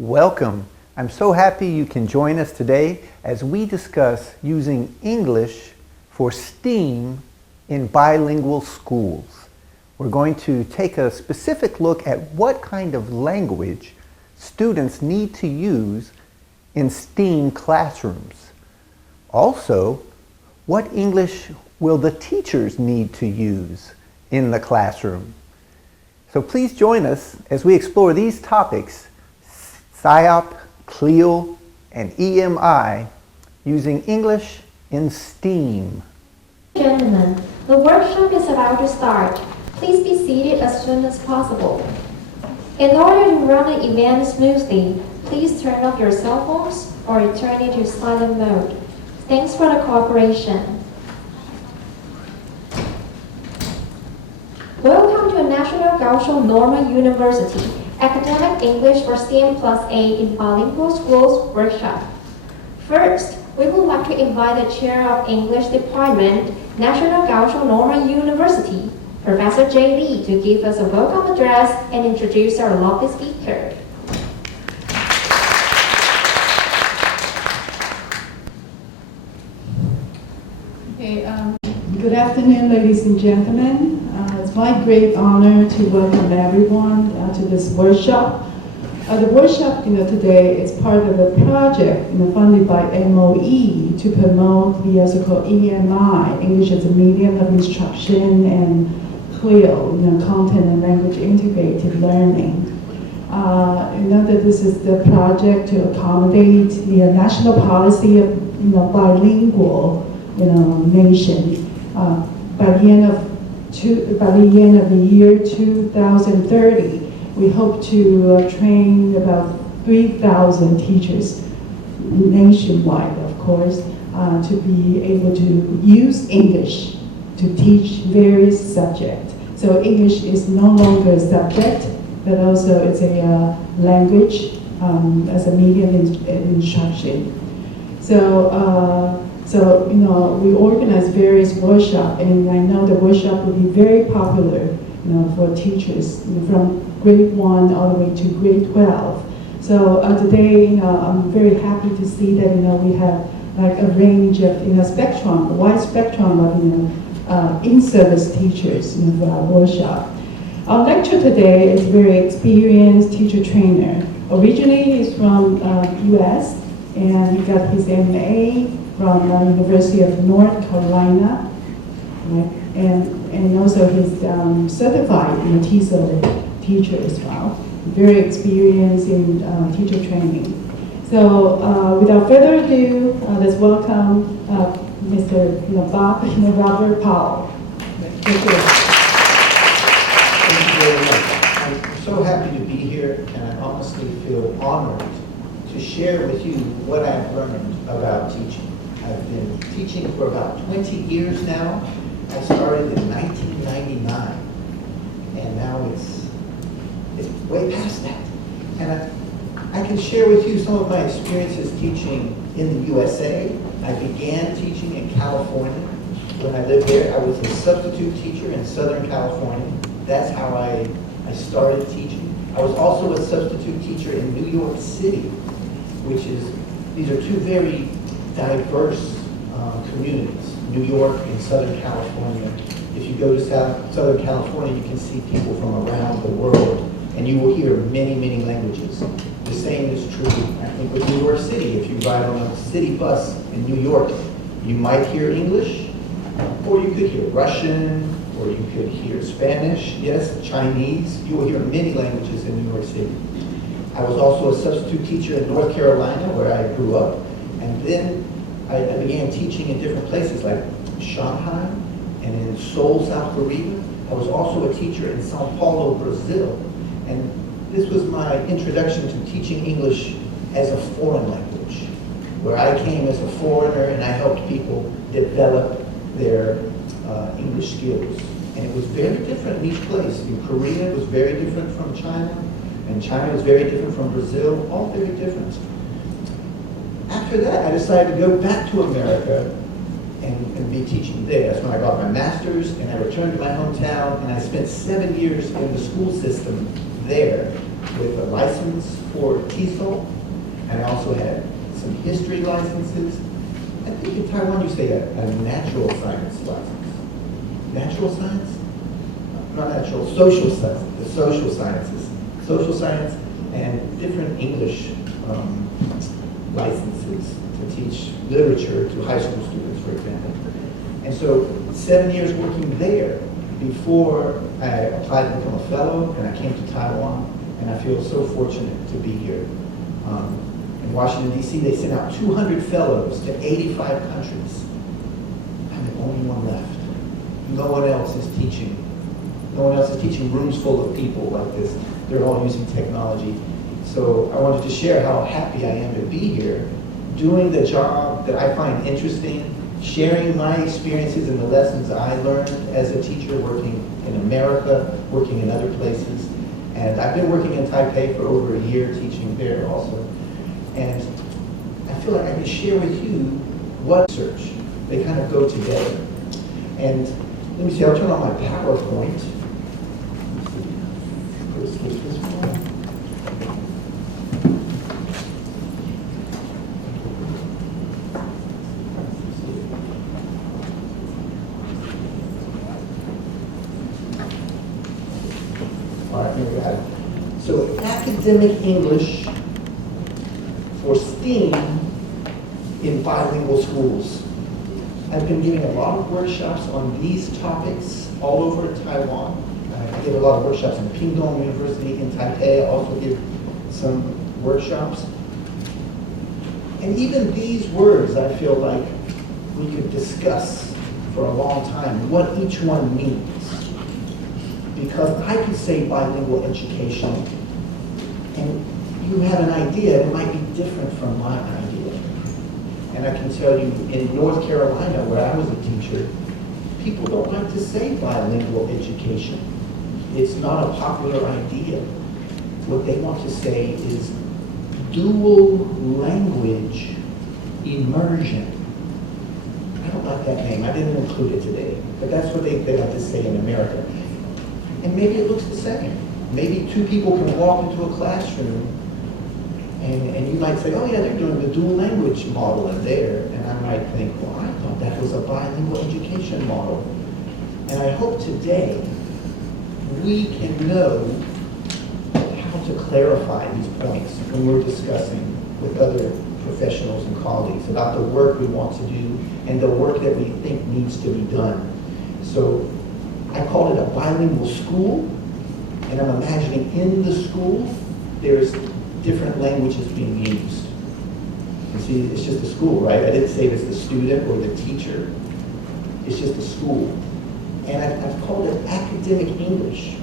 Welcome. I'm so happy you can join us today as we discuss using English for STEAM in bilingual schools. We're going to take a specific look at what kind of language students need to use in STEAM classrooms. Also, what English will the teachers need to use in the classroom? So please join us as we explore these topics, SIOP, CLEO, and EMI, using English in STEAM. Gentlemen, the workshop is about to start. Please be seated as soon as possible. In order to run the event smoothly, please turn off your cell phones or turn it to silent mode. Thanks for the cooperation. Welcome to National Kaohsiung Normal University Academic English for STEM+A in Bilingual Schools workshop. First, we would like to invite the Chair of English Department, National Kaohsiung Normal University, Professor J. Lee, to give us a welcome address and introduce our lovely speaker. Okay, good afternoon, ladies and gentlemen. It's my great honor to welcome everyone to this workshop. The workshop, today is part of a project, funded by MOE to promote the so-called EMI, English as a Medium of Instruction, and CLEO, Content and Language Integrated Learning. That this is the project to accommodate the national policy of bilingual, nation. By the end of the year 2030, we hope to train about 3,000 teachers nationwide, of course, to be able to use English to teach various subjects. So English is no longer a subject, but also it's a language as a medium in instruction. So we organize various workshops, and I know the workshop will be very popular, for teachers from grade 1 all the way to grade 12. So today, I'm very happy to see that we have like a range of a wide spectrum of in-service teachers for our workshop. Our lecturer today is a very experienced teacher trainer. Originally, he's from U.S. and he got his MA from the University of North Carolina, right? And also he's certified TESOL teacher as well. Very experienced in teacher training. So without further ado, let's welcome Mr. Robert Powell. Thank you. Thank you very much. I'm so happy to be here, and I honestly feel honored to share with you what I've learned about teaching. I've been teaching for about 20 years now. I started in 1999, and now it's way past that. And I can share with you some of my experiences teaching in the USA. I began teaching in California. When I lived there, I was a substitute teacher in Southern California. That's how I started teaching. I was also a substitute teacher in New York City, these are two very diverse communities, New York and Southern California. If you go to Southern California, you can see people from around the world, and you will hear many, many languages. The same is true, I think, with New York City. If you ride on a city bus in New York, you might hear English, or you could hear Russian, or you could hear Spanish, yes, Chinese. You will hear many languages in New York City. I was also a substitute teacher in North Carolina, where I grew up, and then I began teaching in different places like Shanghai and in Seoul, South Korea. I was also a teacher in Sao Paulo, Brazil, and this was my introduction to teaching English as a foreign language, where I came as a foreigner and I helped people develop their English skills. And it was very different in each place. In Korea, it was very different from China, and China was very different from Brazil, all very different. After that, I decided to go back to America and be teaching there. That's when I got my master's, and I returned to my hometown, and I spent 7 years in the school system there, with a license for TESOL, and I also had some history licenses. I think in Taiwan you say a natural science license. Natural science? Not natural, social science. The social sciences. Social science and different English licenses to teach literature to high school students, for example. And so 7 years working there before I applied to become a fellow, and I came to Taiwan, and I feel so fortunate to be here. In Washington, D.C., they sent out 200 fellows to 85 countries. I'm the only one left. No one else is teaching. No one else is teaching rooms full of people like this. They're all using technology. So I wanted to share how happy I am to be here, doing the job that I find interesting, sharing my experiences and the lessons I learned as a teacher working in America, working in other places. And I've been working in Taipei for over a year, teaching there also. And I feel like I can share with you what research. They kind of go together. And let me see, I'll turn on my PowerPoint. This one. All right, here we got it. So academic English for STEAM in bilingual schools. I've been giving a lot of workshops on these topics all over Taiwan. I give a lot of workshops in Pingdong University in Taipei. I also give some workshops. And even these words, I feel like we could discuss for a long time what each one means. Because I could say bilingual education, and you have an idea, it might be different from my idea. And I can tell you, in North Carolina, where I was a teacher, people don't like to say bilingual education. It's not a popular idea. What they want to say is dual language immersion. I don't like that name. I didn't include it today. But that's what they like to say in America. And maybe it looks the same. Maybe two people can walk into a classroom and you might say, oh yeah, they're doing the dual language model in there. And I might think, well, I thought that was a bilingual education model. And I hope today we can know how to clarify these points when we're discussing with other professionals and colleagues about the work we want to do and the work that we think needs to be done. So I call it a bilingual school, and I'm imagining in the school there's different languages being used. You see, it's just a school, right? I didn't say it's the student or the teacher. It's just a school. And I've called it academic English.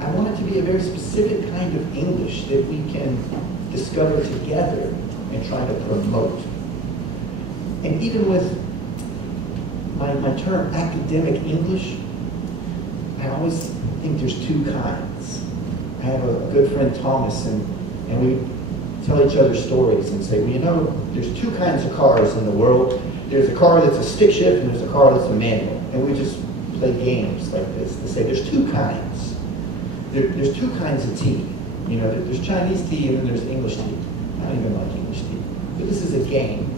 I want it to be a very specific kind of English that we can discover together and try to promote. And even with my term academic English, I always think there's two kinds. I have a good friend, Thomas, and we tell each other stories and say, well, you know, there's two kinds of cars in the world. There's a car that's a stick shift and there's a car that's a manual. And we just play games like this to say there's two kinds. There's two kinds of tea. You know, there's Chinese tea and then there's English tea. I don't even like English tea. But this is a game.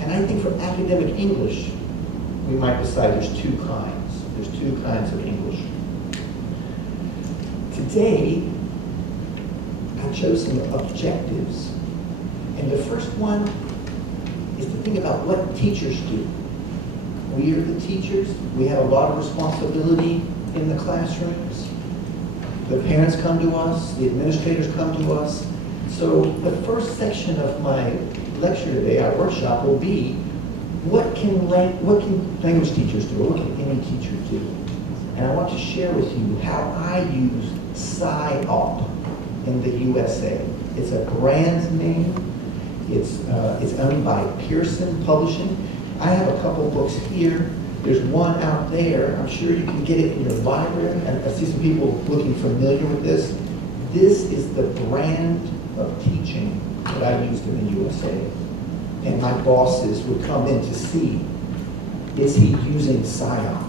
And I think for academic English, we might decide there's two kinds. There's two kinds of English. Today, I chose some objectives. And the first one is to think about what teachers do. We are the teachers. We have a lot of responsibility in the classrooms. The parents come to us. The administrators come to us. So the first section of my lecture today, our workshop, will be what can language teachers do, or what can any teacher do? And I want to share with you how I use SIOP in the USA. It's a brand name. It's owned by Pearson Publishing. I have a couple books here. There's one out there. I'm sure you can get it in your library. I see some people looking familiar with this. This is the brand of teaching that I used in the USA. And my bosses would come in to see, is he using SIOP?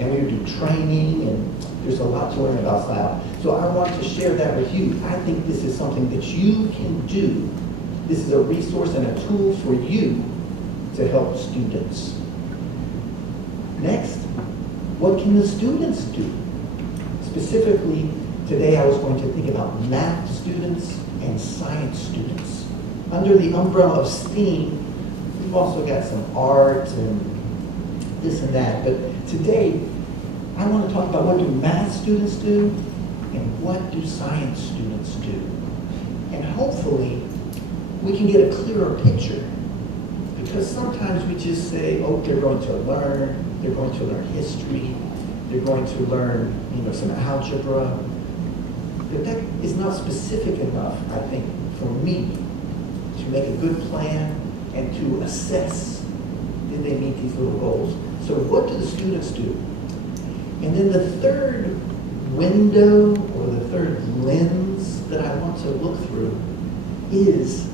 And we would do training and There's a lot to learn about SIOP. So I want to share that with you. I think this is something that you can do. This is a resource and a tool for you to help students. Next, what can the students do? Specifically, today I was going to think about math students and science students. Under the umbrella of STEAM, we've also got some art and this and that, but today I want to talk about what do math students do and what do science students do. And hopefully we can get a clearer picture, because sometimes we just say, oh, they're going to learn history, they're going to learn, some algebra. But that is not specific enough, I think, for me to make a good plan and to assess, did they meet these little goals? So what do the students do? And then the third window or the third lens that I want to look through is,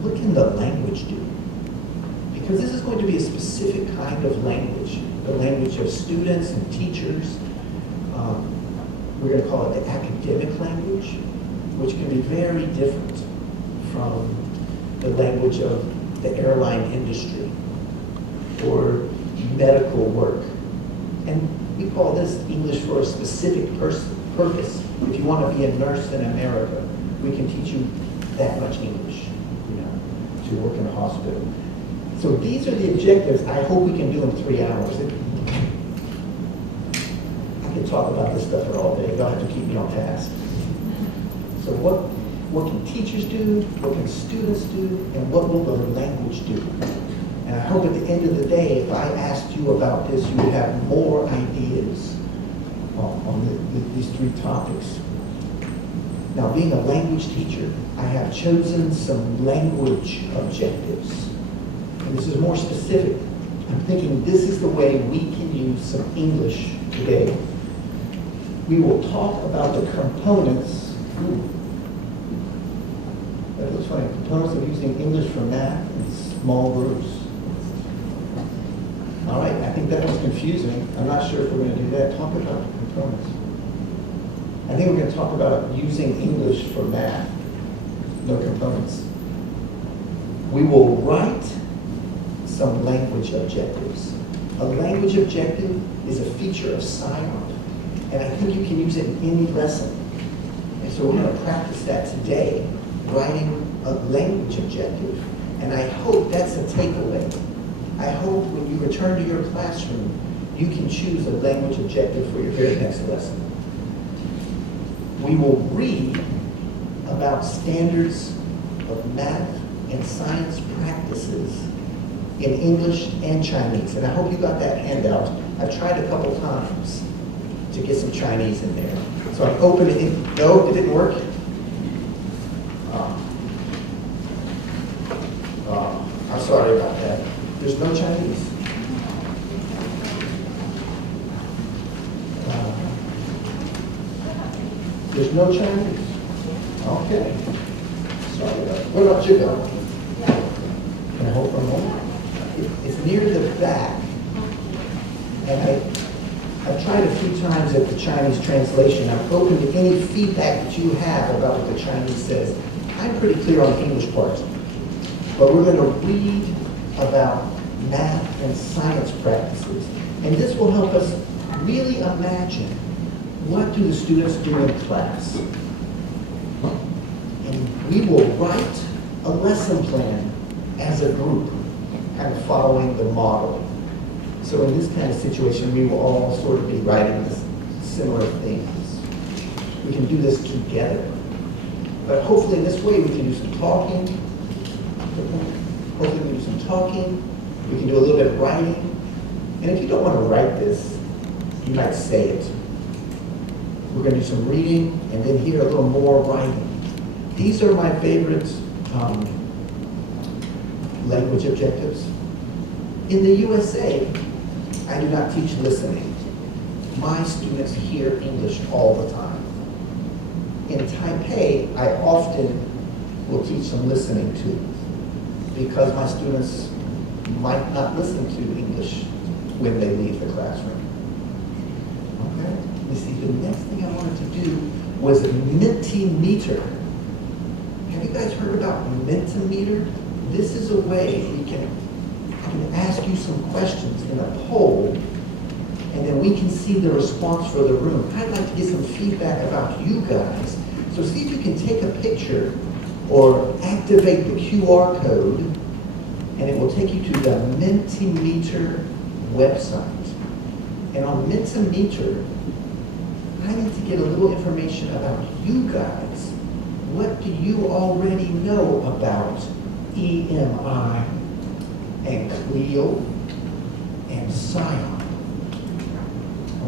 what can the language do? Because this is going to be a specific kind of language, the language of students and teachers. We're going to call it the academic language, which can be very different from the language of the airline industry or medical work. And we call this English for a specific purpose. If you want to be a nurse in America, we can teach you that much English, to work in a hospital. So these are the objectives I hope we can do in 3 hours. I can talk about this stuff for all day. You'll have to keep me on task. So what can teachers do? What can students do? And what will the language do? And I hope at the end of the day, if I asked you about this, you would have more ideas on these 3 topics. Now, being a language teacher, I have chosen some language objectives. And this is more specific. I'm thinking this is the way we can use some English today. We will talk about the components. That looks funny. Components of using English for math in small groups. All right, I think that was confusing. I'm not sure if we're going to do that. Talk about the components. I think we're going to talk about using English for math. No components. We will write some language objectives. A language objective is a feature of SIOP, and I think you can use it in any lesson. And so we're going to practice that today, writing a language objective. And I hope that's a takeaway. I hope when you return to your classroom, you can choose a language objective for your very next lesson. We will read about standards of math and science practices in English and Chinese. And I hope you got that handout. I've tried a couple times to get some Chinese in there. So I'm opening it. No, it didn't work. I'm sorry about that. There's no Chinese. There's no Chinese. Okay. Sorry about that. What about you, though? Can I hold for a moment? It's near the back. And I've tried a few times at the Chinese translation. I'm open to any feedback that you have about what the Chinese says. I'm pretty clear on the English part. But we're going to read about math and science practices. And this will help us really imagine, what do the students do in class? And we will write a lesson plan as a group, kind of following the model. So in this kind of situation, we will all sort of be writing similar things. We can do this together. But hopefully in this way, we can do some talking. Hopefully we can do some talking. We can do a little bit of writing. And if you don't want to write this, you might say it. We're going to do some reading and then hear a little more writing. These are my favorite language objectives. In the USA, I do not teach listening. My students hear English all the time. In Taipei, I often will teach some listening too, because my students might not listen to English when they leave the classroom. Okay? me see, the next thing I wanted to do was a Mentimeter. Have you guys heard about Mentimeter? This is a way I can ask you some questions in a poll, and then we can see the response for the room. I'd like to get some feedback about you guys. So see if you can take a picture or activate the QR code, and it will take you to the Mentimeter website. And on Mentimeter, I need to get a little information about you guys. What do you already know about EMI and CLIO and SIOP?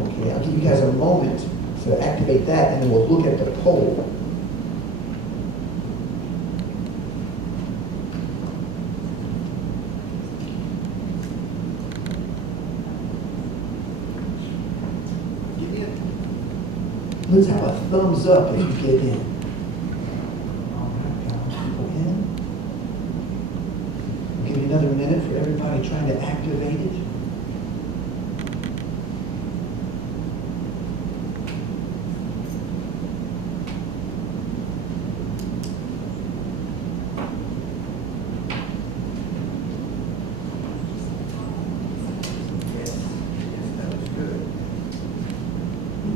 Okay, I'll give you guys a moment to activate that, and then we'll look at the poll. Let's have a thumbs up if you get in. All right, got people in. We'll give you another minute for everybody trying to activate it.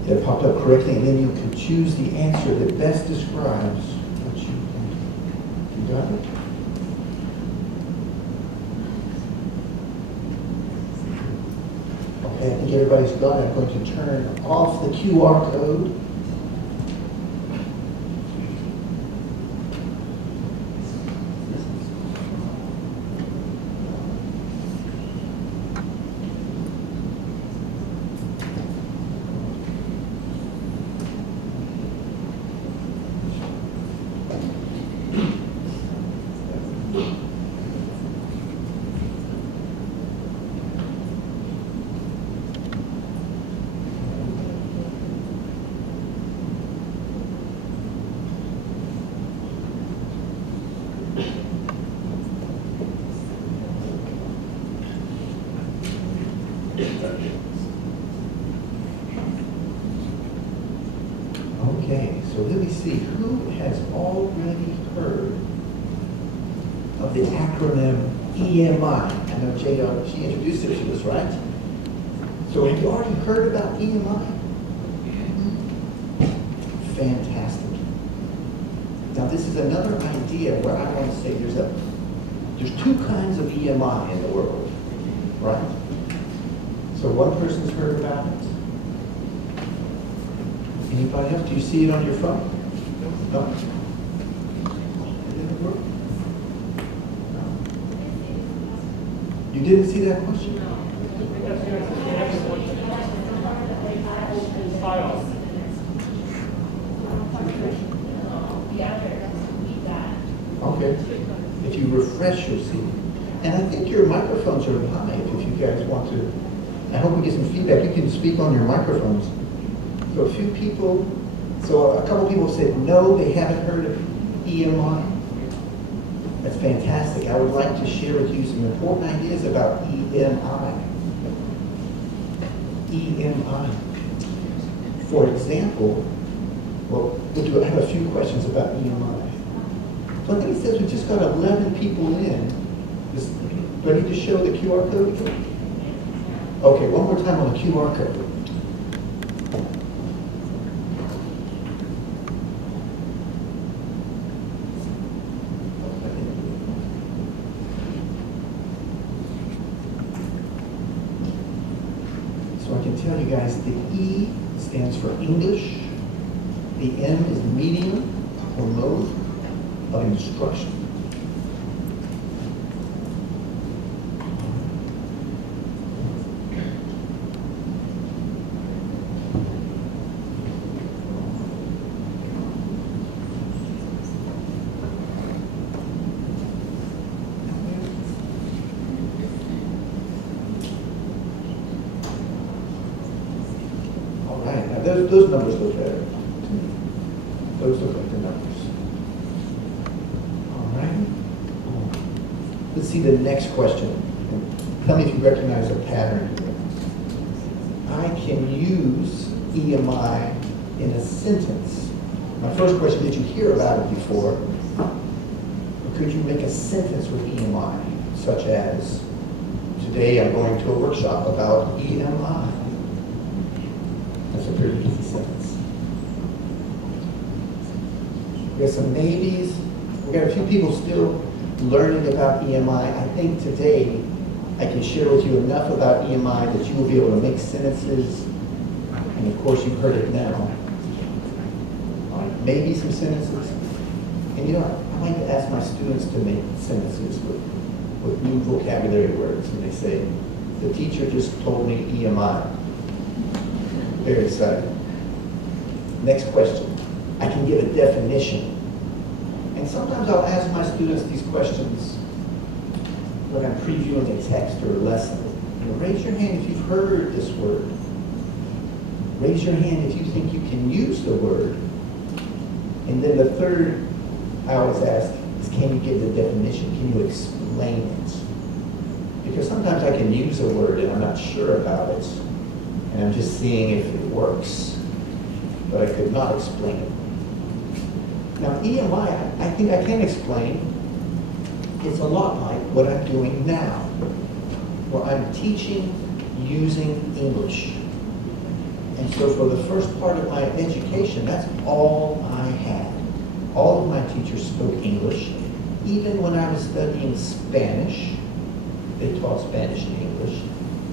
That popped up correctly, and then you can choose the answer that best describes what you think. You got it? Okay, I think everybody's got it. I'm going to turn off the QR code. Okay, so let me see, who has already heard of the acronym EMI? I know Jay, she introduced it to us, right? So have you already heard about EMI? Fantastic. Now this is another idea where I want to say there's two kinds of EMI in the world, right? So one person's heard about it. Anybody else? Do you see it on your phone? No? It didn't work? No. You didn't see that question? No. Okay. If you refresh, you'll see. And I think your microphones are live if you guys want to. I hope we get some feedback. You can speak on your microphones. So a couple people said no, they haven't heard of EMI. That's fantastic. I would like to share with you some important ideas about EMI. EMI. For example, I have a few questions about EMI. So I think it says we just got 11 people in. Do I need to show the QR code? Okay, one more time on the QR code. So I can tell you guys the E stands for English, the M is medium or mode of instruction. Those numbers look better to me. Those look like the numbers. All right. Let's see the next question. Tell me if you recognize a pattern here. I can use EMI in a sentence. My first question, did you hear about it before? Or could you make a sentence with EMI, such as, today I'm going to a workshop about EMI. That's a pretty easy sentence. We have some maybes. We got a few people still learning about EMI. I think today I can share with you enough about EMI that you will be able to make sentences. And of course you've heard it now. Maybe some sentences. And you know, I like to ask my students to make sentences with new vocabulary words. And they say, the teacher just told me EMI. Very excited. Next question. I can give a definition. And sometimes I'll ask my students these questions when I'm previewing a text or a lesson. You know, raise your hand if you've heard this word. Raise your hand if you think you can use the word. And then the third I always ask is, can you give the definition? Can you explain it? Because sometimes I can use a word and I'm not sure about it. And I'm just seeing if it works. But I could not explain it. Now EMI, I think I can explain. It's a lot like what I'm doing now, where I'm teaching using English. And so for the first part of my education, that's all I had. All of my teachers spoke English. Even when I was studying Spanish, they taught Spanish and English.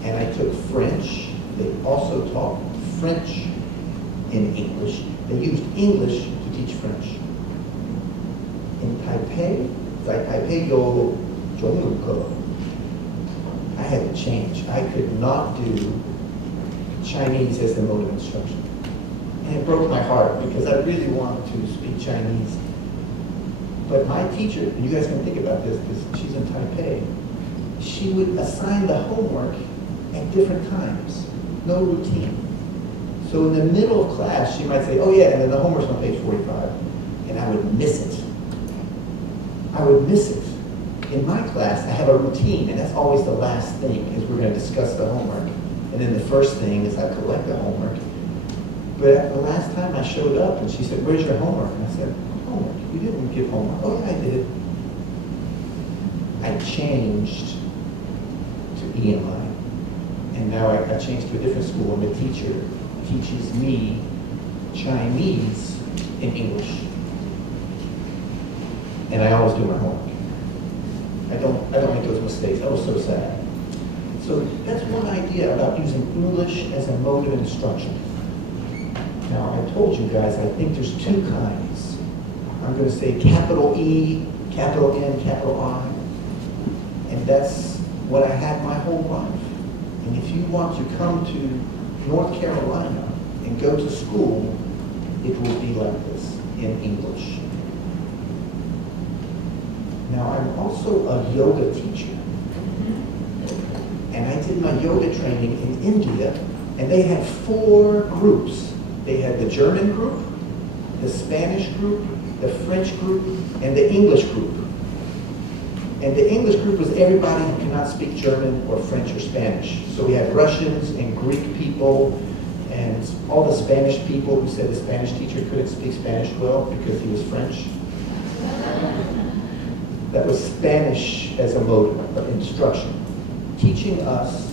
And I took French. They also taught French in English. They used English to teach French. In Taipei, I had to change. I could not do Chinese as the mode of instruction. And it broke my heart because I really wanted to speak Chinese. But my teacher, and you guys can think about this because she's in Taipei, she would assign the homework at different times, no routine. So in the middle of class, she might say, oh yeah, and then the homework's on page 45, and I would miss it. I would miss it. In my class, I have a routine, and that's always the last thing, is we're going to discuss the homework. And then the first thing is I collect the homework. But the last time I showed up, and she said, where's your homework? And I said, homework? You didn't give homework. Oh, yeah, I did. I changed to EMI. And now I changed to a different school, and the teacher teaches me Chinese in English. And I always do my homework. I don't make those mistakes. That was so sad. So that's one idea about using English as a mode of instruction. Now, I told you guys, I think there's two kinds. I'm going to say capital E, capital N, capital I. And that's what I had my whole life. And if you want to come to North Carolina and go to school, it will be like this in English. Now, I'm also a yoga teacher. And I did my yoga training in India, and they had 4 groups. They had the German group, the Spanish group, the French group, and the English group. And the English group was everybody who cannot speak German or French or Spanish. So we had Russians and Greek people, and all the Spanish people who said the Spanish teacher couldn't speak Spanish well because he was French. That was Spanish as a mode of instruction, teaching us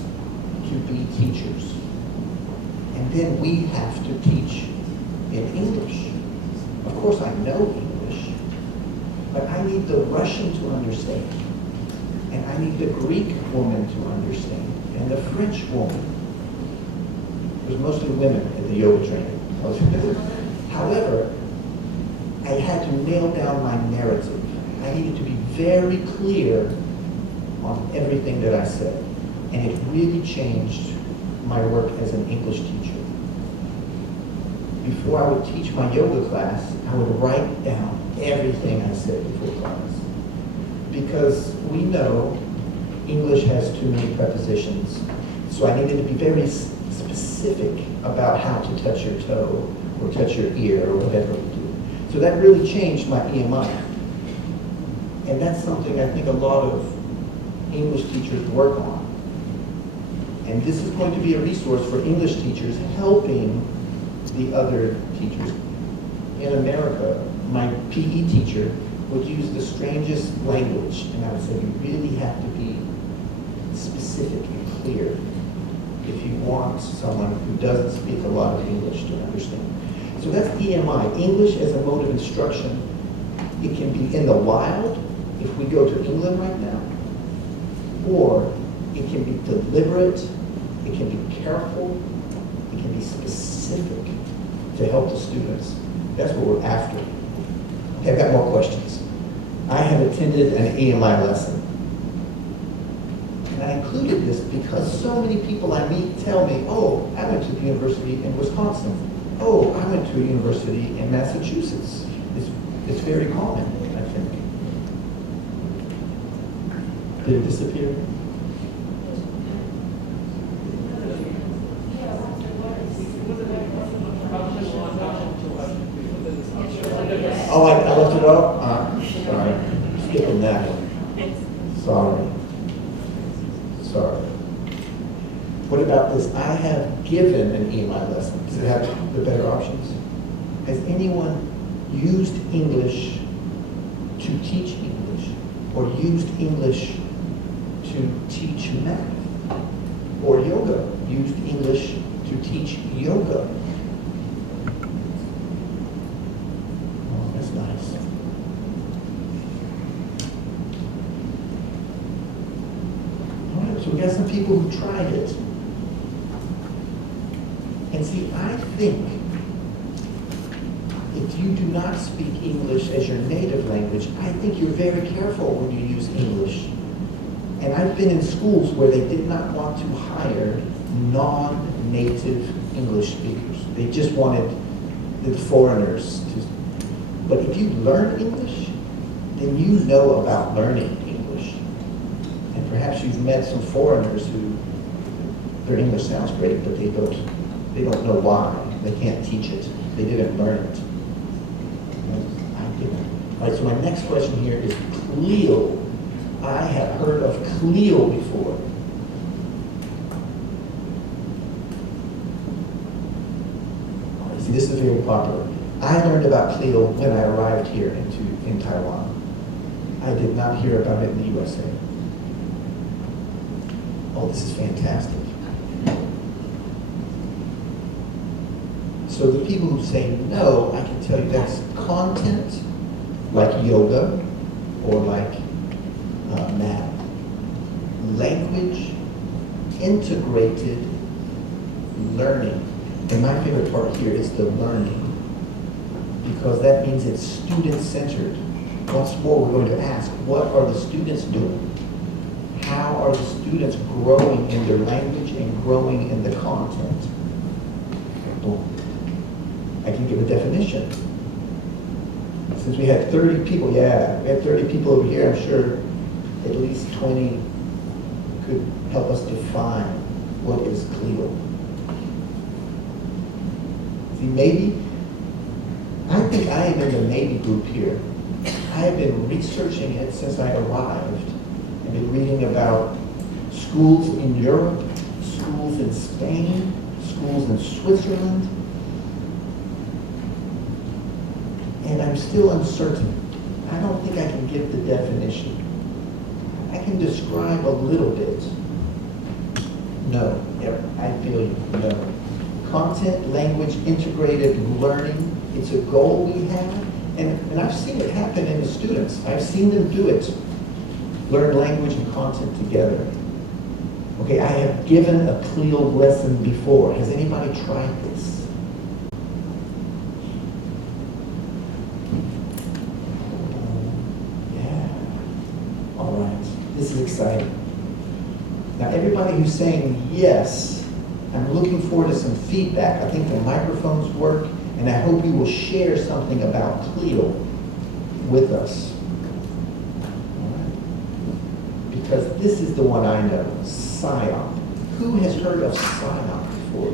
to be teachers. And then we have to teach in English. Of course, I know English, but I need the Russian to understand, and I need the Greek woman to understand, and the French woman. There's mostly women in the yoga training. However, I had to nail down my narrative. I needed to be very clear on everything that I said. And it really changed my work as an English teacher. Before I would teach my yoga class, I would write down everything I said before class. Because we know English has too many prepositions. So I needed to be very specific about how to touch your toe or touch your ear or whatever we do. So that really changed my EMI. And that's something I think a lot of English teachers work on. And this is going to be a resource for English teachers helping the other teachers. In America, my PE teacher would use the strangest language, and I would say, you really have to be specific and clear if you want someone who doesn't speak a lot of English to understand. So that's EMI, English as a mode of instruction. It can be in the wild, if we go to England right now, or it can be deliberate, it can be careful, it can be specific to help the students. That's what we're after. Okay, I've got more questions. I have attended an EMI lesson. And I included this because so many people I meet tell me, oh, I went to the university in Wisconsin. Oh, I went to a university in Massachusetts. It's very common, I think. Did it disappear? Oh, I left it up? Sorry. Skipping that one. Sorry. What about this? I have given an EMI lesson. Does it have the better options? Has anyone used English to teach English? Or used English to teach math? Or yoga? Used English to teach yoga? So we got some people who tried it. And see, I think if you do not speak English as your native language, I think you're very careful when you use English. And I've been in schools where they did not want to hire non-native English speakers. They just wanted the foreigners to. But if you learn English, then you know about learning English. And perhaps you've met some foreigners who, their English sounds great, but they don't know why. They can't teach it. They didn't learn it. I didn't. All right, so my next question here is CLIO. I have heard of CLIO before. All right, see, this is very popular. I learned about CLIO when I arrived here in Taiwan. I did not hear about it in the USA. Oh, this is fantastic. So the people who say no, I can tell you that's content like yoga or like math. Language integrated learning. And my favorite part here is the learning, because that means it's student-centered. Once more, we're going to ask, what are the students doing? How are the students growing in their language and growing in the content? Boom. I can give a definition. Since we had 30 people, we had 30 people over here, I'm sure at least 20 could help us define what is CLIO. See, maybe, I think I am in the maybe group here. I have been researching it since I arrived. I've been reading about schools in Europe, schools in Spain, schools in Switzerland. And I'm still uncertain. I don't think I can give the definition. I can describe a little bit. No, I feel you, no. Content, language, integrated learning, it's a goal we have. And I've seen it happen in the students. I've seen them do it. Learn language and content together. Okay, I have given a CLIO lesson before. Has anybody tried this? Yeah. All right. This is exciting. Now, everybody who's saying yes, I'm looking forward to some feedback. I think the microphones work, and I hope you will share something about CLIO with us. Because this is the one I know, SIOP. Who has heard of SIOP before?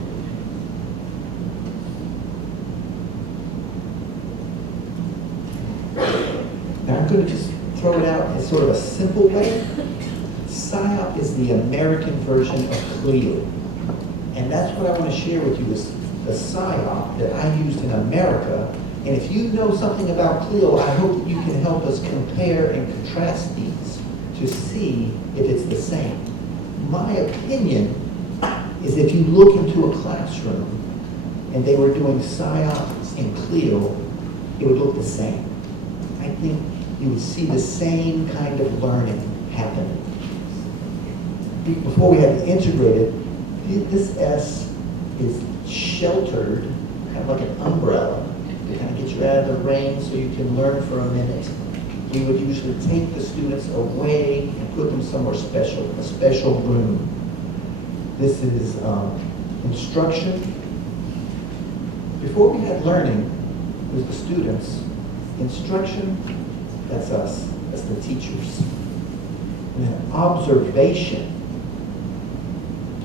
Now I'm going to just throw it out in sort of a simple way. SIOP is the American version of CLIO. And that's what I want to share with you, is the SIOP that I used in America. And if you know something about CLIO, I hope that you can help us compare and contrast these to see if it's the same. My opinion is if you look into a classroom and they were doing SIOP and CLIO, it would look the same. I think you would see the same kind of learning happening. Before we had it integrated, this S is sheltered, kind of like an umbrella, to kind of get you out of the rain so you can learn for a minute. We would usually take the students away and put them somewhere special, a special room. This is instruction. Before we had learning, it was the students. Instruction, that's us, that's the teachers. And then observation,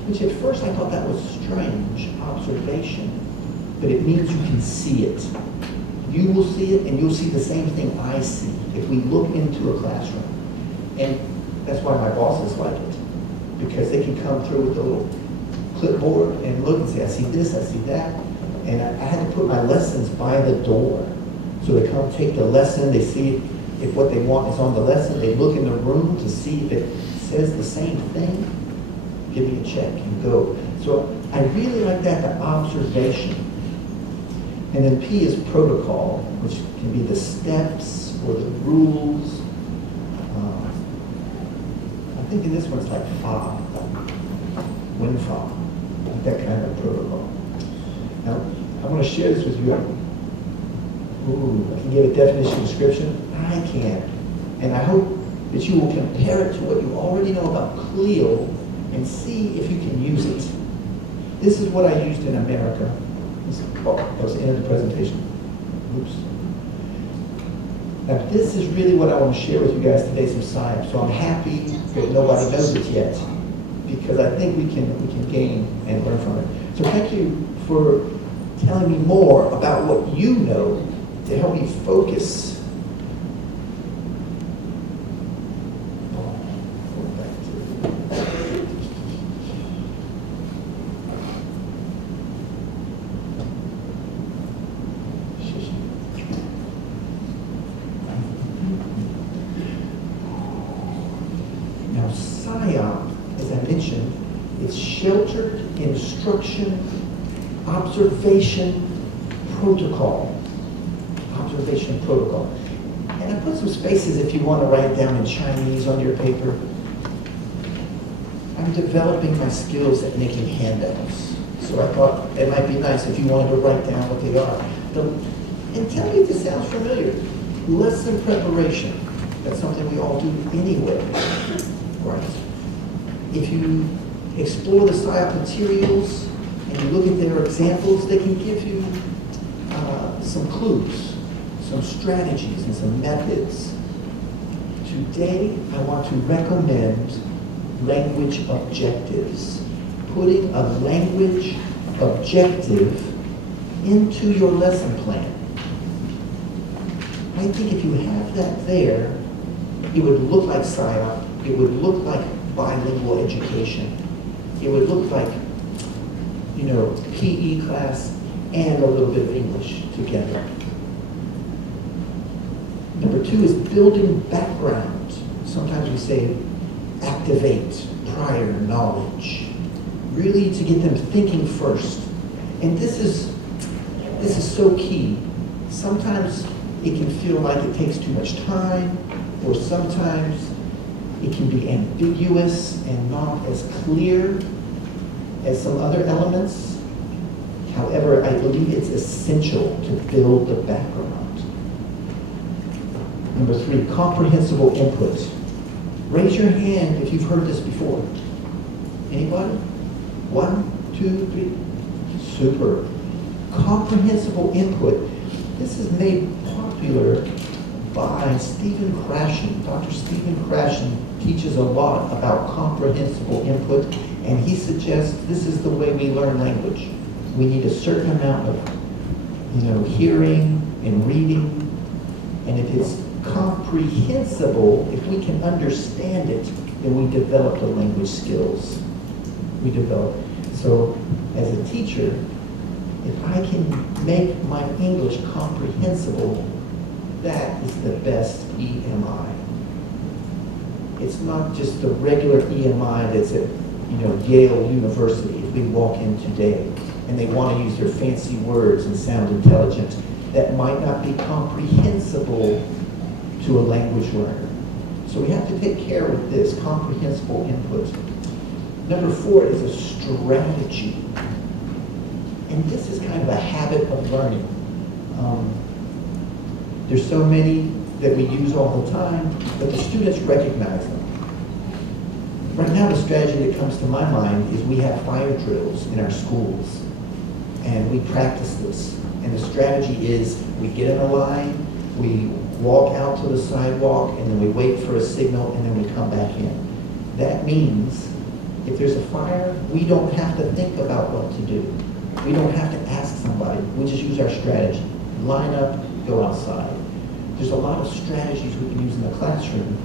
which at first I thought that was strange, observation, but it means you can see it. You will see it and you'll see the same thing I see if we look into a classroom. And that's why my bosses like it, because they can come through with a little clipboard and look and say, I see this, I see that. And I had to put my lessons by the door. So they come take the lesson, they see if what they want is on the lesson, they look in the room to see if it says the same thing, give me a check and go. So I really like that, the observation. And then P is protocol, which can be the steps or the rules. I think in this one's like FA, WinFA, that kind of protocol. Now, I want to share this with you. Ooh, I can give a definition description. I can. And I hope that you will compare it to what you already know about CLIO and see if you can use it. This is what I used in America. That was the end of the presentation. Oops. Now this is really what I want to share with you guys today, some science. So I'm happy that nobody knows it yet, because I think we can gain and learn from it. So thank you for telling me more about what you know to help me focus. Now SIOP, as I mentioned, it's sheltered instruction observation protocol. Observation protocol. And I put some spaces if you want to write it down in Chinese on your paper. I'm developing my skills at making handouts. So I thought it might be nice if you wanted to write down what they are. And tell me if this sounds familiar. Lesson preparation. That's something we all do anyway. Right? If you explore the SIOP materials, and you look at their examples, they can give you some clues, some strategies, and some methods. Today, I want to recommend language objectives. Putting a language objective into your lesson plan. I think if you have that there, it would look like SIOP, it would look like bilingual education, it would look like PE class and a little bit of English together. Number 2 is building background. Sometimes we say activate prior knowledge. Really to get them thinking first. And this is so key. Sometimes it can feel like it takes too much time, or sometimes it can be ambiguous and not as clear as some other elements. However, I believe it's essential to build the background. Number 3, comprehensible input. Raise your hand if you've heard this before. Anybody? 1, 2, 3. Super. Comprehensible input. This is made popular by Stephen Krashen. Dr. Stephen Krashen teaches a lot about comprehensible input, and he suggests this is the way we learn language. We need a certain amount of, hearing and reading, and if it's comprehensible, if we can understand it, then we develop the language skills. We develop. So, as a teacher, If I can make my English comprehensible, that is the best EMI. It's not just the regular EMI that's at Yale University. If we walk in today and they want to use their fancy words and sound intelligent, that might not be comprehensible to a language learner. So we have to take care with this, comprehensible input. Number 4 is a strategy. And this is kind of a habit of learning. There's so many that we use all the time, but the students recognize them. Right now, the strategy that comes to my mind is we have fire drills in our schools, and we practice this. And the strategy is we get in a line, we walk out to the sidewalk, and then we wait for a signal, and then we come back in. That means if there's a fire, we don't have to think about what to do. We don't have to ask somebody. We just use our strategy. Line up, go outside. There's a lot of strategies we can use in the classroom.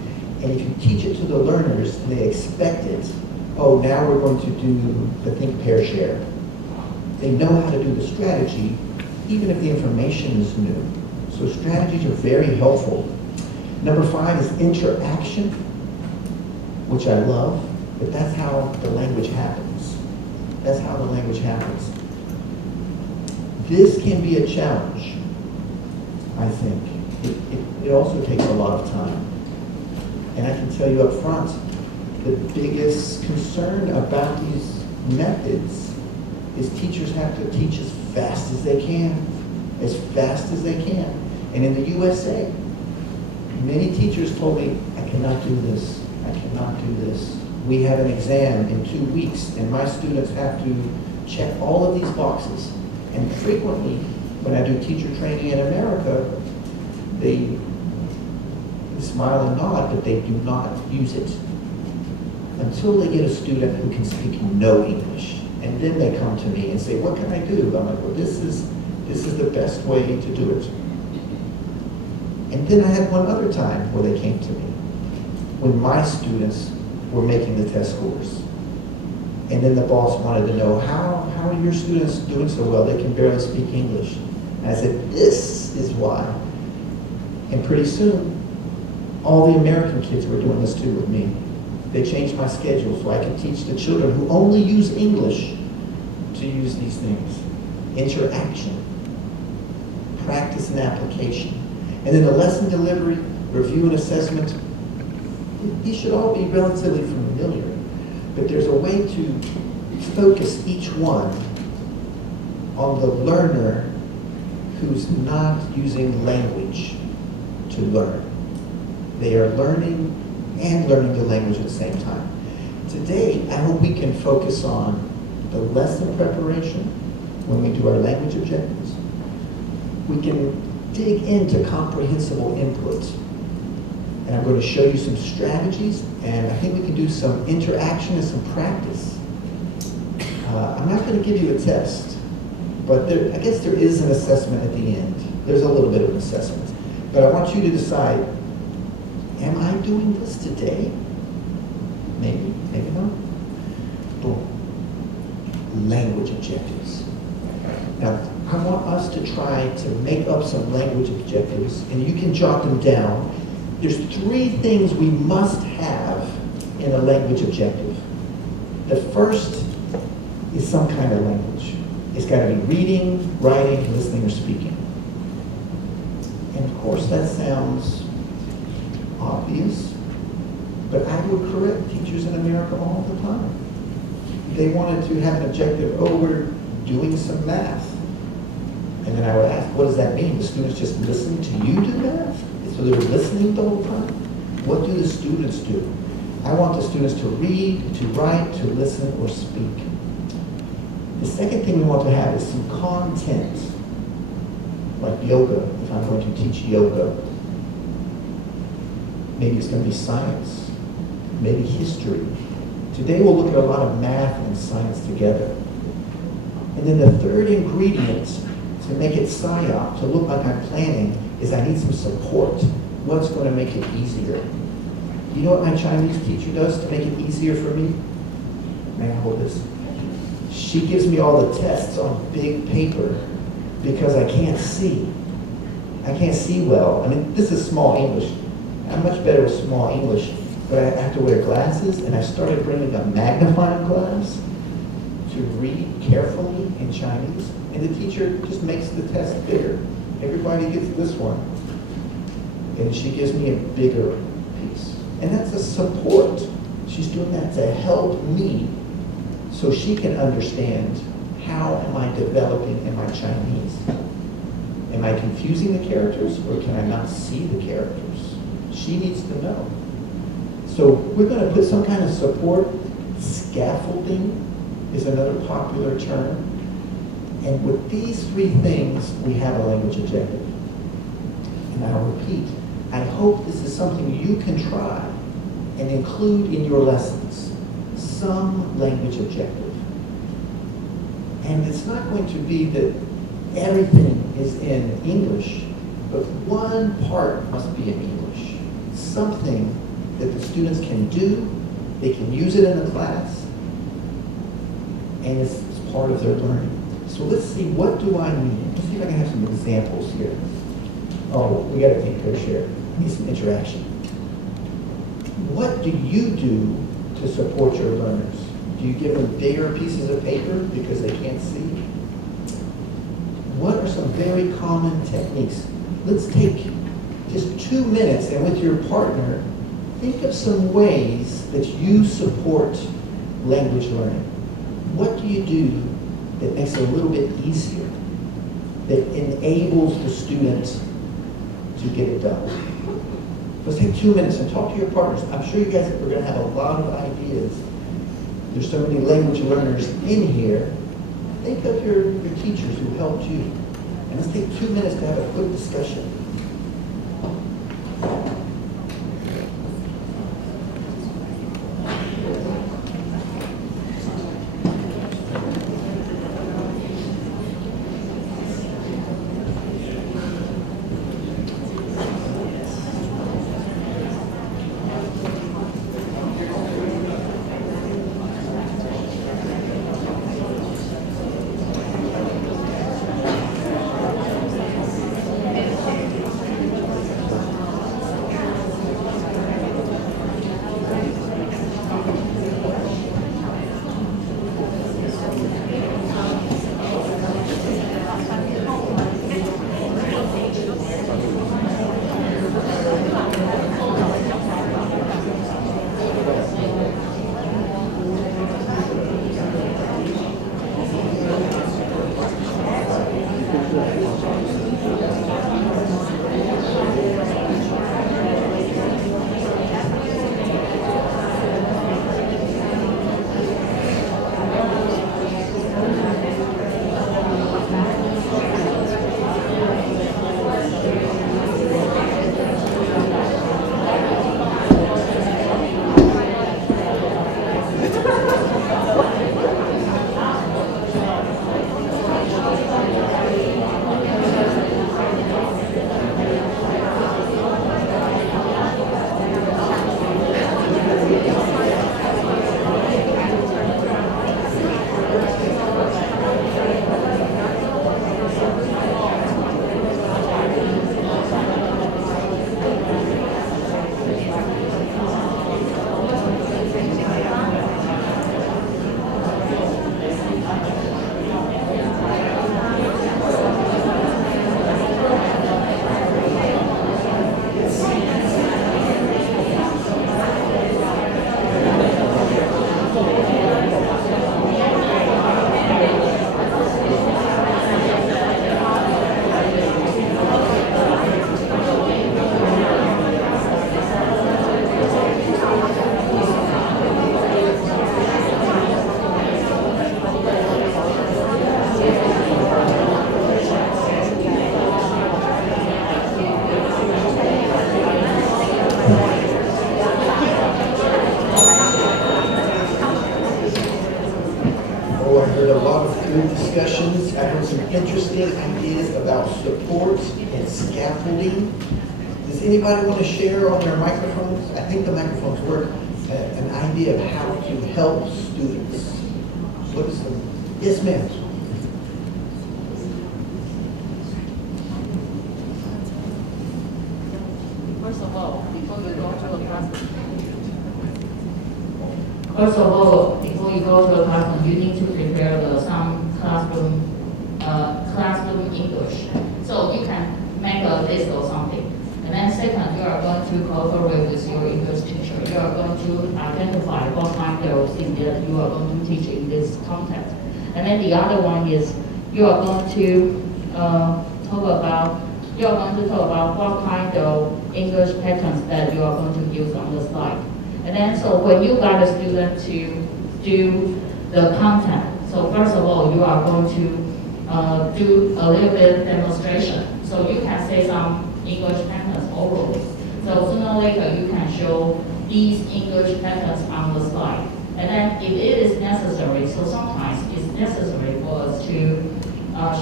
And if you teach it to the learners and they expect it, oh, now we're going to do the think, pair, share. They know how to do the strategy, even if the information is new. So strategies are very helpful. Number 5 is interaction, which I love, but that's how the language happens. That's how the language happens. This can be a challenge, I think. It also takes a lot of time. And I can tell you up front, the biggest concern about these methods is teachers have to teach as fast as they can. As fast as they can. And in the USA, many teachers told me, I cannot do this. I cannot do this. We have an exam in 2 weeks, and my students have to check all of these boxes. And frequently, when I do teacher training in America, they smile and nod, but they do not use it until they get a student who can speak no English. And then they come to me and say, what can I do? I'm like, well, this is the best way to do it. And then I had one other time where they came to me, when my students were making the test scores. And then the boss wanted to know, how are your students doing so well? They can barely speak English. And I said, this is why. And pretty soon, all the American kids were doing this too with me. They changed my schedule so I could teach the children who only use English to use these things. Interaction, practice and application. And then the lesson delivery, review and assessment, these should all be relatively familiar. But there's a way to focus each one on the learner who's not using language to learn. They are learning and learning the language at the same time. Today, I hope we can focus on the lesson preparation when we do our language objectives. We can dig into comprehensible input. And I'm going to show you some strategies, and I think we can do some interaction and some practice. I'm not going to give you a test, but I guess there is an assessment at the end. There's a little bit of an assessment. But I want you to decide, am I doing this today? Maybe, maybe not. Boom. Language objectives. Now, I want us to try to make up some language objectives, and you can jot them down. There's 3 things we must have in a language objective. The first is some kind of language. It's got to be reading, writing, listening, or speaking. And of course, that sounds obvious, but I would correct teachers in America all the time. They wanted to have an objective, oh, we're doing some math. And then I would ask, what does that mean? The students just listen to you do math? So they're listening the whole time? What do the students do? I want the students to read, to write, to listen, or speak. The second thing we want to have is some content, like yoga, if I'm going to teach yoga. Maybe it's going to be science, maybe history. Today we'll look at a lot of math and science together. And then the third ingredient to make it SIOP, to look like I'm planning, is I need some support. What's going to make it easier? You know what my Chinese teacher does to make it easier for me? May I hold this? She gives me all the tests on big paper because I can't see. I can't see well. I mean, this is small English. I'm much better with small English, but I have to wear glasses, and I started bringing a magnifying glass to read carefully in Chinese, and the teacher just makes the test bigger. Everybody gets this one, and she gives me a bigger piece. And that's a support. She's doing that to help me so she can understand how am I developing in my Chinese. Am I confusing the characters, or can I not see the characters? She needs to know. So we're going to put some kind of support. Scaffolding is another popular term. And with these three things, we have a language objective. And I'll repeat, I hope this is something you can try and include in your lessons, some language objective. And it's not going to be that everything is in English, but one part must be in English. Something that the students can do, they can use it in a class, and it's part of their learning. So let's see, what do I mean? Let's see if I can have some examples here. Oh, we gotta take a share. I need some interaction. What do you do to support your learners? Do you give them bigger pieces of paper because they can't see? What are some very common techniques? Let's take just 2 minutes, and with your partner, think of some ways that you support language learning. What do you do that makes it a little bit easier, that enables the student to get it done? Let's take 2 minutes and talk to your partners. I'm sure you guys are going to have a lot of ideas. There's so many language learners in here. Think of your teachers who helped you. And let's take 2 minutes to have a quick discussion. Discussions. I heard some interesting ideas about support and scaffolding. Does anybody want to share on their microphones? I think the microphones work. An idea of how to help students. What is Yes, ma'am. First of all, before you go to a classroom, you need to prepare some classroom English. So you can make a list or something. And then second, you are going to cooperate with your English teacher. You are going to identify what kind of thing that you are going to teach in this content. And then the other one is you are going to talk about what kind of English patterns that you are going to use on the slide. And then so when you got a student to do the content, so first of all, you are going to do a little bit demonstration. So you can say some English patterns orally. So sooner or later, you can show these English patterns on the slide. And then if it is necessary, so sometimes it's necessary for us to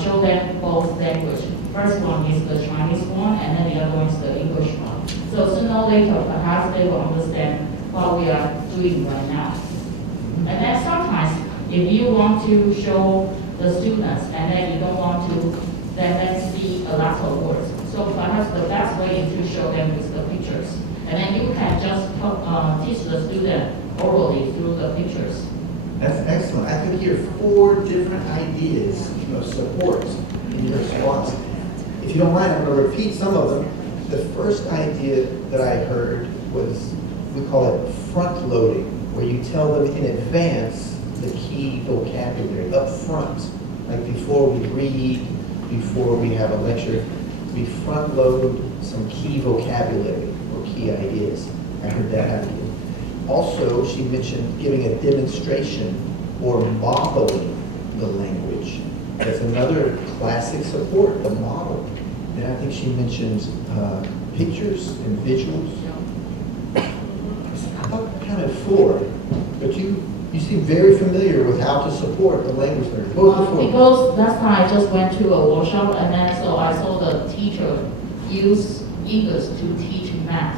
show them both language. First one is the Chinese one, and then the other one is the English one. So sooner or later, perhaps they will understand what we are doing right now. And then sometimes, if you want to show the students, and then you don't want to then see a lot of words, so perhaps the best way is to show them with the pictures. And then you can just teach the student orally through the pictures. That's excellent. I could hear 4 different ideas of support in your response. If you don't mind, I'm going to repeat some of them. The first idea that I heard was, we call it front loading, where you tell them in advance the key vocabulary up front. Like before we read, before we have a lecture, we front load some key vocabulary or key ideas. I heard that idea. Also, she mentioned giving a demonstration or modeling the language. That's another classic support, the model. And I think she mentioned pictures and visuals. I thought kind of 4, but you seem very familiar with how to support the language learners. Because last time I just went to a workshop, and then so I saw the teacher use English to teach math.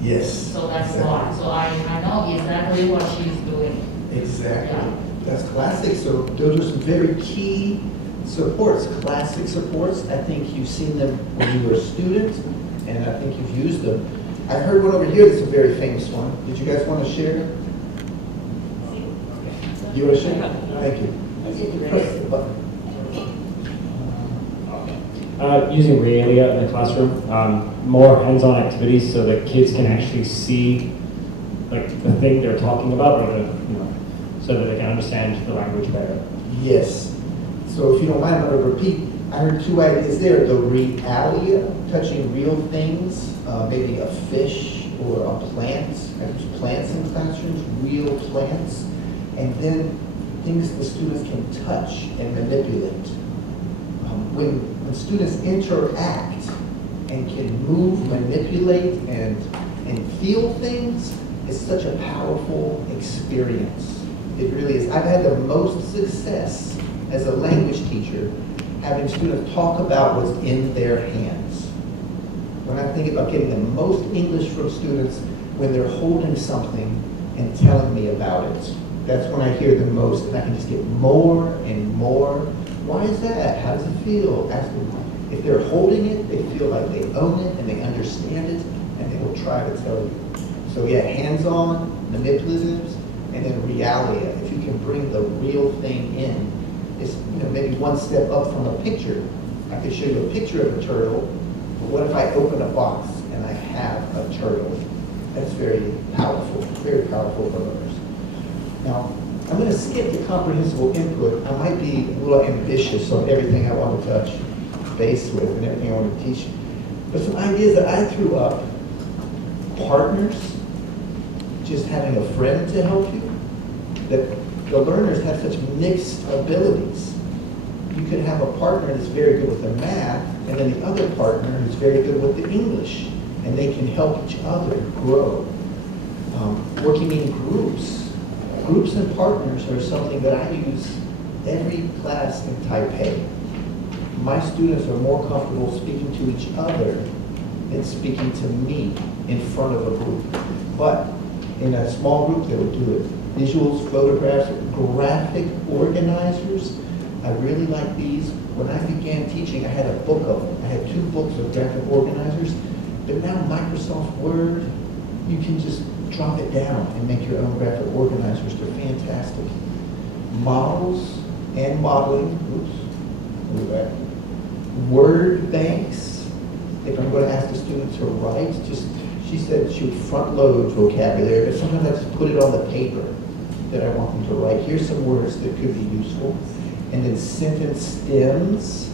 Yes. So that's why. So I know exactly what she's doing. Exactly. Yeah. That's classic. So those are some very key supports, classic supports. I think you've seen them when you were a student, and I think you've used them. I heard one over here that's a very famous one. Did you guys want to share? You want to share? Thank you. Press the button. Using realia in the classroom, more hands-on activities so that kids can actually see like the thing they're talking about, or so that they can understand the language better. Yes. So if you don't mind, I'm going to repeat. I heard 2 ideas there. The realia, touching real things, maybe a fish or a plant. There's plants in classrooms, real plants. And then things the students can touch and manipulate. When students interact and can move, manipulate, and feel things, it's such a powerful experience. It really is. I've had the most success as a language teacher having students talk about what's in their hands. When I think about getting the most English from students, when they're holding something and telling me about it, that's when I hear the most, and I can just get more and more. Why is that? How does it feel? Ask them. If they're holding it, they feel like they own it and they understand it, and they will try to tell you. So yeah, hands-on, manipulatives, and then realia. If you can bring the real thing in, it's maybe one step up from a picture. I could show you a picture of a turtle, but what if I open a box and I have a turtle? That's very powerful for learners. Now, I'm going to skip the comprehensible input. I might be a little ambitious on everything I want to touch base with and everything I want to teach. But some ideas that I threw up: partners, just having a friend to help you. That the learners have such mixed abilities. You could have a partner that's very good with the math, and then the other partner who's very good with the English, and they can help each other grow. Working in groups. Groups and partners are something that I use every class in Taipei. My students are more comfortable speaking to each other than speaking to me in front of a group. But in a small group, they would do it visuals, photographs, graphic organizers. I really like these. When I began teaching, I had a book of them. I had 2 books of graphic organizers. But now Microsoft Word, you can just drop it down and make your own graphic organizers. They're fantastic. Models and modeling. Oops. Move back. Word banks. If I'm going to ask the student to write, she said she would front load vocabulary, but sometimes I just put it on the paper that I want them to write. Here's some words that could be useful. And then sentence stems.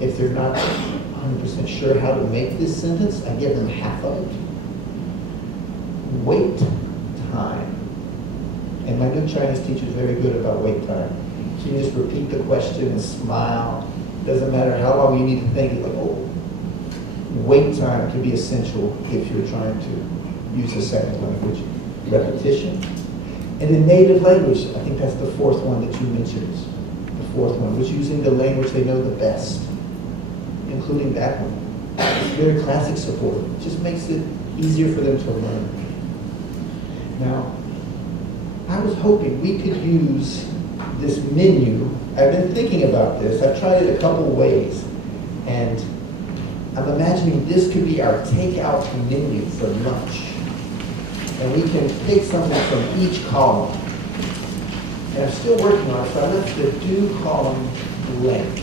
If they're not 100% sure how to make this sentence, I give them half of it. Wait time. And my new Chinese teacher is very good about wait time. She just repeat the question and smile. Doesn't matter how long you need to think. It's like, oh. Wait time can be essential if you're trying to use a second language. Repetition. And then native language, I think that's the 4th one that you mentioned. The 4th one was using the language they know the best, including that one. It's very classic support. It just makes it easier for them to learn. Now, I was hoping we could use this menu. I've been thinking about this. I've tried it a couple ways. And I'm imagining this could be our takeout menu for lunch. And we can pick something from each column. And I'm still working on it, so I left the do column blank.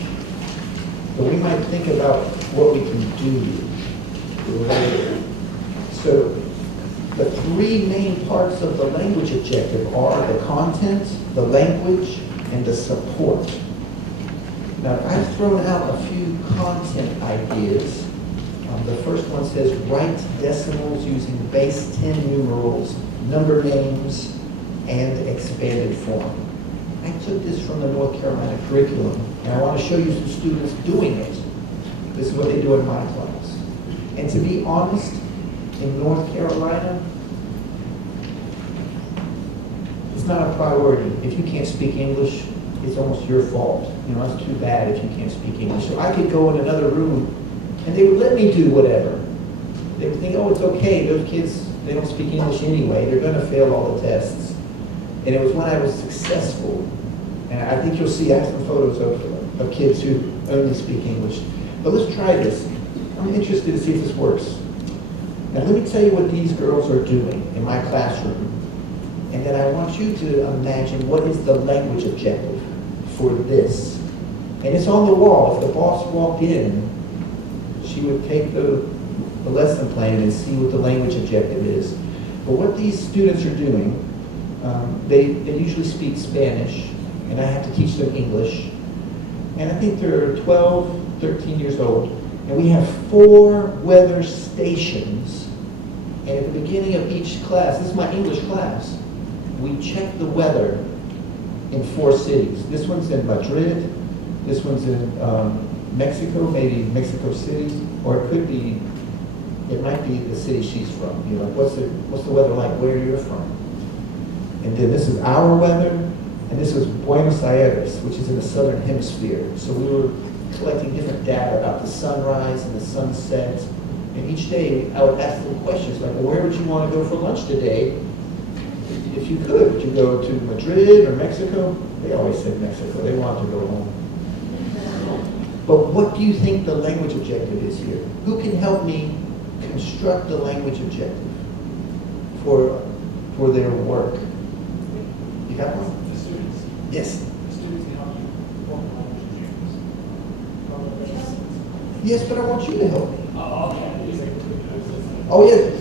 But we might think about what we can do later. So the 3 main parts of the language objective are the content, the language, and the support. Now, I've thrown out a few content ideas. The first one says write decimals using base 10 numerals, number names, and expanded form. I took this from the North Carolina curriculum, and I want to show you some students doing it. This is what they do in my class. And to be honest, in North Carolina, it's not a priority. If you can't speak English, it's almost your fault. You know, it's too bad if you can't speak English. So I could go in another room and they would let me do whatever. They would think, oh, it's okay, those kids, they don't speak English anyway, they're gonna fail all the tests. And it was when I was successful, and I think you'll see, I have some photos of kids who only speak English. But let's try this. I'm interested to see if this works. Now let me tell you what these girls are doing in my classroom. And then I want you to imagine what is the language objective for this. And it's on the wall. If the boss walked in, she would take the lesson plan and see what the language objective is. But what these students are doing, they usually speak Spanish, and I have to teach them English. And I think they're 12, 13 years old. And we have 4 weather stations. And at the beginning of each class, this is my English class, we check the weather in 4 cities. This one's in Madrid, this one's in Mexico, maybe Mexico City, or it could be, it might be the city she's from. You're like, what's the weather like where you're from? And then this is our weather, and this is Buenos Aires, which is in the southern hemisphere. So we were collecting different data about the sunrise and the sunset. And each day I would ask them questions like, well, where would you want to go for lunch today? If you could, would you go to Madrid or Mexico? They always said Mexico. They wanted to go home. But what do you think the language objective is here? Who can help me construct the language objective for their work? You got one? The students. Yes. The students can help you form language objectives. Yes, but I want you to help me. Okay. Oh, yes.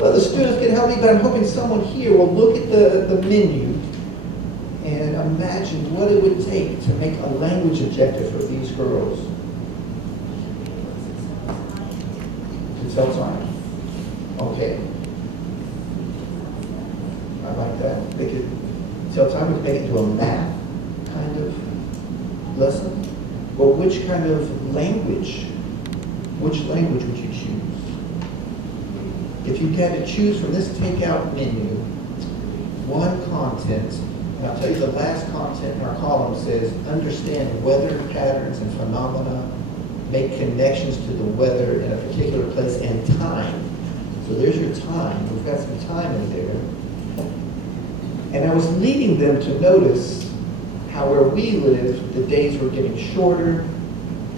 Well, the students can help me, but I'm hoping someone here will look at the menu and imagine what it would take to make a language objective for these girls. To tell time. Okay. I like that. They could tell time, we could make it into a math kind of lesson. But which kind of language? Which language would you choose? If you had to choose from this takeout menu, one content, and I'll tell you the last content in our column says, understand weather patterns and phenomena, make connections to the weather in a particular place and time. So there's your time. We've got some time in there. And I was leading them to notice how where we live, the days were getting shorter,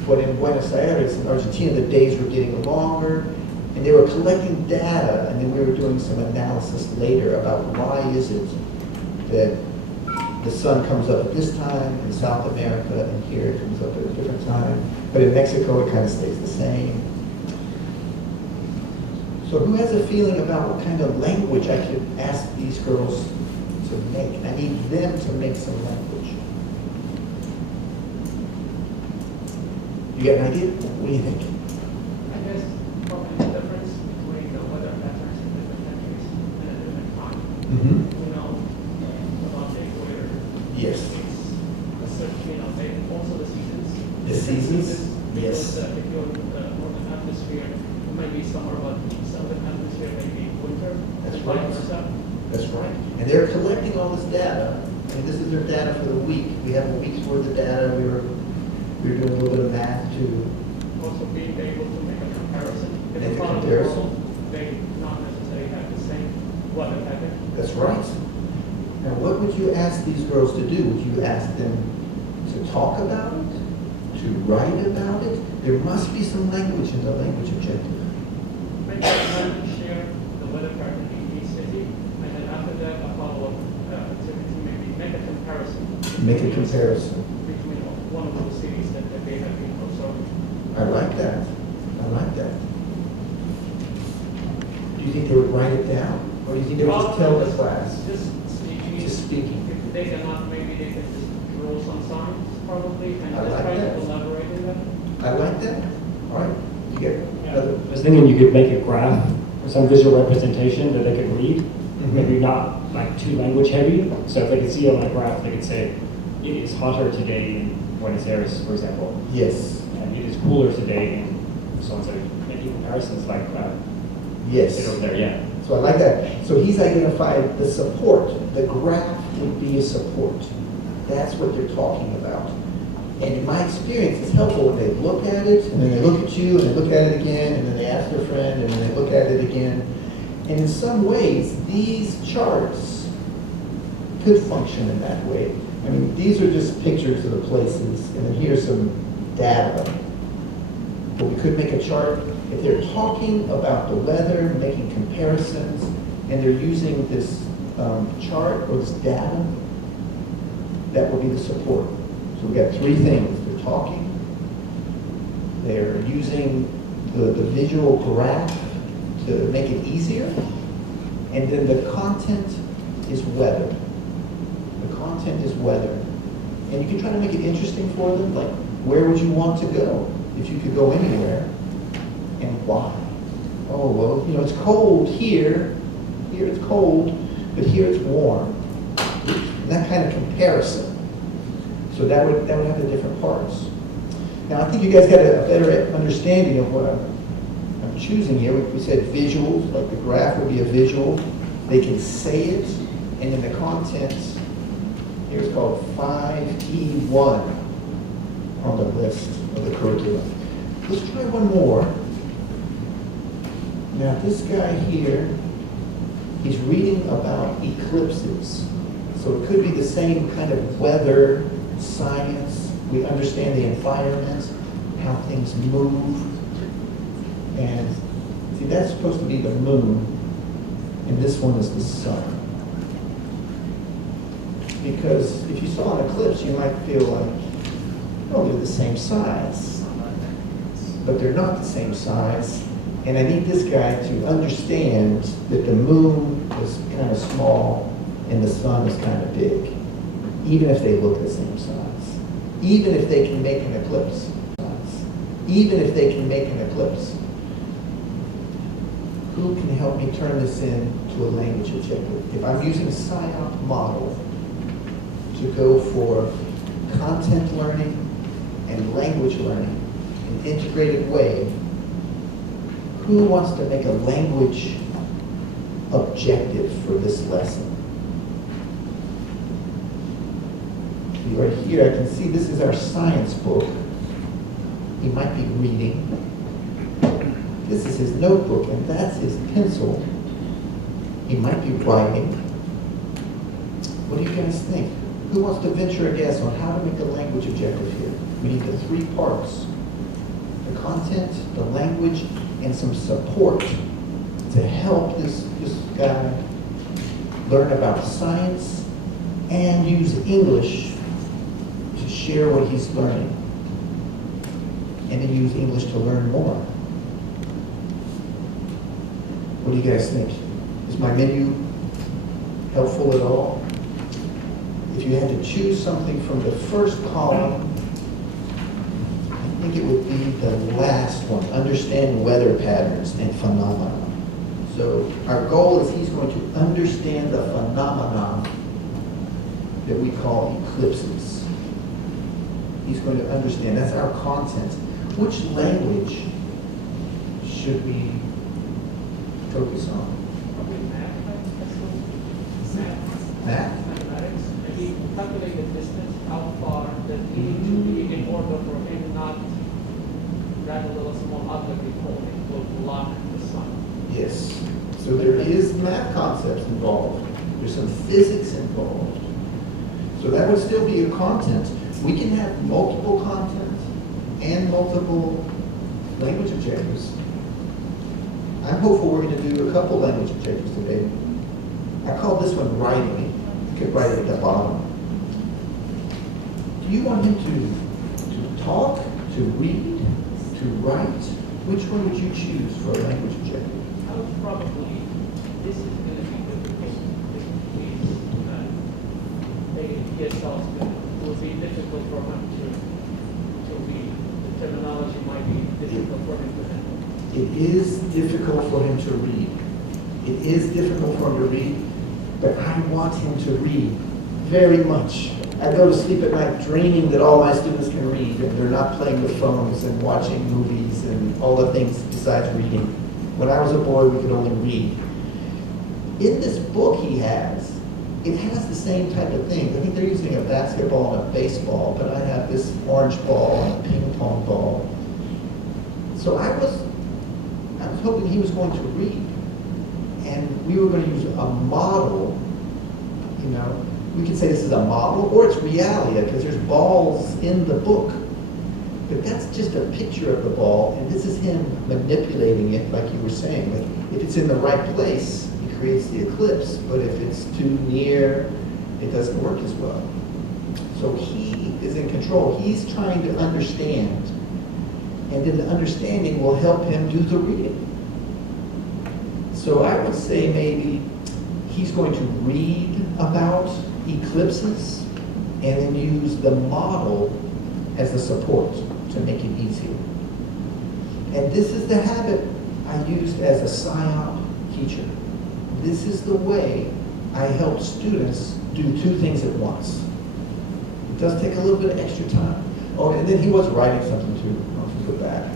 but in Buenos Aires, in Argentina, the days were getting longer, and they were collecting data, and then we were doing some analysis later about why is it that the sun comes up at this time in South America, and here it comes up at a different time, but in Mexico it kind of stays the same. So who has a feeling about what kind of language I could ask these girls to make? I need them to make some language. You got an idea? What do you think? I guess probably the difference between the weather patterns in different countries and at different time. Mm-hmm. You know, about the equator. Yes. It's a certain, you know, they also the seasons. The seasons? Because Yes. if you're in the northern hemisphere, it might be summer, but southern hemisphere may be winter. That's and right. vice versa. That's right. And they're collecting all this data, and this is their data for the week. We have a week's worth of data. We were doing a little bit of math too. Also being able to make a comparison. If Make a a part of the comparison. world, they not necessarily have the same weather pattern. That's right. Now, what would you ask these girls to do? Would you ask them to talk about it? To write about it? There must be some language in the language objective. Maybe try to share the weather pattern in each city, and then after that, a follow-up activity, maybe make a comparison. Make a comparison. Between one of those cities that they have been observing. I like that. I like that. Do you think they would write it down? Or do you think they would just tell the class? Just speaking. Just speaking. If they cannot, maybe they can just draw some signs, probably, and I just like try that. to collaborate in that. I like that. All right. You get another? I was thinking you could make a graph or some visual representation that they could read, maybe not like too language heavy. So if they could see on a graph, they could say, it is hotter today in Buenos Aires, for example, Yes. and it is cooler today in so and so, making comparisons like Yes. it over there, yeah. So I like that. So he's identified the support. The graph would be a support. That's what they're talking about. And in my experience, it's helpful when they look at it, and then they look at you, and they look at it again, and then they ask their friend, and then they look at it again. And in some ways, these charts could function in that way. I mean, these are just pictures of the places, and then here's some data. But we could make a chart. If they're talking about the weather, making comparisons, and they're using this chart or this data, that will be the support. So we got three things. They're talking, they're using the visual graph to make it easier, and then the content is weather. The content is weather. And you can try to make it interesting for them, like where would you want to go if you could go anywhere, and why? Oh, well, you know, it's cold here. Here it's cold, but here it's warm. And that kind of comparison. So that would have the different parts. Now, I think you guys got a better understanding of what I'm choosing here. We said visuals, like the graph would be a visual. They can say it, and then the content, here's called 5E1 on the list of the curriculum. Let's try one more. Now, this guy here, he's reading about eclipses. So it could be the same kind of weather, science. We understand the environment, how things move. And see, that's supposed to be the moon, and this one is the sun. Because if you saw an eclipse, you might feel like, oh, they're the same size. But they're not the same size. And I need this guy to understand that the moon is kind of small and the sun is kind of big, even if they look the same size. Even if they can make an eclipse. Even if they can make an eclipse. Who can help me turn this into a language objective? If I'm using a SIOP model to go for content learning and language learning in an integrated way, who wants to make a language objective for this lesson? See, right here, I can see this is our science book. He might be reading. This is his notebook, and that's his pencil. He might be writing. What do you guys think? Who wants to venture a guess on how to make a language objective here? We need the 3 parts. The content, the language, and some support to help this guy learn about science and use English to share what he's learning. And then use English to learn more. What do you guys think? Is my menu helpful at all? If you had to choose something from the first column, I think it would be the last one, understand weather patterns and phenomena. So our goal is he's going to understand the phenomenon that we call eclipses. He's going to understand, that's our content. Which language should we focus on? Probably math. Math? Mathematics. Maybe calculate the distance, how far the need to be in order for him not grab a little small object before it will block the sun. Yes. So there is math concepts involved. There's some physics involved. So that would still be a content. We can have multiple content and multiple language objectives. I'm hopeful we're going to do a couple language objectives today. I call this one writing. You could write it at the bottom. Do you want him to talk, to read, to write? Which one would you choose for a language objective? I would probably, this is going to be difficult. The ESL student will be difficult for him to read. The terminology might be difficult for him to handle. It is difficult for him to read. It is difficult for him to read, but I want him to read very much. I go to sleep at night dreaming that all my students can read and they're not playing with phones and watching movies and all the things besides reading. When I was a boy, we could only read. In this book he has, it has the same type of thing. I think they're using a basketball and a baseball, but I have this orange ball and a ping pong ball. So I was hoping he was going to read. And we were going to use a model, you know. We could say this is a model, or it's realia, because there's balls in the book. But that's just a picture of the ball, and this is him manipulating it, like you were saying. Like, if it's in the right place, it creates the eclipse, but if it's too near, it doesn't work as well. So he is in control. He's trying to understand, and then the understanding will help him do the reading. So I would say maybe he's going to read about eclipses and then use the model as the support to make it easier. And this is the habit I used as a SIOP teacher. This is the way I help students do 2 things at once. It does take a little bit of extra time. Oh, and then he was writing something too. I'll have to go back.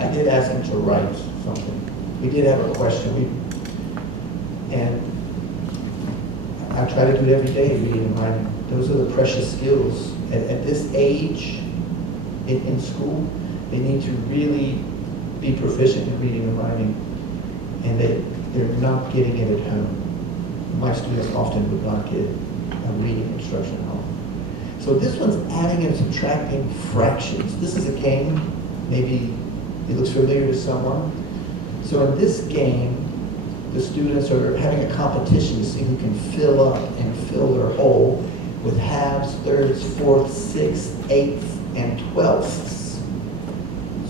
I did ask him to write something. We did have a question. And I try to do it every day, reading and writing. Those are the precious skills. At this age in school, they need to really be proficient in reading and writing. And they're not getting it at home. My students often would not get a reading instruction at home. So this one's adding and subtracting fractions. This is a game. Maybe it looks familiar to someone. So in this game, the students are having a competition to see who can fill up and fill their hole with halves, thirds, fourths, sixths, eighths, and twelfths.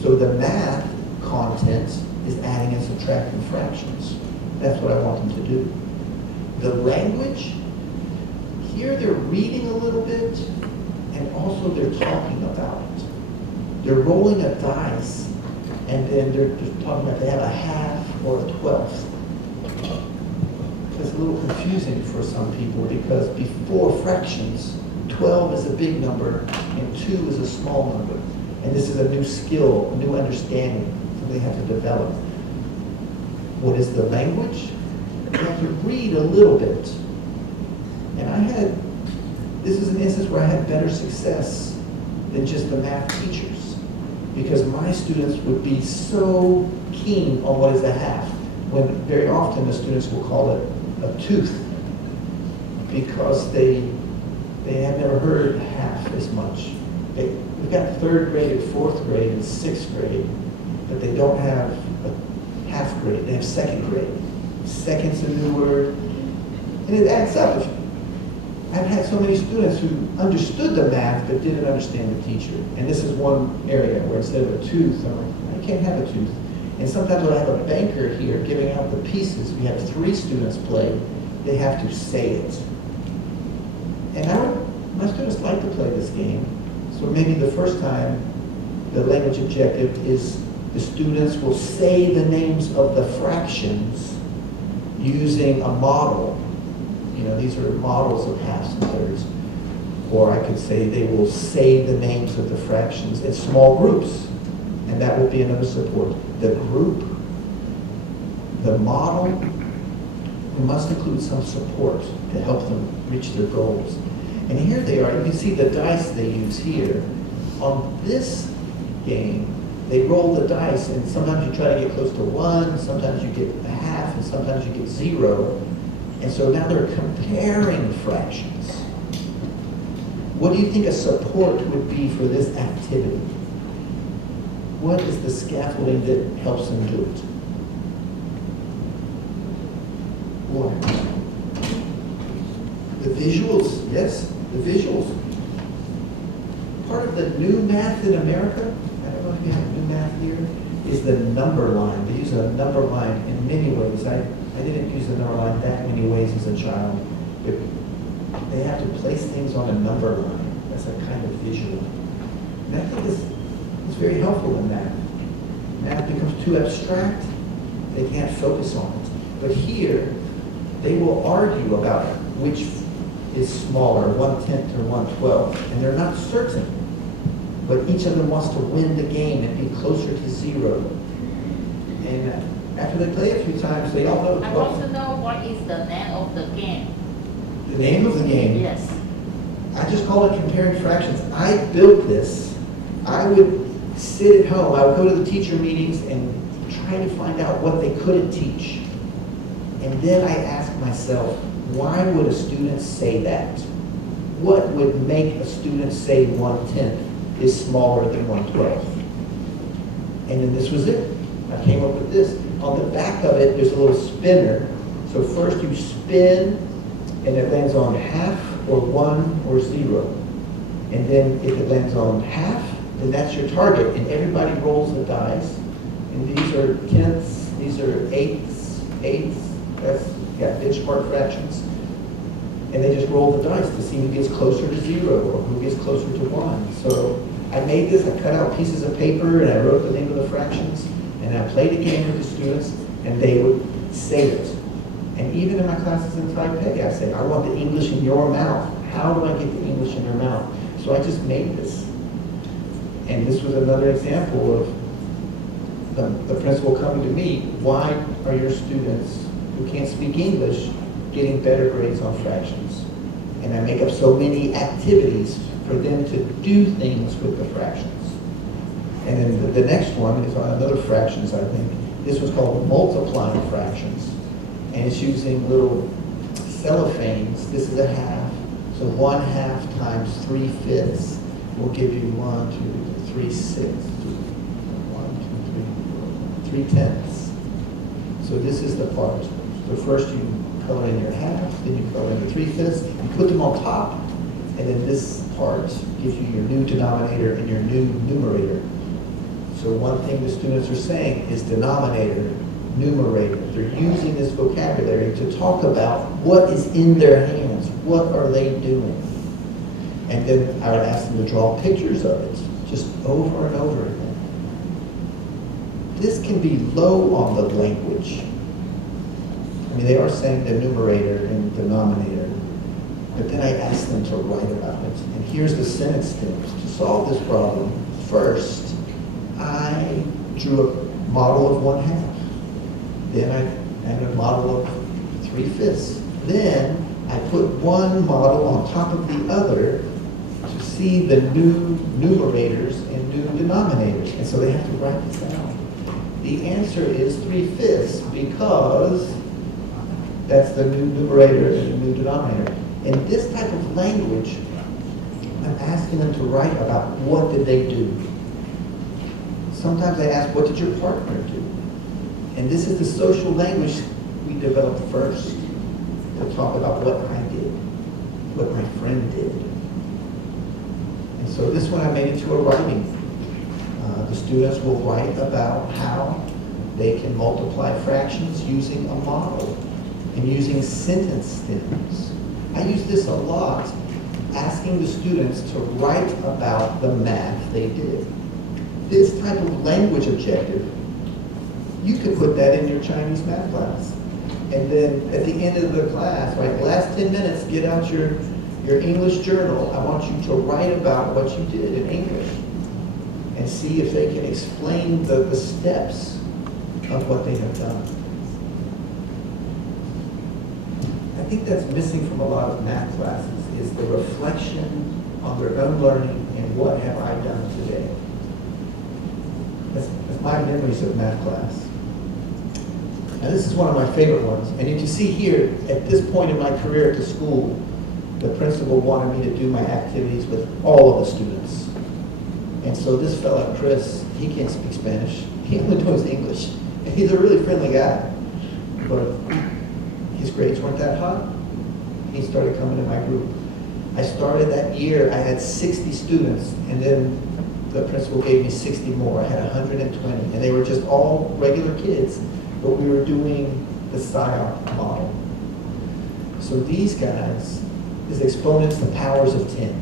So the math content is adding and subtracting fractions. That's what I want them to do. The language, here they're reading a little bit, and also they're talking about it. They're rolling a dice, and then they're talking about they have a half or a twelfth. It's a little confusing for some people because before fractions, 12 is a big number and 2 is a small number. And this is a new skill, a new understanding that they have to develop. What is the language? You have to read a little bit. And this is an instance where I had better success than just the math teachers because my students would be so keen on what is a half when very often the students will call it a tooth. because they have never heard half as much. We've got third grade and fourth grade and sixth grade, but they don't have a half grade. They have second grade. Second's a new word, and it adds up. I've had so many students who understood the math but didn't understand the teacher. And this is one area where instead of a tooth, I'm like, I can't have a tooth. And sometimes when I have a banker here giving out the pieces, we have 3 students play, they have to say it. And my students like to play this game. So maybe the first time, the language objective is the students will say the names of the fractions using a model. You know, these are models of halves and thirds. Or I could say they will say the names of the fractions in small groups. And that will be another support. The group, the model, we must include some support to help them reach their goals. And here they are. You can see the dice they use here. On this game, they roll the dice, and sometimes you try to get close to 1, sometimes you get a half, and sometimes you get 0. And so now they're comparing fractions. What do you think a support would be for this activity? What is the scaffolding that helps them do it? What? The visuals, yes, the visuals. Part of the new math in America, I don't know if you have new math here, is the number line. They use a number line in many ways. I didn't use the number line that many ways as a child. They have to place things on a number line. That's a kind of visual. And I think this is very helpful in math. Math becomes too abstract. They can't focus on it. But here, they will argue about which is smaller, 1/10 or 1/12, and they're not certain. But each of them wants to win the game and be closer to 0. And after they play a few times, they all know. I want to know what is the name of the game. The name of the game? Yes. I just call it comparing fractions. I built this. I would sit at home. I would go to the teacher meetings and try to find out what they couldn't teach. And then I ask myself, why would a student say that? What would make a student say 1/10 is smaller than 1/12? And then this was it. I came up with this. On the back of it, there's a little spinner. So first you spin, and it lands on half or 1 or 0. And then if it lands on half, then that's your target. And everybody rolls the dice. And these are tenths, these are eighths, that's benchmark fractions. And they just roll the dice to see who gets closer to 0 or who gets closer to 1. So I made this, I cut out pieces of paper and I wrote the name of the fractions. And I played a game with the students, and they would say it. And even in my classes in Taipei, I say, I want the English in your mouth. How do I get the English in your mouth? So I just made this. And this was another example of the principal coming to me. Why are your students who can't speak English getting better grades on fractions? And I make up so many activities for them to do things with the fractions. And then the next one is on another fractions, I think. This was called multiplying fractions. And it's using little cellophanes. This is a half. So 1/2 times 3/5 will give you 1, 2, 3, 6. 1, 2, 3, 4, 3/10. So this is the part. So first you color in your half, then you color in your 3/5. You put them on top, and then this part gives you your new denominator and your new numerator. So one thing the students are saying is denominator, numerator. They're using this vocabulary to talk about what is in their hands. What are they doing? And then I would ask them to draw pictures of it, just over and over again. This can be low on the language. I mean, they are saying the numerator and denominator, but then I ask them to write about it. And here's the sentence steps. To solve this problem, first, I drew a model of 1/2. Then I had a model of 3/5. Then I put one model on top of the other to see the new numerators and new denominators. And so they have to write this down. The answer is 3/5 because that's the new numerator and the new denominator. In this type of language, I'm asking them to write about what did they do. Sometimes I ask, what did your partner do? And this is the social language we developed first, to talk about what I did, what my friend did. And so this one I made into a writing. The students will write about how they can multiply fractions using a model and using sentence stems. I use this a lot, asking the students to write about the math they did. This type of language objective, you could put that in your Chinese math class. And then at the end of the class, right, last 10 minutes, get out your English journal. I want you to write about what you did in English and see if they can explain the steps of what they have done. I think that's missing from a lot of math classes, is the reflection on their own learning and what have I done today. That's my memories of math class. Now this is one of my favorite ones, and you can see here, at this point in my career at the school, the principal wanted me to do my activities with all of the students. And so this fella, Chris, he can't speak Spanish. He only knows English. And he's a really friendly guy. But his grades weren't that hot. He started coming to my group. I started that year, I had 60 students, and then the principal gave me 60 more. I had 120, and they were just all regular kids, but we were doing the SIOP model. So these guys is exponents to powers of 10.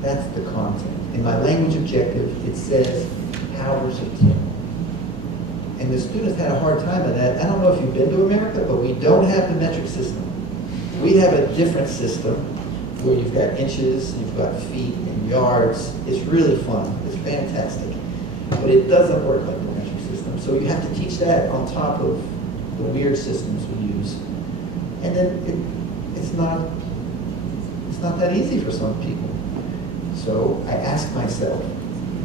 That's the content. In my language objective, it says powers of 10. And the students had a hard time with that. I don't know if you've been to America, but we don't have the metric system. We have a different system where you've got inches, you've got feet and yards. It's really fun. It's fantastic. But it doesn't work like the metric system. So you have to teach that on top of the weird systems we use. And then it's not that easy for some people. So I ask myself,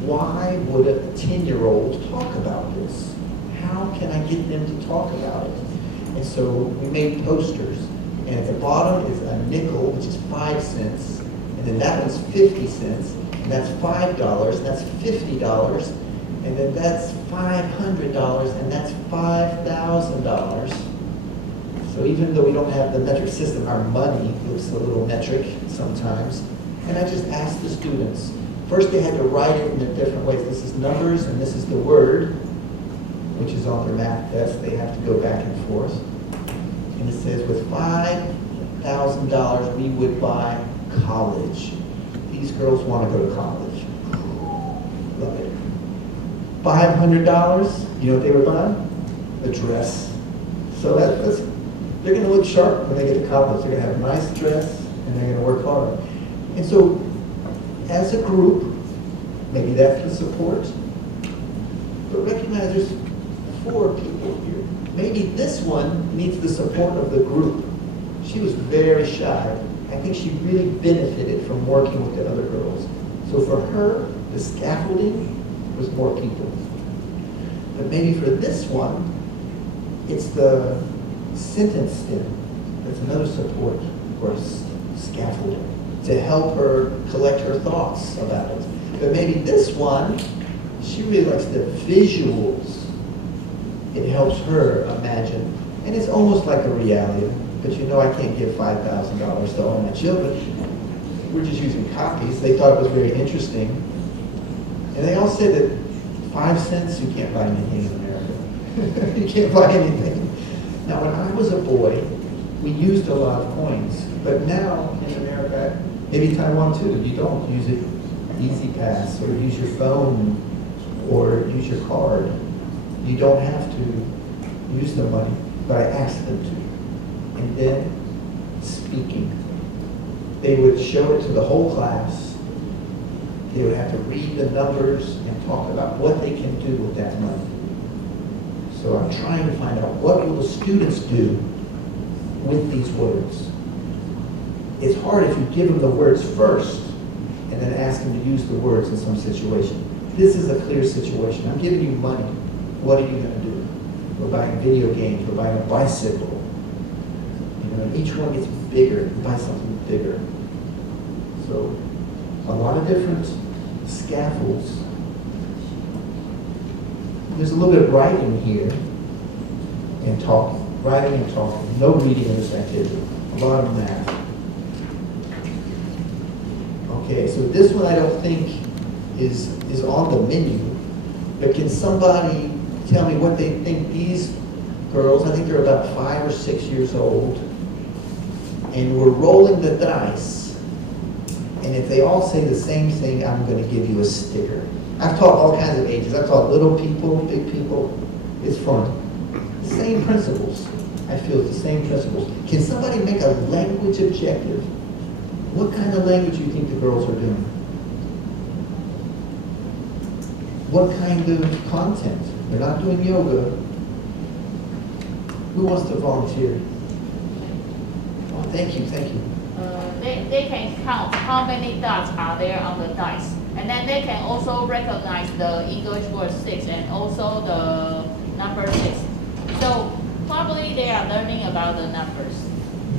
why would a 10-year-old talk about this? How can I get them to talk about it? And so we made posters. And at the bottom is a nickel, which is 5 cents. And then that one's 50 cents. And that's $5. And that's $50. And then that's $500. And that's $5,000. So even though we don't have the metric system, our money looks a little metric sometimes. And I just asked the students. First they had to write it in the different ways. This is numbers and this is the word, which is on their math test. They have to go back and forth. And it says, with $5,000 we would buy college. These girls want to go to college. Love it. $500, you know what they would buy? A dress. So they're going to look sharp when they get to college. They're going to have a nice dress and they're going to work hard. And so, as a group, maybe that's the support, but recognize there's 4 people here. Maybe this one needs the support of the group. She was very shy. I think she really benefited from working with the other girls. So for her, the scaffolding was more people. But maybe for this one, it's the sentence stem. That's another support or scaffolding to help her collect her thoughts about it. But maybe this one, she really likes the visuals. It helps her imagine. And it's almost like a reality. But you know I can't give $5,000 to all my children. We're just using copies. They thought it was very interesting. And they all said that 5 cents, you can't buy anything in America. You can't buy anything. Now when I was a boy, we used a lot of coins. But now in America, maybe Taiwan too, you don't use it Easy Pass or use your phone or use your card. You don't have to use the money, but I asked them to. And then speaking. They would show it to the whole class. They would have to read the numbers and talk about what they can do with that money. So I'm trying to find out what will the students do with these words. It's hard if you give them the words first and then ask them to use the words in some situation. This is a clear situation. I'm giving you money. What are you going to do? We're buying video games. We're buying a bicycle. You know, each one gets bigger, buy something bigger. So a lot of different scaffolds. There's a little bit of writing here and talking, writing and talking. No reading in this activity. A lot of math. Okay, so this one I don't think is on the menu, but can somebody tell me what they think these girls, I think they're about 5 or 6 years old, and we're rolling the dice, and if they all say the same thing, I'm going to give you a sticker. I've taught all kinds of ages. I've taught little people, big people. It's fun. Same principles. I feel it's the same principles. Can somebody make a language objective? What kind of language do you think the girls are doing? What kind of content? They're not doing yoga. Who wants to volunteer? Oh, thank you, thank you. They can count how many dots are there on the dice. And then they can also recognize the English word 6 and also the number 6. So probably they are learning about the numbers.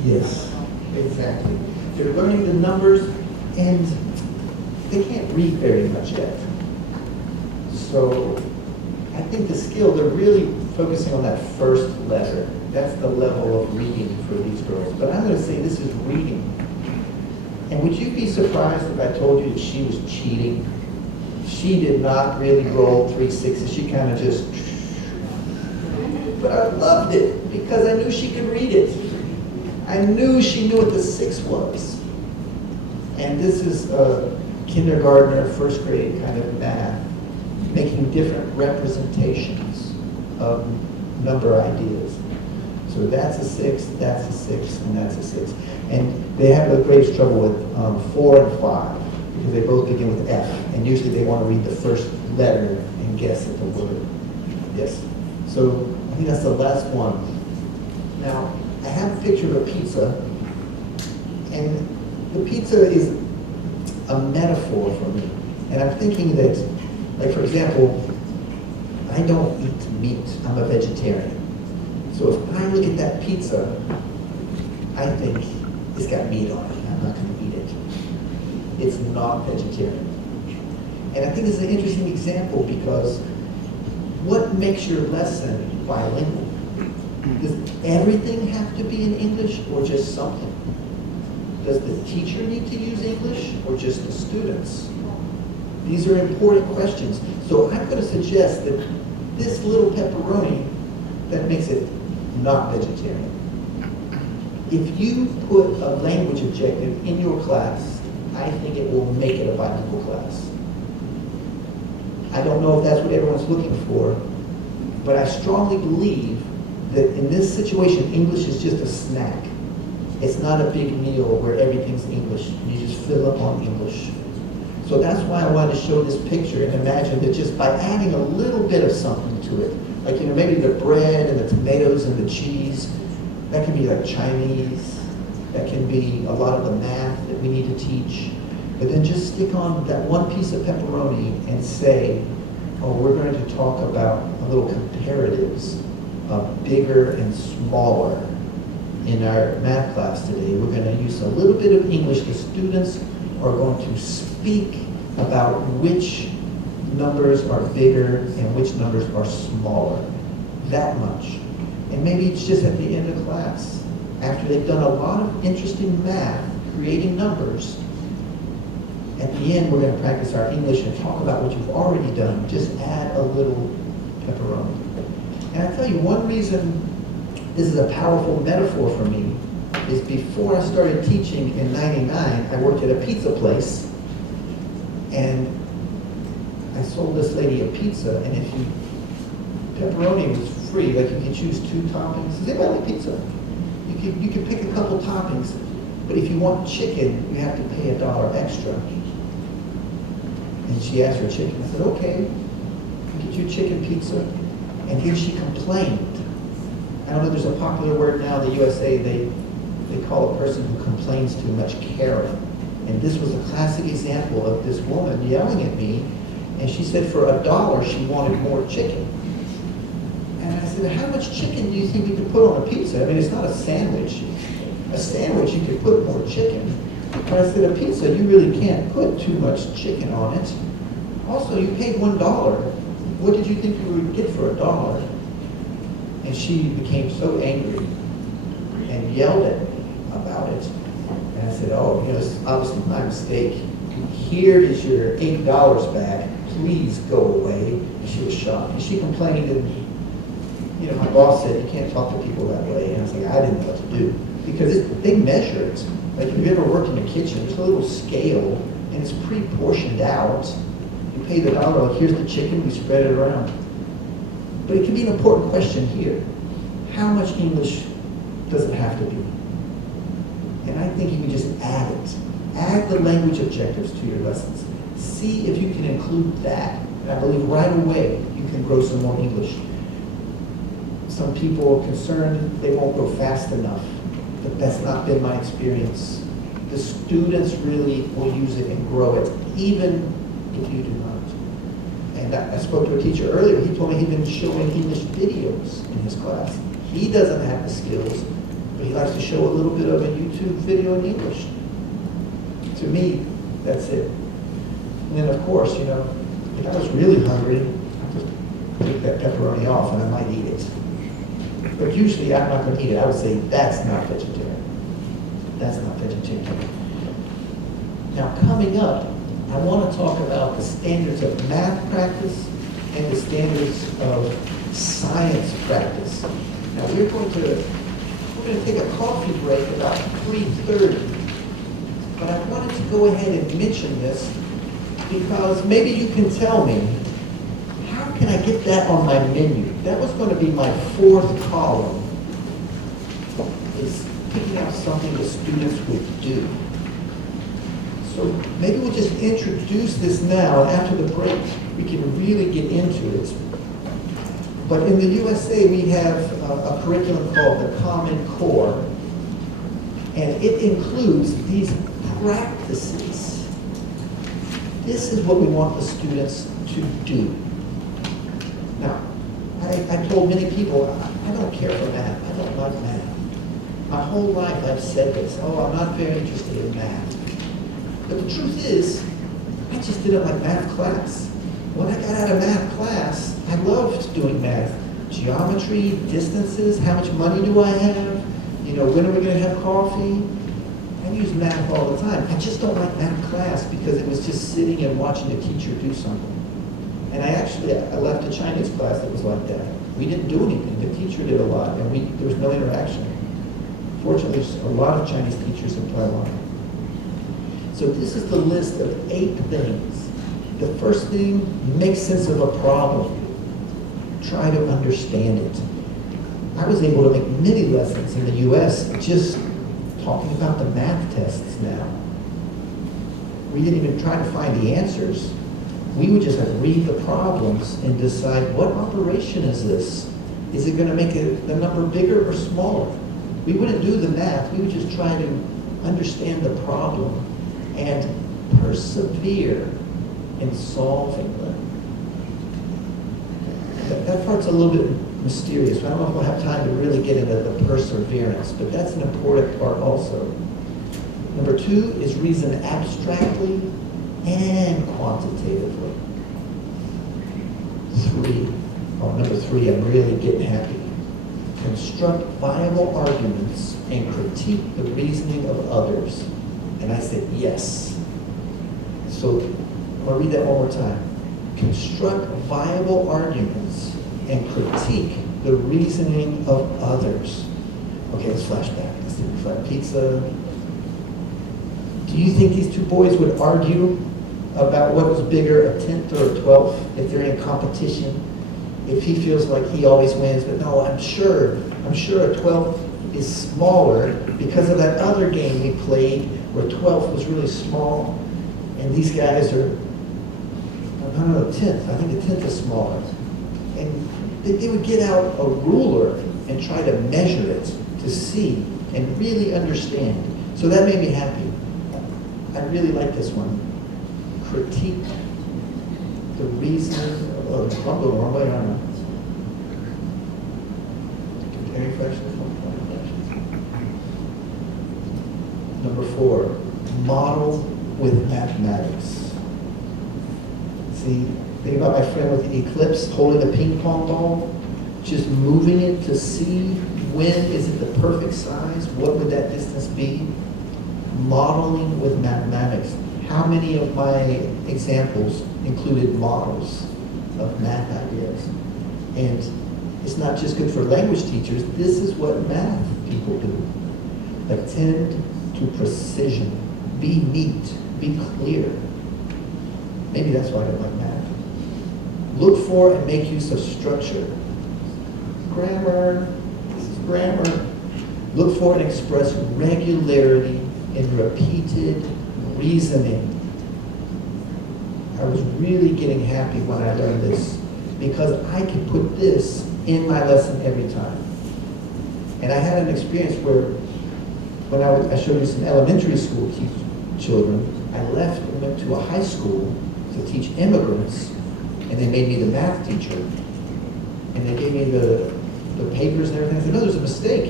Yes, exactly. They're learning the numbers and they can't read very much yet. So I think the skill, they're really focusing on that first letter. That's the level of reading for these girls. But I'm going to say this is reading. And would you be surprised if I told you that she was cheating? She did not really roll 3 6s. She kind of just... But I loved it because I knew she could read it. I knew she knew what the 6 was. And this is a kindergartner, first grade kind of math, making different representations of number ideas. So that's a 6, that's a 6, and that's a 6. And they have the greatest trouble with 4 and 5 because they both begin with F. And usually they want to read the first letter and guess at the word. Yes. So I think that's the last one. Now, I have a picture of a pizza. And the pizza is a metaphor for me. And I'm thinking that, like for example, I don't eat meat. I'm a vegetarian. So if I look at that pizza, I think it's got meat on it. I'm not going to eat it. It's not vegetarian. And I think it's an interesting example because what makes your lesson bilingual? Does everything have to be in English or just something? Does the teacher need to use English or just the students? These are important questions. So I'm going to suggest that this little pepperoni, that makes it not vegetarian. If you put a language objective in your class, I think it will make it a bilingual class. I don't know if that's what everyone's looking for, but I strongly believe that in this situation, English is just a snack. It's not a big meal where everything's English. You just fill up on English. So that's why I wanted to show this picture and imagine that just by adding a little bit of something to it, like maybe the bread and the tomatoes and the cheese, that can be like Chinese, that can be a lot of the math that we need to teach. But then just stick on that one piece of pepperoni and say, oh, we're going to talk about a little comparatives of bigger and smaller in our math class today. We're going to use a little bit of English. The students are going to speak about which numbers are bigger and which numbers are smaller. That much. And maybe it's just at the end of class, after they've done a lot of interesting math, creating numbers. At the end, we're going to practice our English and talk about what you've already done. Just add a little pepperoni. And I tell you, one reason this is a powerful metaphor for me is before I started teaching in '99, I worked at a pizza place, and I sold this lady a pizza, and if you, pepperoni was free, like you could choose 2 toppings. Does anybody like pizza? You could pick a couple toppings, but if you want chicken, you have to pay $1 extra. And she asked for chicken. I said, okay, I'll get you chicken pizza. And then she complained. I don't know, there's a popular word now in the USA, they call a person who complains too much Karen. And this was a classic example of this woman yelling at me, and she said for $1 she wanted more chicken. And I said, how much chicken do you think you could put on a pizza? I mean, it's not a sandwich. A sandwich, you could put more chicken. But I said, a pizza, you really can't put too much chicken on it. Also, you paid $1. What did you think you would get for $1? And she became so angry and yelled at me about it. And I said, oh, you know, it's obviously my mistake. Here is your $8 back. Please go away. And she was shocked. And she complained, and you know, my boss said, you can't talk to people that way. And I was like, I didn't know what to do. Because they measure it. Like if you ever worked in a kitchen, there's a little scale, and it's pre-portioned out. You pay the $1, like here's the chicken, we spread it around. But it can be an important question here. How much English does it have to be? And I think you can just add it. Add the language objectives to your lessons. See if you can include that. And I believe right away you can grow some more English. Some people are concerned they won't go fast enough. But that's not been my experience. The students really will use it and grow it, even if you do not. And I spoke to a teacher earlier. He told me he'd been showing English videos in his class. He doesn't have the skills, but he likes to show a little bit of a YouTube video in English. To me, that's it. And then, of course, you know, if I was really hungry, I'd just take that pepperoni off and I might eat it. But usually I'm not going to eat it. I would say that's not vegetarian. That's not vegetarian. Now coming up, I want to talk about the standards of math practice and the standards of science practice. Now we're going to take a coffee break about 3:30. But I wanted to go ahead and mention this because maybe you can tell me, how can I get that on my menu? That was going to be my fourth column, is picking out something the students would do. So maybe we'll just introduce this now, and after the break, we can really get into it. But in the USA, we have a curriculum called the Common Core, and it includes these practices. This is what we want the students to do. Now, I told many people, I don't care for math. I don't like math. My whole life I've said this. Oh, I'm not very interested in math. But the truth is, I just didn't like math class. When I got out of math class, I loved doing math. Geometry, distances, how much money do I have? You know, when are we going to have coffee? I use math all the time. I just don't like math class because it was just sitting and watching a teacher do something. And I left a Chinese class that was like that. We didn't do anything. The teacher did a lot, and there was no interaction. Fortunately, there's a lot of Chinese teachers in Taiwan. So this is the list of 8 things. The first thing, make sense of a problem. Try to understand it. I was able to make many lessons in the US just talking about the math tests now. We didn't even try to find the answers. We would just read the problems and decide, what operation is this? Is it going to make the number bigger or smaller? We wouldn't do the math. We would just try to understand the problem and persevere in solving them. That part's a little bit mysterious. I don't know if we'll have time to really get into the perseverance, but that's an important part also. Number 2 is reason abstractly and quantitatively. Number 3, I'm really getting happy. Construct viable arguments and critique the reasoning of others. And I said yes. So I'm going to read that one more time. Construct viable arguments and critique the reasoning of others. Okay, let's flash back. Let's see, flat pizza. Do you think these 2 boys would argue about what was bigger, a 10th or a 12th, if they're in competition? If he feels like he always wins, but no, I'm sure a 12th is smaller because of that other game we played where 12th was really small, and these guys are, I don't know, 10th. I think the 10th is smaller. And they would get out a ruler and try to measure it to see and really understand. So that made me happy. I really like this one. Critique the reasoning of the wrong way around. Comparing fractions, multiplying fractions. Number 4, model with mathematics. See, think about my friend with the eclipse holding a ping pong ball, just moving it to see when is it the perfect size, what would that distance be? Modeling with mathematics. How many of my examples included models of math ideas? And it's not just good for language teachers, this is what math people do. Attend to precision. Be neat. Be clear. Maybe that's why I don't like math. Look for and make use of structure. Grammar. This is grammar. Look for and express regularity in repeated reasoning. I was really getting happy when I learned this because I could put this in my lesson every time. And I had an experience where when I showed you some elementary school children, I left and went to a high school to teach immigrants, and they made me the math teacher. And they gave me the papers and everything. I said, no, there's a mistake.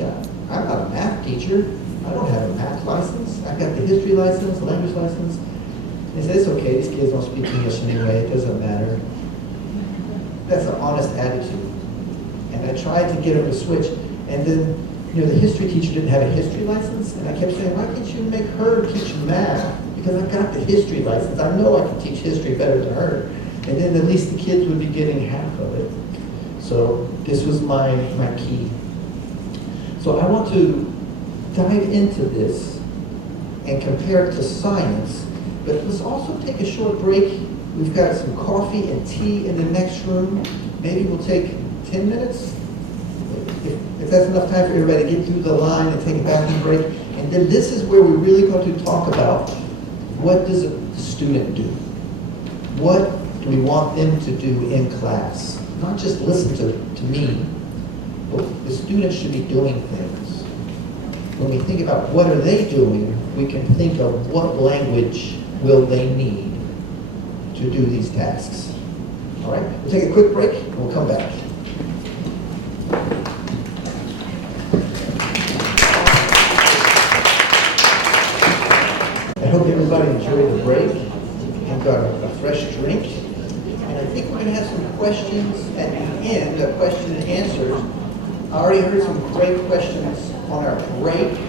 I'm not a math teacher. I don't have a math license. I've got the history license, the language license. They said, it's okay, these kids don't speak English anyway, it doesn't matter. That's an honest attitude. And I tried to get them to switch, and then the history teacher didn't have a history license, and I kept saying, why can't you make her teach math? Because I've got the history license. I know I can teach history better than her. And then at least the kids would be getting half of it. So this was my key. So I want to dive into this and compare it to science, but let's also take a short break. We've got some coffee and tea in the next room. Maybe we'll take 10 minutes. If that's enough time for everybody to get through the line and take a bathroom break. And then this is where we're really going to talk about what does a student do? What do we want them to do in class? Not just listen to me, but the students should be doing things. When we think about what are they doing, we can think of what language will they need to do these tasks. All right, we'll take a quick break and we'll come back. I hope everybody enjoyed the break and got a fresh drink. And I think we're going to have some questions at the end, question and answers. I already heard some great questions on our break.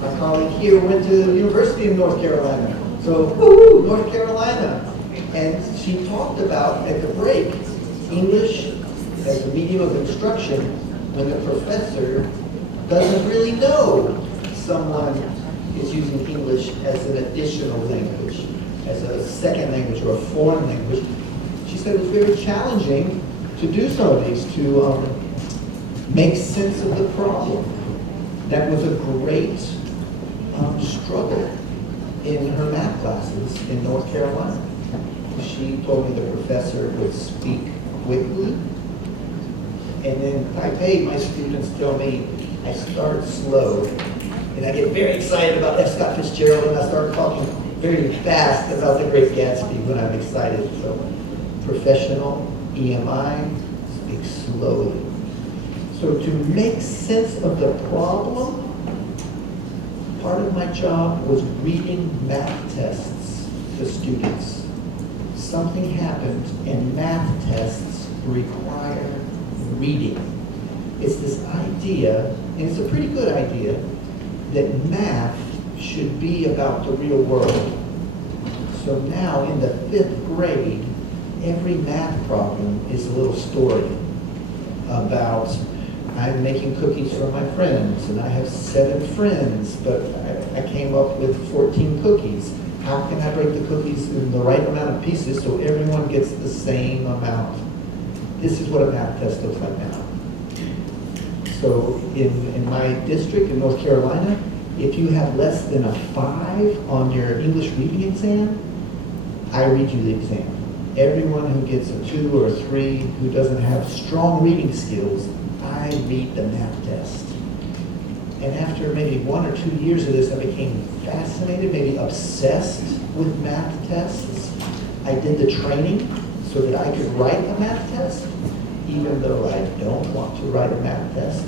My colleague here went to the University of North Carolina. So, woo-hoo, North Carolina. And she talked about, at the break, English as a medium of instruction when the professor doesn't really know someone is using English as an additional language, as a second language or a foreign language. She said it was very challenging to do some of these, to make sense of the problem. That was a great struggle in her math classes in North Carolina. She told me the professor would speak quickly, and then Taipei, my students tell me I start slow, and I get very excited about F. Scott Fitzgerald, and I start talking very fast about the Great Gatsby when I'm excited. So professional, EMI, speak slowly. So to make sense of the problem, part of my job was reading math tests to students. Something happened, and math tests require reading. It's this idea, and it's a pretty good idea, that math should be about the real world. So now in the 5th grade, every math problem is a little story about I'm making cookies for my friends, and I have 7 friends, but I came up with 14 cookies. How can I break the cookies in the right amount of pieces so everyone gets the same amount? This is what a math test looks like now. So in my district in North Carolina, if you have less than a 5 on your English reading exam, I read you the exam. Everyone who gets a 2 or a 3 who doesn't have strong reading skills, I read the math test. And after maybe 1 or 2 years of this, I became fascinated, maybe obsessed with math tests. I did the training so that I could write a math test. even though I don't want to write a math test,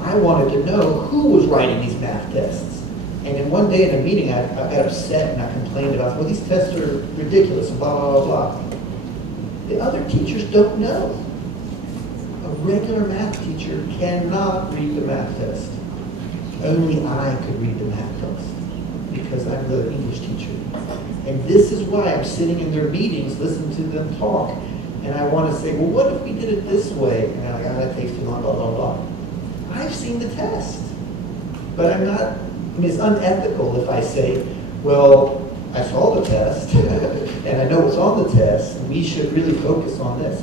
I wanted to know who was writing these math tests. And then one day in a meeting, I got upset and I complained about, well, these tests are ridiculous, and blah, blah, blah, blah. The other teachers don't know. A regular math teacher cannot read the math test. Only I could read the math test because I'm the English teacher. And this is why I'm sitting in their meetings, listening to them talk, and I want to say, well, what if we did it this way? And I'm like, oh, that takes too long, blah, blah, blah. I've seen the test, but I'm not, I mean, it's unethical if I say, well, I saw the test, and I know what's on the test, and we should really focus on this.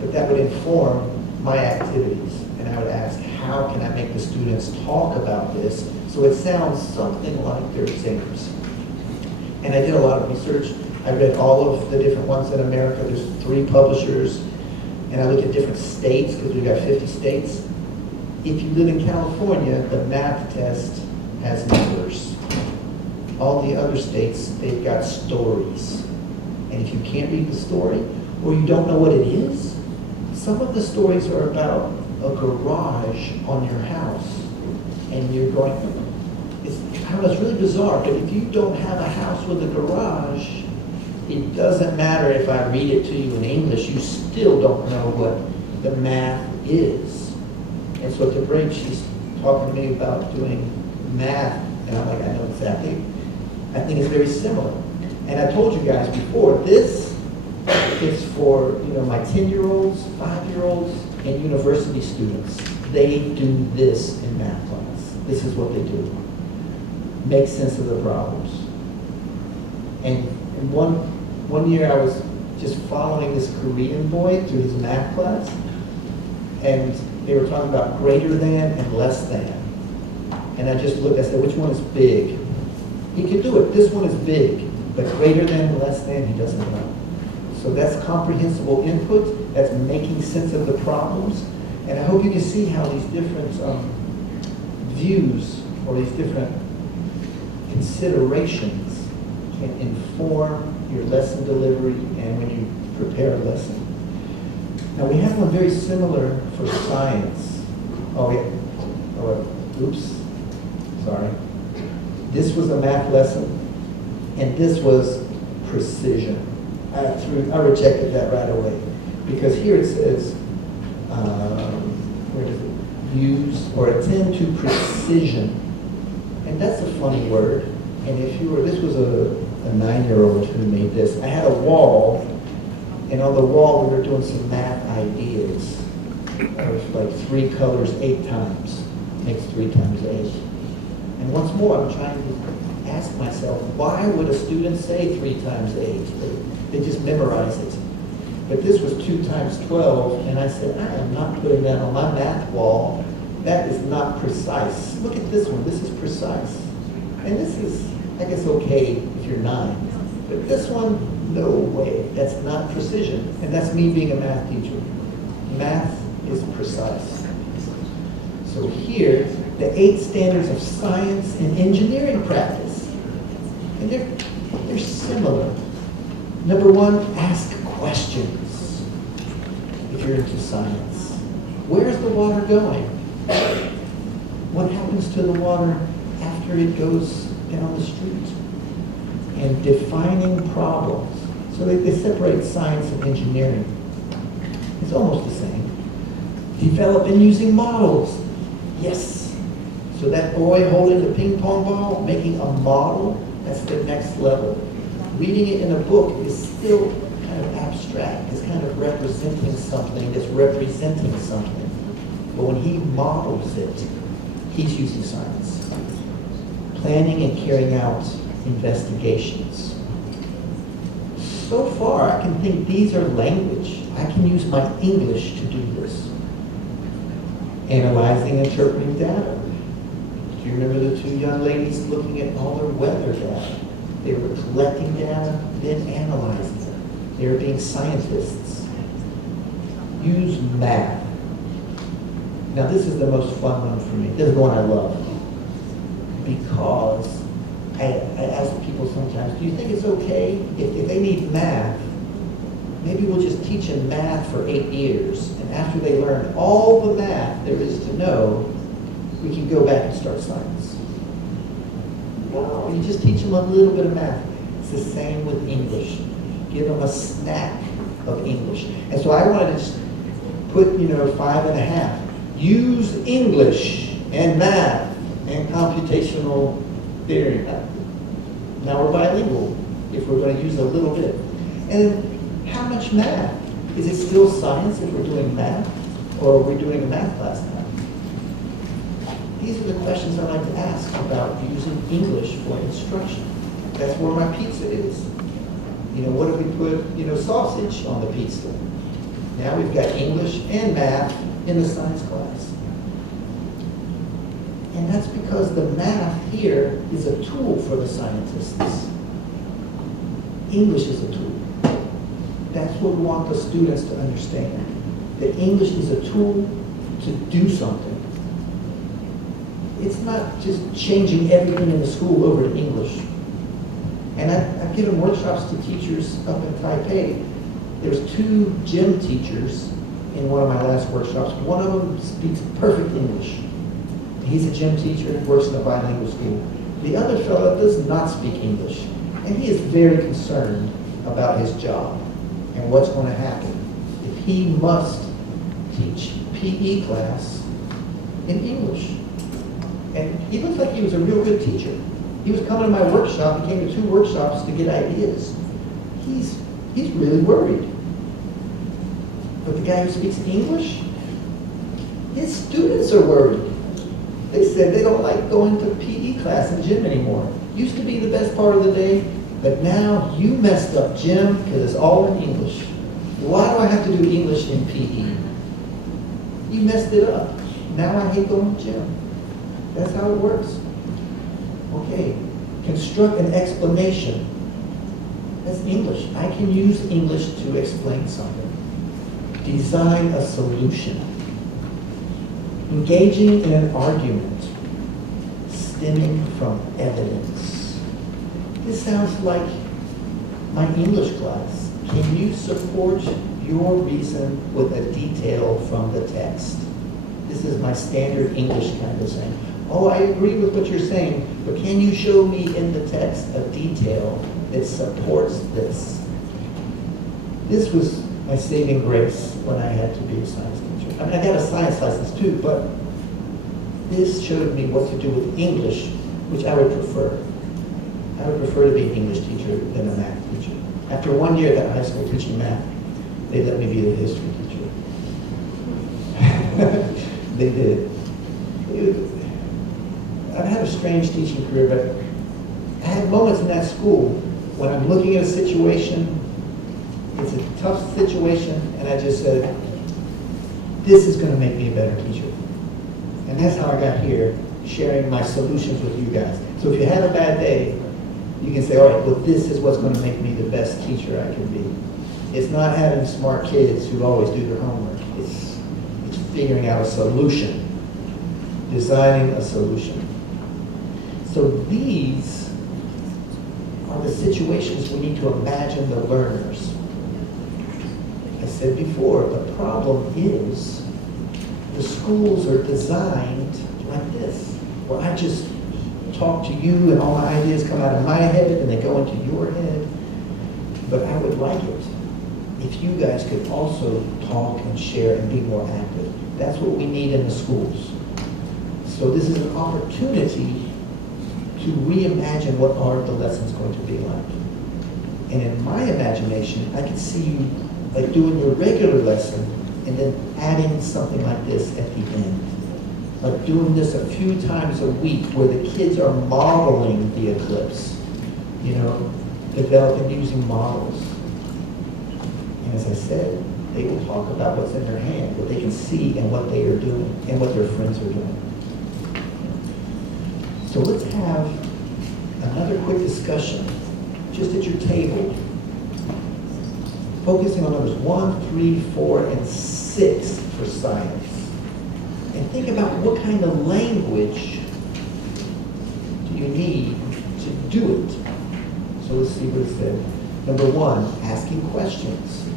But that would inform my activities, and I would ask, how can I make the students talk about this so it sounds something like their singers? And I did a lot of research. I read all of the different ones in America. There's 3 publishers, and I looked at different states because we've got 50 states. If you live in California, the math test has numbers. All the other states, they've got stories. And if you can't read the story, or you don't know what it is, some of the stories are about a garage on your house. And you're going, I don't know, it's really bizarre, but if you don't have a house with a garage, it doesn't matter if I read it to you in English, you still don't know what the math is. And so at the break, she's talking to me about doing math, and I'm like, I know exactly. I think it's very similar. And I told you guys before, this is for, you know, my 10-year-olds, 5-year-olds, and university students. They do this in math class. This is what they do. Make sense of the problems. And one year I was just following this Korean boy through his math class, and they were talking about greater than and less than. And I just looked, I said, which one is big? He could do it. This one is big, but greater than and less than, he doesn't know. So that's comprehensible input. That's making sense of the problems. And I hope you can see how these different views or these different considerations can inform your lesson delivery and when you prepare a lesson. Now we have one very similar for science. Oh yeah, oops, sorry. This was a math lesson, and this was precision. I rejected that right away, because here it says, where does it? Use or attend to precision. And that's a funny word. And if you were, this was a 9-year-old who made this. I had a wall, and on the wall we were doing some math ideas. Of like 3 colors 8 times makes 3 times 8. And once more, I'm trying to ask myself, why would a student say 3 times 8? They just memorize it. But this was 2 times 12, and I said, I am not putting that on my math wall. That is not precise. Look at this one. This is precise. And this is, I guess, okay if you're 9. But this one, no way. That's not precision. And that's me being a math teacher. Math is precise. So here, the 8 standards of science and engineering practice. And they're similar. Number 1, ask questions. If you're into science, where's the water going? What happens to the water after it goes down the street? And defining problems. So they separate science and engineering. It's almost the same. Developing using models. Yes. So that boy holding the ping pong ball, making a model, that's the next level. Reading it in a book is still kind of abstract. It's kind of representing something that's representing something. But when he models it, he's using science. Planning and carrying out investigations. So far, I can think these are language. I can use my English to do this. Analyzing and interpreting data. Do you remember the 2 young ladies looking at all their weather data? They were collecting data, then analyzing it. They were being scientists. Use math. Now this is the most fun one for me. This is the one I love. Because I ask people sometimes, do you think it's okay if they need math, Maybe we'll just teach them math for 8 years, and after they learn all the math there is to know, we can go back and start science. No, you just teach them a little bit of math. It's the same with English. Give them a snack of English. And so I wanted to just put, 5.5. Use English and math and computational theory. Now we're bilingual if we're going to use a little bit. And how much math? Is it still science if we're doing math? Or are we doing a math class now? These are the questions I like to ask about using English for instruction. That's where my pizza is. What if we put, sausage on the pizza? Now we've got English and math in the science class. And that's because the math here is a tool for the scientists. English is a tool. That's what we want the students to understand. That English is a tool to do something. It's not just changing everything in the school over to English. And I've given workshops to teachers up in Taipei. There's 2 gym teachers in one of my last workshops. One of them speaks perfect English. He's a gym teacher, works in a bilingual school. The other fellow does not speak English. And he is very concerned about his job and what's going to happen if he must teach PE class in English. And he looks like he was a real good teacher. He was coming to my workshop. He came to 2 workshops to get ideas. He's really worried. But the guy who speaks English, his students are worried. They said they don't like going to PE class in gym anymore. Used to be the best part of the day, but now you messed up gym because it's all in English. Why do I have to do English in PE? You messed it up. Now I hate going to gym. That's how it works. Okay, construct an explanation. That's English. I can use English to explain something. Design a solution. Engaging in an argument stemming from evidence. This sounds like my English class. Can you support your reason with a detail from the text? This is my standard English kind of saying. Oh, I agree with what you're saying, but can you show me in the text a detail that supports this? This was my saving grace when I had to be a science teacher. I mean, I got a science license too, but this showed me what to do with English, which I would prefer. I would prefer to be an English teacher than a math teacher. After 1 year at high school teaching math, they let me be the history teacher. They did. I've had a strange teaching career, but I had moments in that school when I'm looking at a situation, it's a tough situation, and I just said, this is going to make me a better teacher. And that's how I got here, sharing my solutions with you guys. So if you had a bad day, you can say, all right, well, this is what's going to make me the best teacher I can be. It's not having smart kids who always do their homework. It's figuring out a solution, designing a solution. So these are the situations we need to imagine the learners. I said before, the problem is the schools are designed like this, where I just talk to you and all my ideas come out of my head and they go into your head. But I would like it if you guys could also talk and share and be more active. That's what we need in the schools. So this is an opportunity to reimagine what are the lessons going to be like. And in my imagination, I could see you like doing your regular lesson and then adding something like this at the end. Like doing this a few times a week where the kids are modeling the eclipse, developing using models. And as I said, they will talk about what's in their hand, what they can see and what they are doing and what their friends are doing. So let's have another quick discussion, just at your table, focusing on numbers 1, 3, 4, and 6 for science. And think about what kind of language do you need to do it. So let's see what it said. Number 1, asking questions.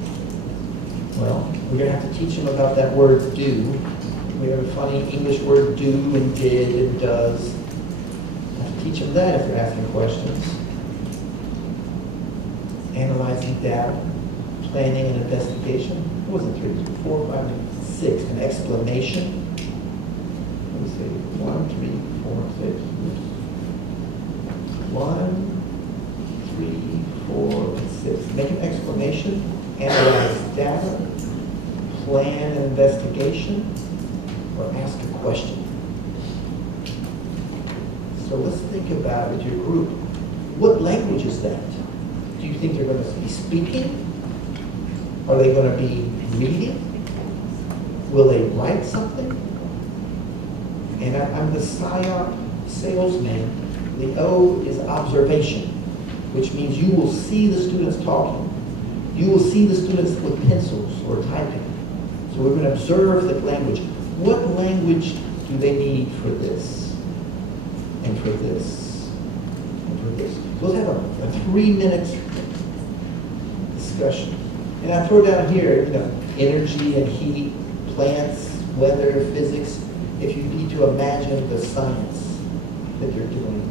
Well, we're going to have to teach them about that word do. We have a funny English word do and did and does. We'll have to teach them that if they're asking questions. Analyzing data, planning and investigation. What was it, 3, 4, 5, 6? An explanation. Let me see, 1, 3, 4, 6. 1, 3, 4, and 6. Make an explanation, analyze data, plan an investigation, or ask a question. So let's think about with your group. What language is that? Do you think they're going to be speaking? Are they going to be reading? Will they write something? And I'm the SIOP salesman. The O is observation, which means you will see the students talking. You will see the students with pencils or typing. So we're going to observe the language. What language do they need for this? And for this? And for this? So let's have a 3-minute discussion. And I throw down here, energy and heat, plants, weather, physics. If you need to imagine the science that you're doing.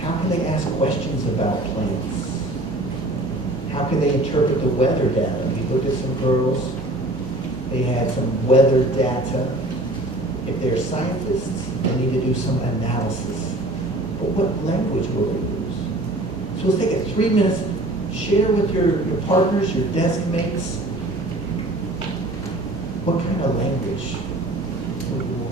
How can they ask questions about plants? How can they interpret the weather data? We looked at some girls. They had some weather data. If they're scientists, they need to do some analysis. But what language will they use? So let's take it 3 minutes. Share with your partners, your desk mates, what kind of language would you want?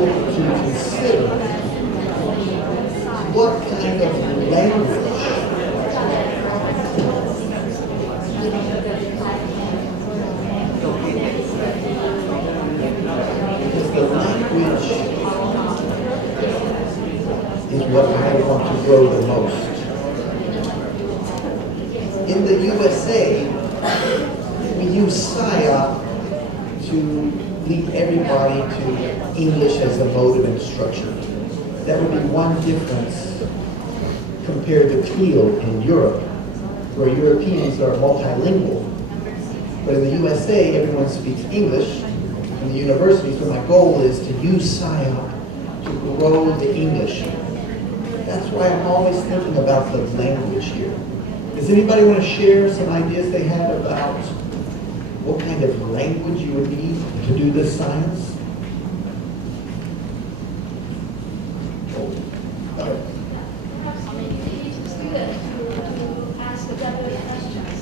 able to consider what kind of language is what I want to grow the most. In the USA, we use SIOP to lead everybody to English as a mode of instruction. That would be one difference compared to TEAL in Europe, where Europeans are multilingual. But in the USA, everyone speaks English in the university, so my goal is to use SIOP to grow the English. That's why I'm always thinking about the language here. Does anybody want to share some ideas they have about what kind of language you would need to do this science? Perhaps maybe each student to ask the WH questions.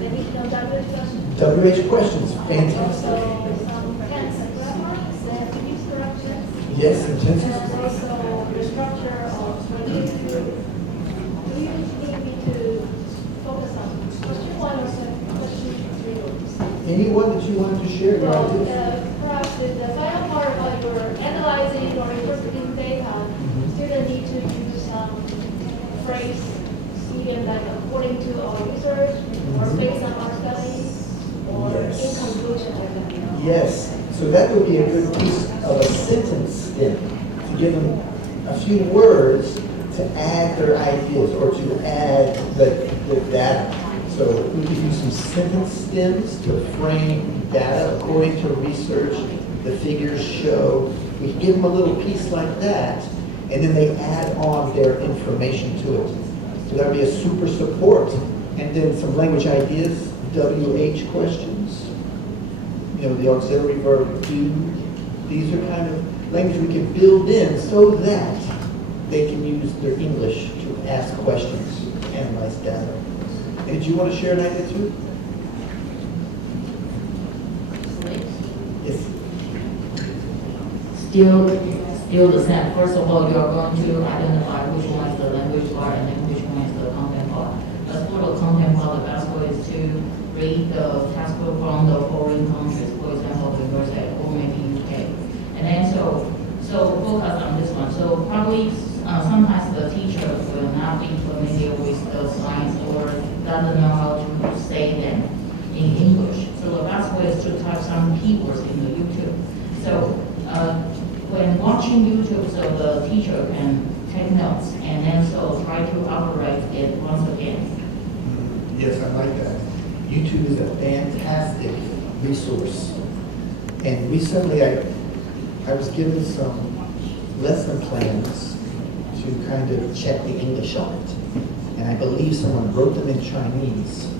They need to know WH questions. WH questions, fantastic. Also, some tense and grammar, and tense corrections. Yes, and tenses. And also the structure of whether you need me to focus on question 1 or question 3 or Anyone that you wanted to share your Well, ideas? perhaps the final part about your analyzing or interpreting data, students need to use some phrase, even like according to our research, or based on our studies, or Yes. in conclusion of that. Yes, so that would be a good piece of a sentence stem, to give them a few words to add their ideas or to add the data. So we could use some sentence stems to frame data according to research, the figures show. We could give them a little piece like that, and then they add on their information to it. So that would be a super support. And then some language ideas, WH questions. You know, the auxiliary verb do. These are kind of language we can build in so that they can use their English to ask questions, analyze data. And did you want to share an idea too? Yes. Still the same. First of all, you are going to identify which one is the language part and then which one is the content part. As for the content part, the best way is to read the textbook from the foreign countries, for example, the USA or maybe UK. And then so focus on this one. So probably sometimes the teacher will not be familiar with the science or doesn't know how to say them in English. So the best way is to type some keywords in the YouTube. So when watching YouTube, so the teacher can take notes and then so try to operate it once again. Yes, I like that. YouTube is a fantastic resource. And recently I was given some lesson plans to kind of check the English on it. And I believe someone wrote them in Chinese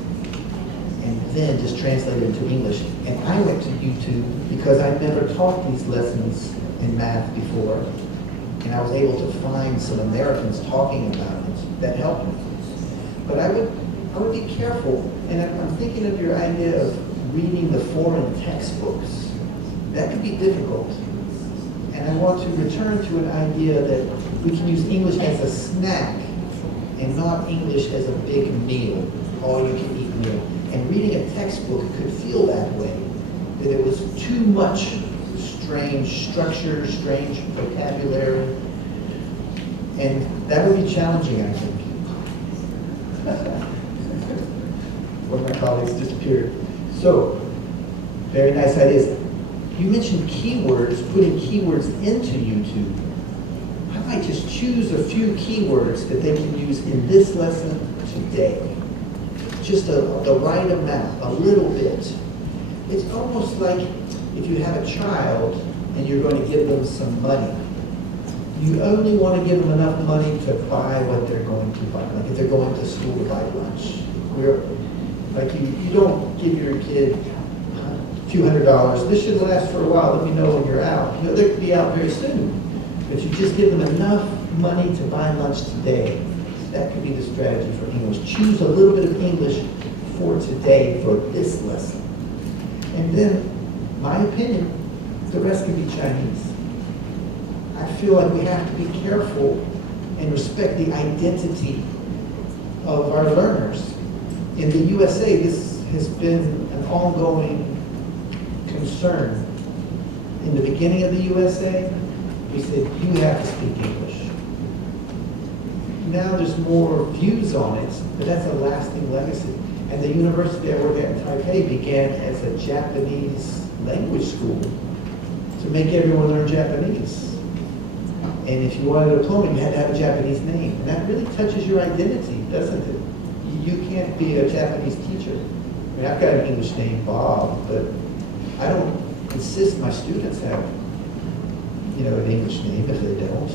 and then just translated into English. And I went to YouTube because I'd never taught these lessons in math before. And I was able to find some Americans talking about it that helped me. But I would be careful, and I'm thinking of your idea of reading the foreign textbooks. That could be difficult. And I want to return to an idea that we can use English as a snack and not English as a big meal, all-you-can-eat meal. And reading a textbook could feel that way, that it was too much strange structure, strange vocabulary, and that would be challenging, I think. One of my colleagues disappeared. So, very nice ideas. You mentioned keywords, putting keywords into YouTube. I might just choose a few keywords that they can use in this lesson today. Just the right amount, a little bit. It's almost like if you have a child and you're going to give them some money. You only want to give them enough money to buy what they're going to buy. Like if they're going to school to buy lunch. Like you don't give your kid a few $100s. This should last for a while. Let me know when you're out. You know, they could be out very soon. But you just give them enough money to buy lunch today. That could be the strategy for English. Choose a little bit of English for today for this lesson. And then, my opinion, the rest can be Chinese. feel like we have to be careful and respect the identity of our learners. In the USA, this has been an ongoing concern. In the beginning of the USA, we said, you have to speak English. Now there's more views on it, but that's a lasting legacy. And the university I work at in Taipei began as a Japanese language school to make everyone learn Japanese. And if you wanted a diploma, you had to have a Japanese name. And that really touches your identity, doesn't it? You can't be a Japanese teacher. I mean, I've got an English name, Bob, but I don't insist my students have, an English name if they don't.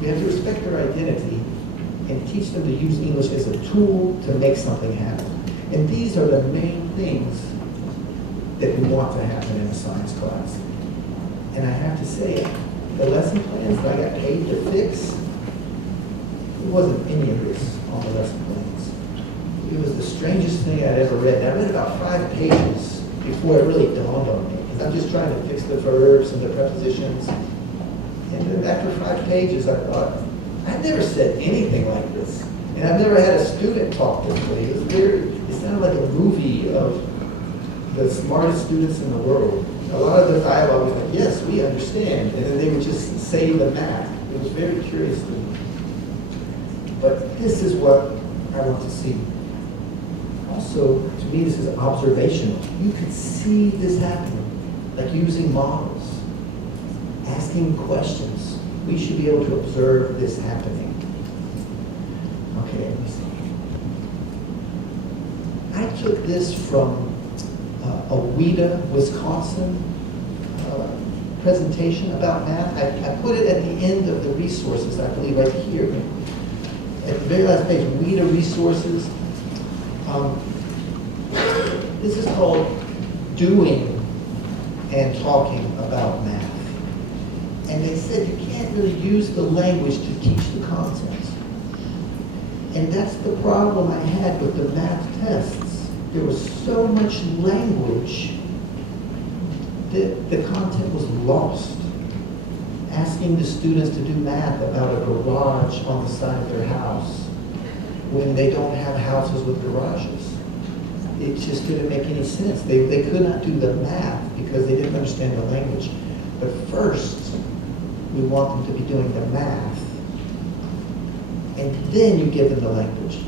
We have to respect their identity and teach them to use English as a tool to make something happen. And these are the main things that we want to happen in a science class. And I have to say, the lesson plans that I got paid to fix, there wasn't any of this on the lesson plans. It was the strangest thing I'd ever read. And I read about 5 pages before it really dawned on me. Because I'm just trying to fix the verbs and the prepositions. And then after 5 pages, I thought, I've never said anything like this. And I've never had a student talk this way. It sounded like a movie of the smartest students in the world. A lot of the dialogue was like, yes, we understand. And then they would just say the math. It was very curious to me. But this is what I want to see. Also, to me, this is observational. You could see this happening, like using models, asking questions. We should be able to observe this happening. Okay, let me see. I took this from Oweta, Wisconsin presentation about math. I put it at the end of the resources, I believe right here. At the very last page, Oweta resources. This is called Doing and Talking About Math. And they said you can't really use the language to teach the content. And that's the problem I had with the math tests. There was so much language that the content was lost. Asking the students to do math about a garage on the side of their house when they don't have houses with garages. It just didn't make any sense. They could not do the math because they didn't understand the language. But first, we want them to be doing the math. And then you give them the language.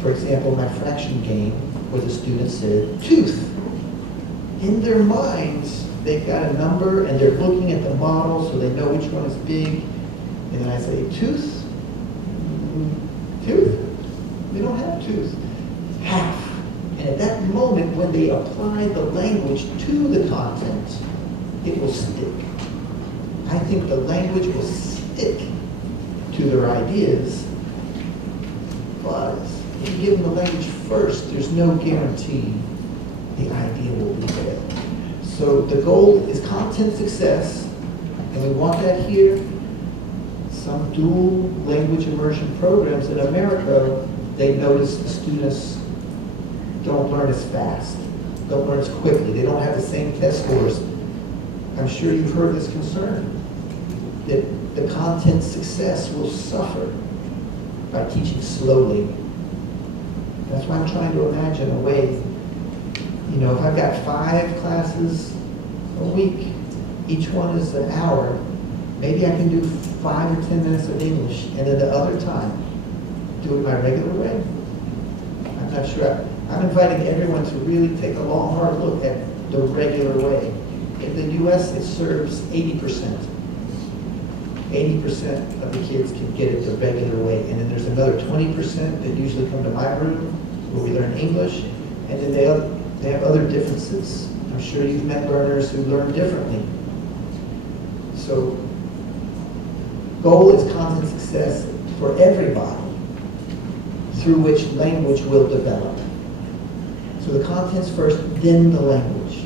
For example, my fraction game, where the student said, tooth. In their minds, they've got a number and they're looking at the model so they know which one is big. And then I say, tooth? Tooth? We don't have tooth. Half. And at that moment, when they apply the language to the content, it will stick. I think the language will stick to their ideas, but if you give them the language first, there's no guarantee the idea will be there. So the goal is content success, and we want that here. Some dual language immersion programs in America, they notice the students don't learn as fast, don't learn as quickly. They don't have the same test scores. I'm sure you've heard this concern, that the content success will suffer by teaching slowly. That's why I'm trying to imagine a way, if I've got 5 classes a week, each one is an hour, maybe I can do 5 or 10 minutes of English, and then the other time, do it my regular way. I'm not sure. I'm inviting everyone to really take a long, hard look at the regular way. In the US, it serves 80%. 80% of the kids can get it the regular way. And then there's another 20% that usually come to my room where we learn English. And then they have other differences. I'm sure you've met learners who learn differently. So, goal is content success for everybody, through which language will develop. So the content's first, then the language.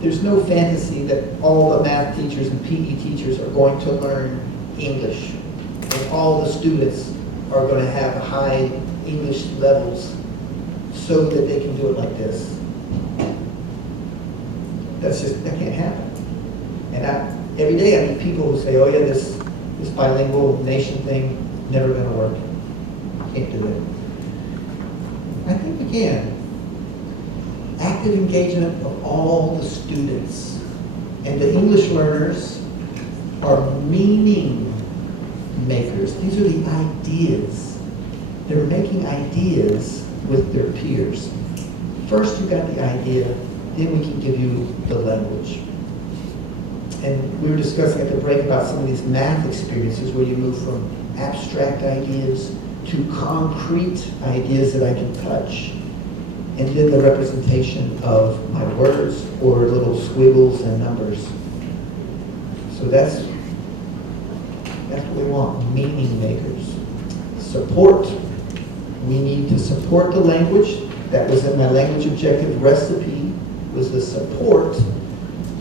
There's no fantasy that all the math teachers and PE teachers are going to learn English, and all the students are going to have high English levels so that they can do it like this. That can't happen. And every day I meet people who say, oh yeah, this bilingual nation thing, never gonna work. Can't do it. I think we can. Active engagement of all the students. And the English learners are meaning makers. These are the ideas. They're making ideas with their peers. First you got the idea, then we can give you the language. And we were discussing at the break about some of these math experiences where you move from abstract ideas to concrete ideas that I can touch. And then the representation of my words or little squiggles and numbers. So that's what we want, meaning makers. Support. We need to support the language. That was in my language objective recipe, was the support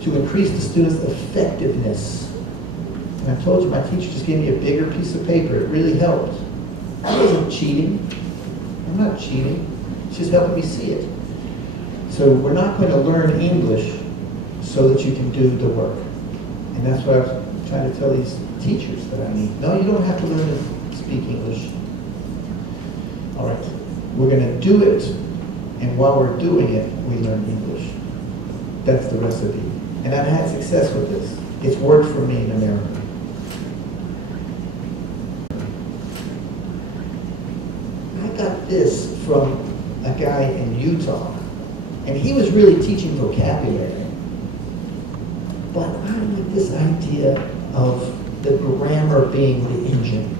to increase the students' effectiveness. And I told you, my teacher just gave me a bigger piece of paper. It really helped. I wasn't cheating. I'm not cheating. It's just helping me see it. So we're not going to learn English so that you can do the work. And that's what I was trying to tell these teachers that I meet. No, you don't have to learn to speak English. All right. We're going to do it, and while we're doing it, we learn English. That's the recipe. And I've had success with this. It's worked for me in America. I got this from a guy in Utah, and he was really teaching vocabulary. But I like this idea of the grammar being the engine.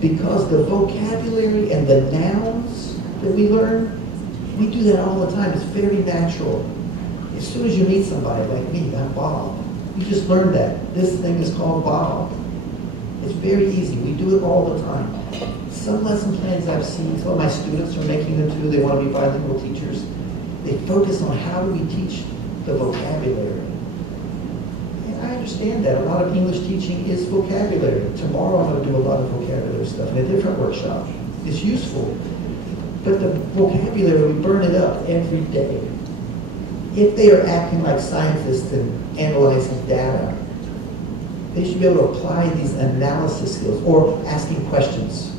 Because the vocabulary and the nouns that we learn, we do that all the time. It's very natural. As soon as you meet somebody like me, I'm Bob. You just learned that. This thing is called Bob. It's very easy. We do it all the time. Some lesson plans I've seen, some of my students are making them too, they want to be bilingual teachers. They focus on how do we teach the vocabulary. And I understand that. A lot of English teaching is vocabulary. Tomorrow I'm going to do a lot of vocabulary stuff in a different workshop. It's useful. But the vocabulary, we burn it up every day. If they are acting like scientists and analyzing data, they should be able to apply these analysis skills or asking questions,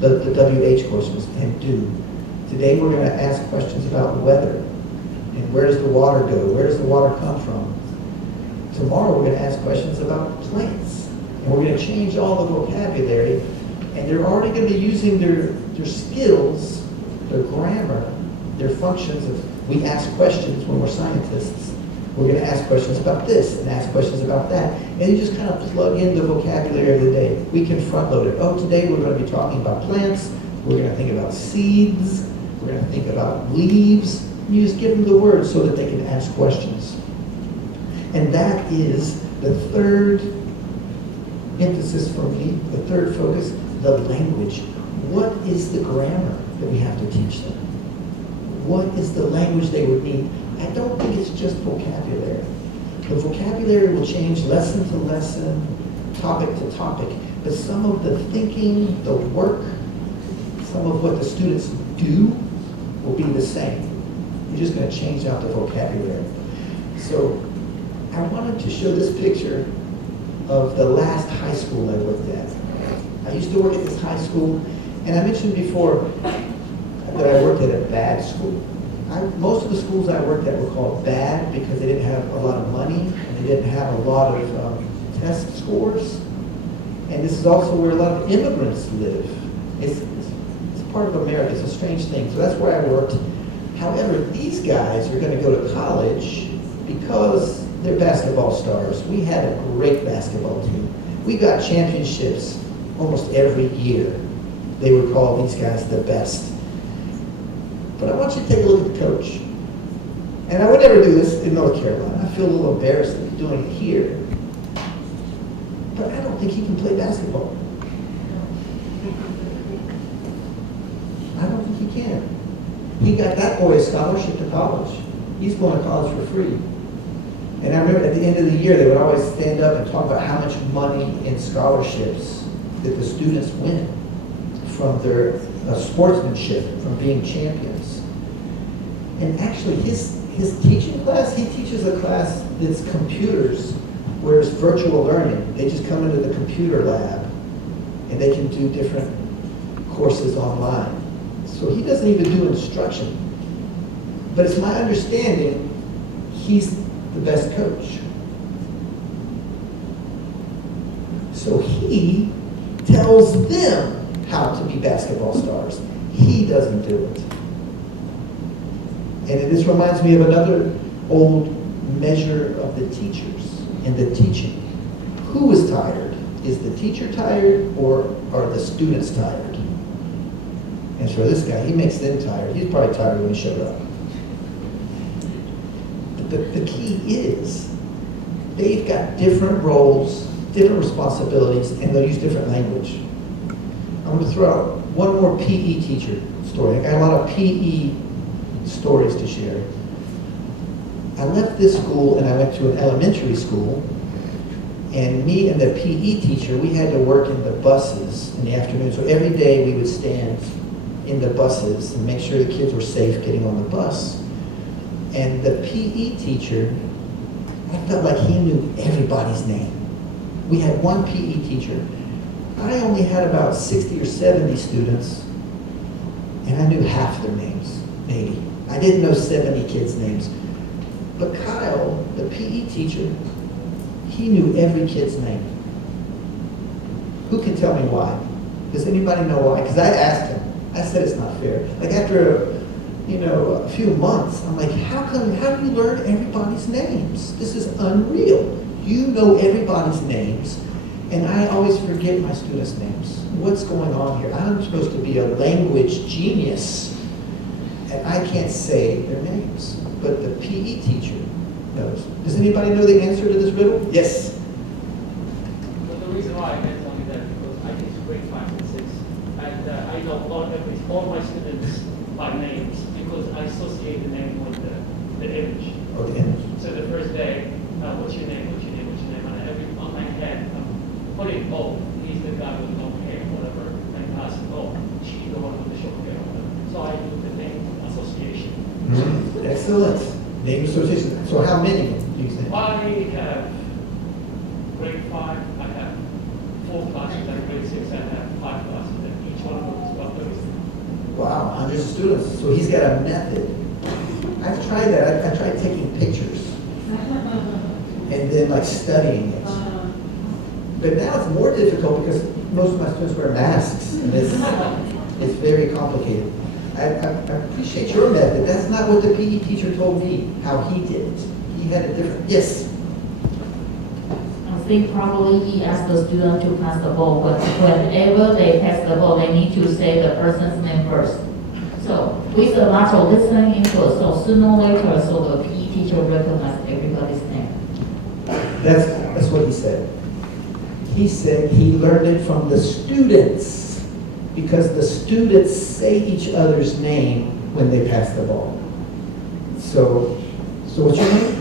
the WH questions, and do. Today we're going to ask questions about weather and where does the water go? Where does the water come from? Tomorrow we're going to ask questions about plants. And we're going to change all the vocabulary, and they're already going to be using their skills, their grammar, their functions of, we ask questions when we're scientists. We're going to ask questions about this and ask questions about that. And you just kind of plug in the vocabulary of the day. We can front load it. Oh, today we're going to be talking about plants. We're going to think about seeds. We're going to think about leaves. You just give them the words so that they can ask questions. And that is the third emphasis for me, the third focus, the language. What is the grammar that we have to teach them? What is the language they would need? I don't think it's just vocabulary. The vocabulary will change lesson to lesson, topic to topic, but some of the thinking, the work, some of what the students do will be the same. You're just going to change out the vocabulary. So I wanted to show this picture of the last high school I worked at. I used to work at this high school, and I mentioned before that I worked at a bad school. Most of the schools I worked at were called bad because they didn't have a lot of money and they didn't have a lot of test scores. And this is also where a lot of immigrants live. It's part of America. It's a strange thing. So that's where I worked. However, these guys are going to go to college because they're basketball stars. We had a great basketball team. We got championships almost every year. They would call these guys the best. But I want you to take a look at the coach. And I would never do this in North Carolina. I feel a little embarrassed to be doing it here. But I don't think he can play basketball. I don't think he can. He got that boy a scholarship to college. He's going to college for free. And I remember at the end of the year, they would always stand up and talk about how much money in scholarships that the students win from their sportsmanship, from being champions. And actually his teaching class, he teaches a class that's computers, Whereas virtual learning, they just come into the computer lab and they can do different courses online. So he doesn't even do instruction. But it's my understanding he's the best coach. So he tells them how to be basketball stars. He doesn't do it. And this reminds me of another old measure of the teachers and the teaching. Who is tired? Is the teacher tired or are the students tired? And so this guy, he makes them tired. He's probably tired when he showed up. But the key is they've got different roles, different responsibilities, and they'll use different language. I'm going to throw out one more PE teacher story. I got a lot of PE stories to share. I left this school and I went to an elementary school, and me and the PE teacher, we had to work in the buses in the afternoon. So every day we would stand in the buses and make sure the kids were safe getting on the bus. And the PE teacher, I felt like he knew everybody's name. We had one PE teacher. I only had about 60 or 70 students, and I knew half their names, maybe. I didn't know 70 kids' names. But Kyle, the PE teacher, he knew every kid's name. Who can tell me why? Does anybody know why? Because I asked him. I said it's not fair. Like after a few months, I'm like, how do you learn everybody's names? This is unreal. You know everybody's names, and I always forget my students' names. What's going on here? I'm supposed to be a language genius, and I can't say their names. But the PE teacher knows. Does anybody know the answer to this riddle? Yes. But the reason why I can tell you that because I teach grade 5 and 6, and I know all my students by names because I associate the name with the image. Oh, the image. So the first day, what's your name? What's your name? What's your name? And every on my head, I'm putting, oh, he's the guy with long hair, whatever. And I said, oh, she's the one with the short hair, whatever. So I do the name association. Mm-hmm. Excellent. Name association. So how many do you think? I have grade 5, I have 4 classes, and grade 6, I have 5 classes, and each one of them is about 30. Wow, hundreds of students. So he's got a method. I've tried that. I tried taking pictures and then like studying it. But now it's more difficult because most of my students wear masks, and it's very complicated. I appreciate your method. That's not what the PE teacher told me, how he did it. He had a different, yes? I think probably he asked the student to pass the ball, but whenever they pass the ball, they need to say the person's name first. So with a lot of listening input, so sooner or later, so the PE teacher recognized everybody's name. That's what he said. He said he learned it from the students because the students say each other's name when they pass the ball. So what's your name?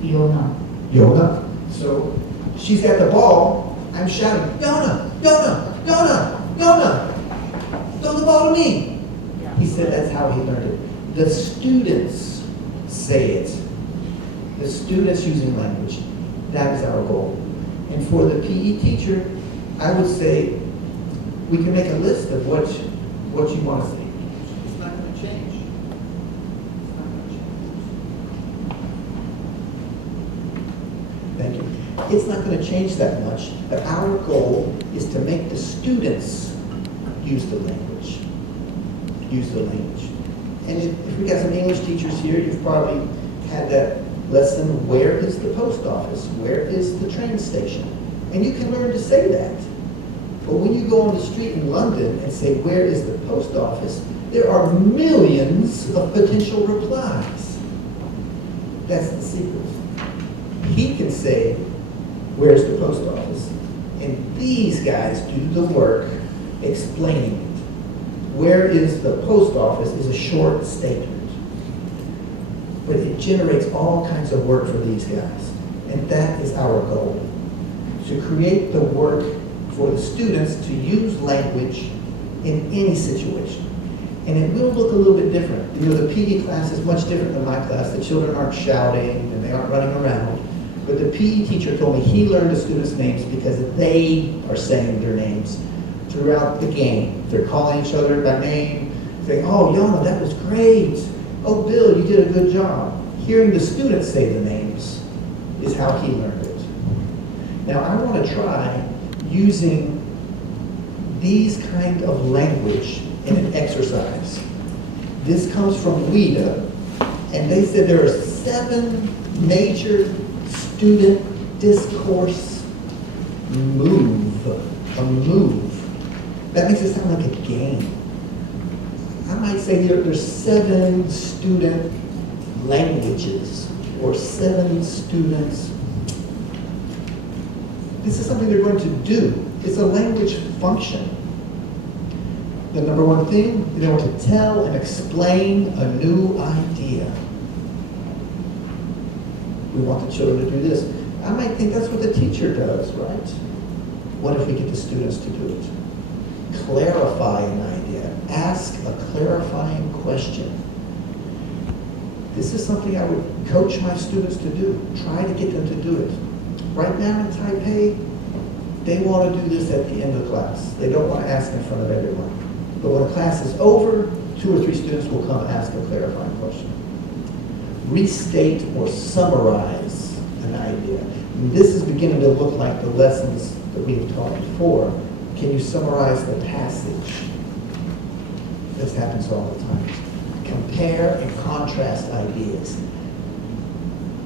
Yona. Yona. So she's got the ball. I'm shouting, Yona, Yona, Yona, Yona. Throw the ball to me. He said that's how he learned it. The students say it. The students using language. That is our goal. And for the PE teacher, I would say we can make a list of what you want to say. It's not going to change. It's not going to change. Thank you. It's not going to change that much, but our goal is to make the students use the language. Use the language. And if we got some English teachers here, you've probably had that lesson, where is the post office? Where is the train station? And you can learn to say that. But when you go on the street in London and say, where is the post office? There are millions of potential replies. That's the secret. He can say, where's the post office? And these guys do the work explaining it. Where is the post office is a short statement. But it generates all kinds of work for these guys. And that is our goal. To create the work for the students to use language in any situation. And it will look a little bit different. You know, the PE class is much different than my class. The children aren't shouting and they aren't running around. But the PE teacher told me he learned the students' names because they are saying their names throughout the game. They're calling each other by name, saying, oh, Yana, that was great. Oh, Bill, you did a good job. Hearing the students say the names is how he learned it. Now, I want to try using these kind of language in an exercise. This comes from WIDA, and they said there are 7 major student discourse move. A move. That makes it sound like a game. I might say there's 7 student languages or 7 students. This is something they're going to do. It's a language function. The number one thing, they want to tell and explain a new idea. We want the children to do this. I might think that's what the teacher does, right? What if we get the students to do it? Clarify an idea. Ask a clarifying question. This is something I would coach my students to do. Try to get them to do it. Right now in Taipei, they want to do this at the end of class. They don't want to ask in front of everyone. But when the class is over, 2 or 3 students will come and ask a clarifying question. Restate or summarize an idea. And this is beginning to look like the lessons that we've taught before. Can you summarize the passage? This happens all the time. Compare and contrast ideas.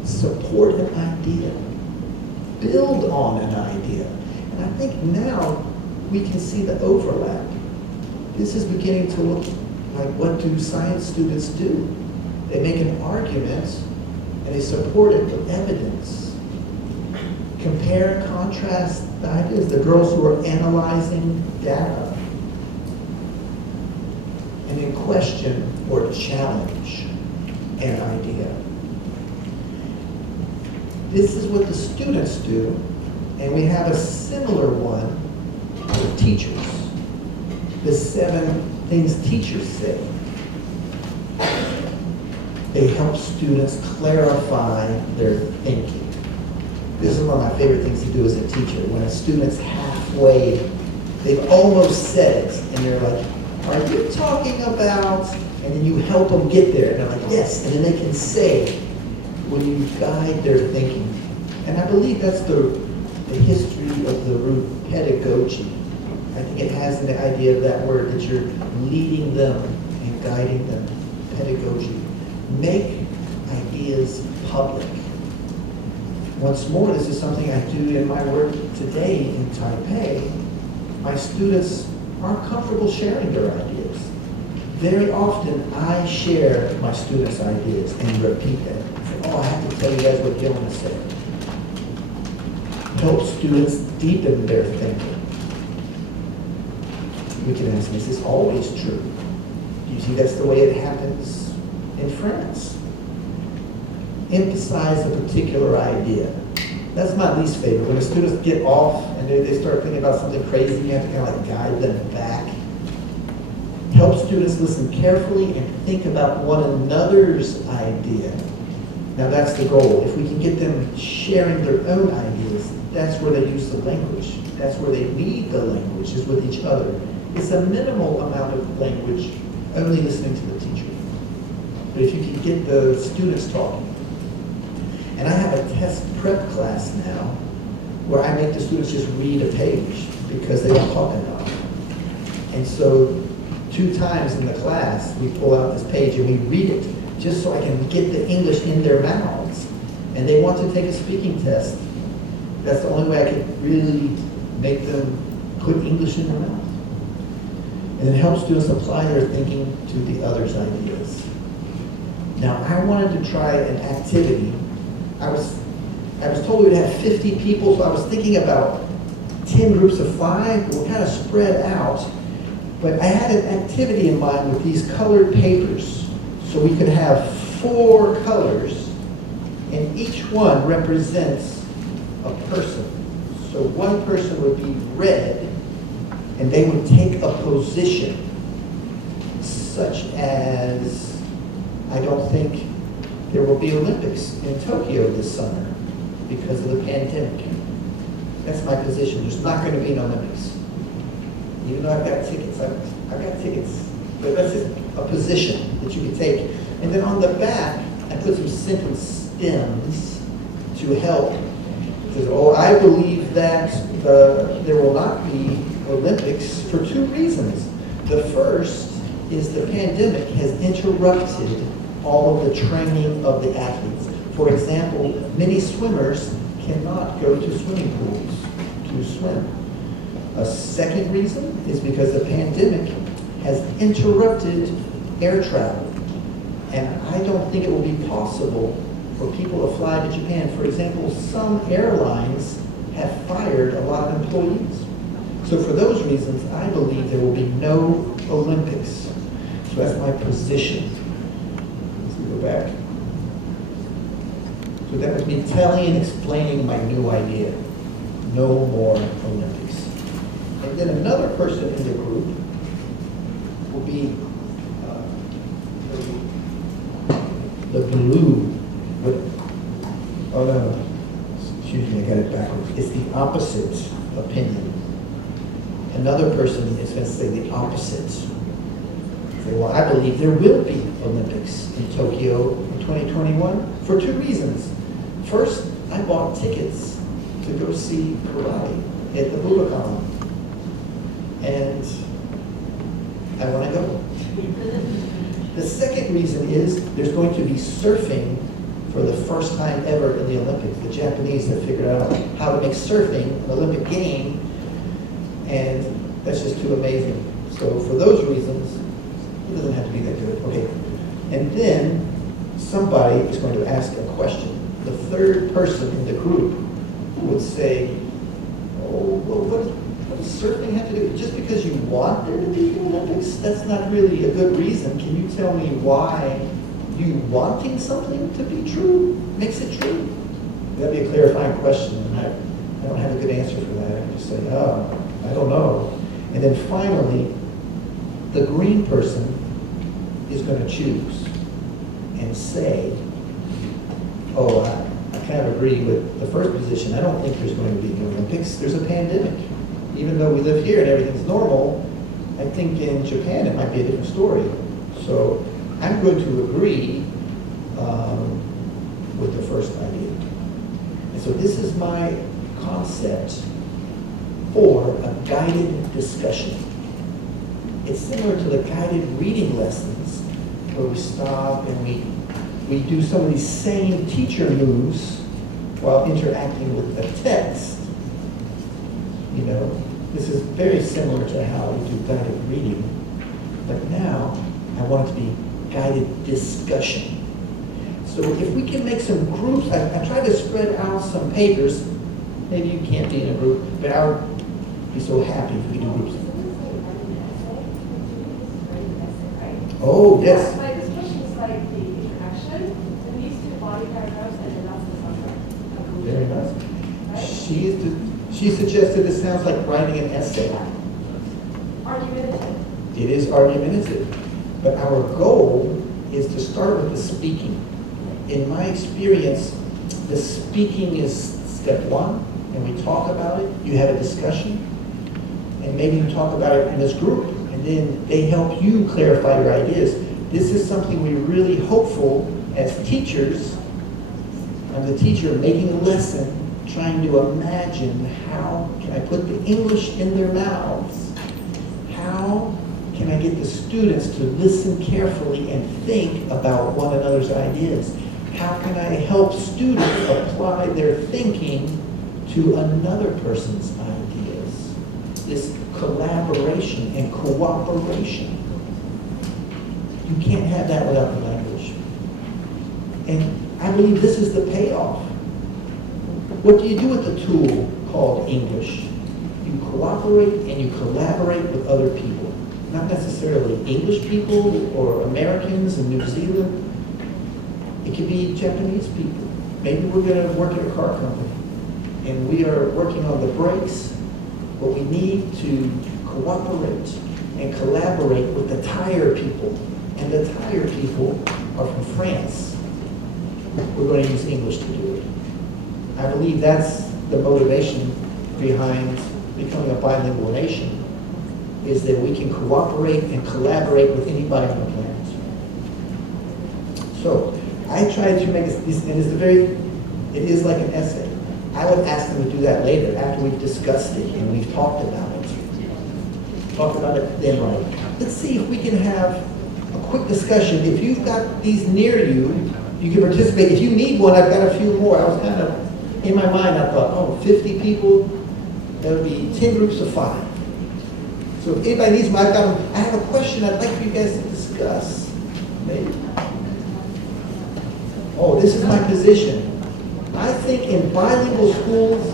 Support an idea. Build on an idea. And I think now we can see the overlap. This is beginning to look like what do science students do? They make an argument and they support it with evidence. Compare and contrast the ideas. The girls who are analyzing data. And then question or challenge an idea. This is what the students do, and we have a similar one for teachers. The 7 things teachers say. They help students clarify their thinking. This is one of my favorite things to do as a teacher. When a student's halfway, they've almost said it, and they're like, are you talking about, and then you help them get there, and they're like, yes, and then they can say, when you guide their thinking. And I believe that's the history of the root pedagogy. I think it has the idea of that word, that you're leading them and guiding them. Pedagogy. Make ideas public. Once more, this is something I do in my work today in Taipei. My students aren't comfortable sharing their ideas. Very often, I share my students' ideas and repeat them. Oh, I have to tell you guys what Gilman said. Help students deepen their thinking. We can ask, is this always true? Do you see that's the way it happens in France? Emphasize a particular idea. That's my least favorite. When the students get off and they start thinking about something crazy, you have to kind of like guide them back. Help students listen carefully and think about one another's idea. Now that's the goal. If we can get them sharing their own ideas, that's where they use the language. That's where they lead the language, is with each other. It's a minimal amount of language, only listening to the teacher. But if you can get the students talking. And I have a test prep class now where I make the students just read a page because they don't talk enough. And so 2 times in the class, we pull out this page and we read it just so I can get the English in their mouths. And they want to take a speaking test. That's the only way I could really make them put English in their mouth. And it helps students apply their thinking to the other's ideas. Now, I wanted to try an activity. I was told we would have 50 people, so I was thinking about 10 groups of 5. We'll kind of spread out. But I had an activity in mind with these colored papers. So we could have 4 colors, and each one represents a person. So one person would be red, and they would take a position. such as I don't think there will be Olympics in Tokyo this summer because of the pandemic. That's my position. There's not going to be an Olympics. Even though I've got tickets, I've got tickets. But that's just a position that you can take. And then on the back, I put some simple stems to help. Because, I believe that there will not be Olympics for two reasons. The first is the pandemic has interrupted all of the training of the athletes. For example, many swimmers cannot go to swimming pools to swim. A second reason is because the pandemic has interrupted air travel. And I don't think it will be possible for people to fly to Japan. For example, some airlines have fired a lot of employees. So for those reasons, I believe there will be no Olympics. So that's my position. Let's go back. So that was me telling and explaining my new idea. No more Olympics. And then another person in the group will be the blue. Oh no, excuse me, I got it backwards. It's the opposite opinion. Another person is going to say the opposite. Say, well, I believe there will be Olympics in Tokyo in 2021 for two reasons. First, I bought tickets to go see karate at the Budokan, and I want to go. The second reason is there's going to be surfing for the first time ever in the Olympics. The Japanese have figured out how to make surfing an Olympic game, and that's just too amazing. So for those reasons, it doesn't have to be that good. Okay. And then somebody is going to ask a question. The third person in the group would say, oh, well, what does surfing have to do? Just because you want there to be the Olympics, that's not really a good reason. Can you tell me why you wanting something to be true makes it true? That'd be a clarifying question, and I don't have a good answer for that. I can just say, oh, I don't know. And then finally, the green person is going to choose and say, oh, I kind of agree with the first position. I don't think there's going to be the Olympics. There's a pandemic. Even though we live here and everything's normal, I think in Japan it might be a different story. So I'm going to agree with the first idea. And so this is my concept for a guided discussion. It's similar to the guided reading lessons where we stop and we do some of these same teacher moves while interacting with the text. You know, this is very similar to how we do guided reading, but now I want it to be guided discussion. So if we can make some groups, I tried to spread out some papers. Maybe you can't be in a group, but I would be so happy if we do groups. Oh, yes. My discussion is like the introduction, and these two body paragraphs, and then that's the subject. Very nice. Right? She suggested it sounds like writing an essay. Argumentative. It is argumentative, but our goal is to start with the speaking. In my experience, the speaking is step one, and we talk about it. You have a discussion, and maybe you talk about it in this group, and then they help you clarify your ideas. This is something we're really hopeful as teachers. I'm the teacher making a lesson, trying to imagine how can I put the English in their mouths? How can I get the students to listen carefully and think about one another's ideas? How can I help students apply their thinking to another person's ideas? This collaboration and cooperation. You can't have that without the language. And I believe this is the payoff. What do you do with the tool called English? You cooperate and you collaborate with other people. Not necessarily English people or Americans in New Zealand. It could be Japanese people. Maybe we're going to work at a car company and we are working on the brakes, but we need to cooperate and collaborate with the tire people. And the tire people are from France. We're going to use English to do it. I believe that's the motivation behind becoming a bilingual nation, is that we can cooperate and collaborate with anybody on the planet. So I tried to make this, and it is like an essay. I would ask them to do that later after we've discussed it and we've talked about it. Talk about it then, right? Let's see if we can have a quick discussion. If you've got these near you, you can participate. If you need one, I've got a few more. I was kind of, in my mind, I thought, oh, 50 people, that would be 10 groups of 5. So if anybody needs one, I have a question I'd like for you guys to discuss. Maybe. Oh, this is my position. I think in bilingual schools,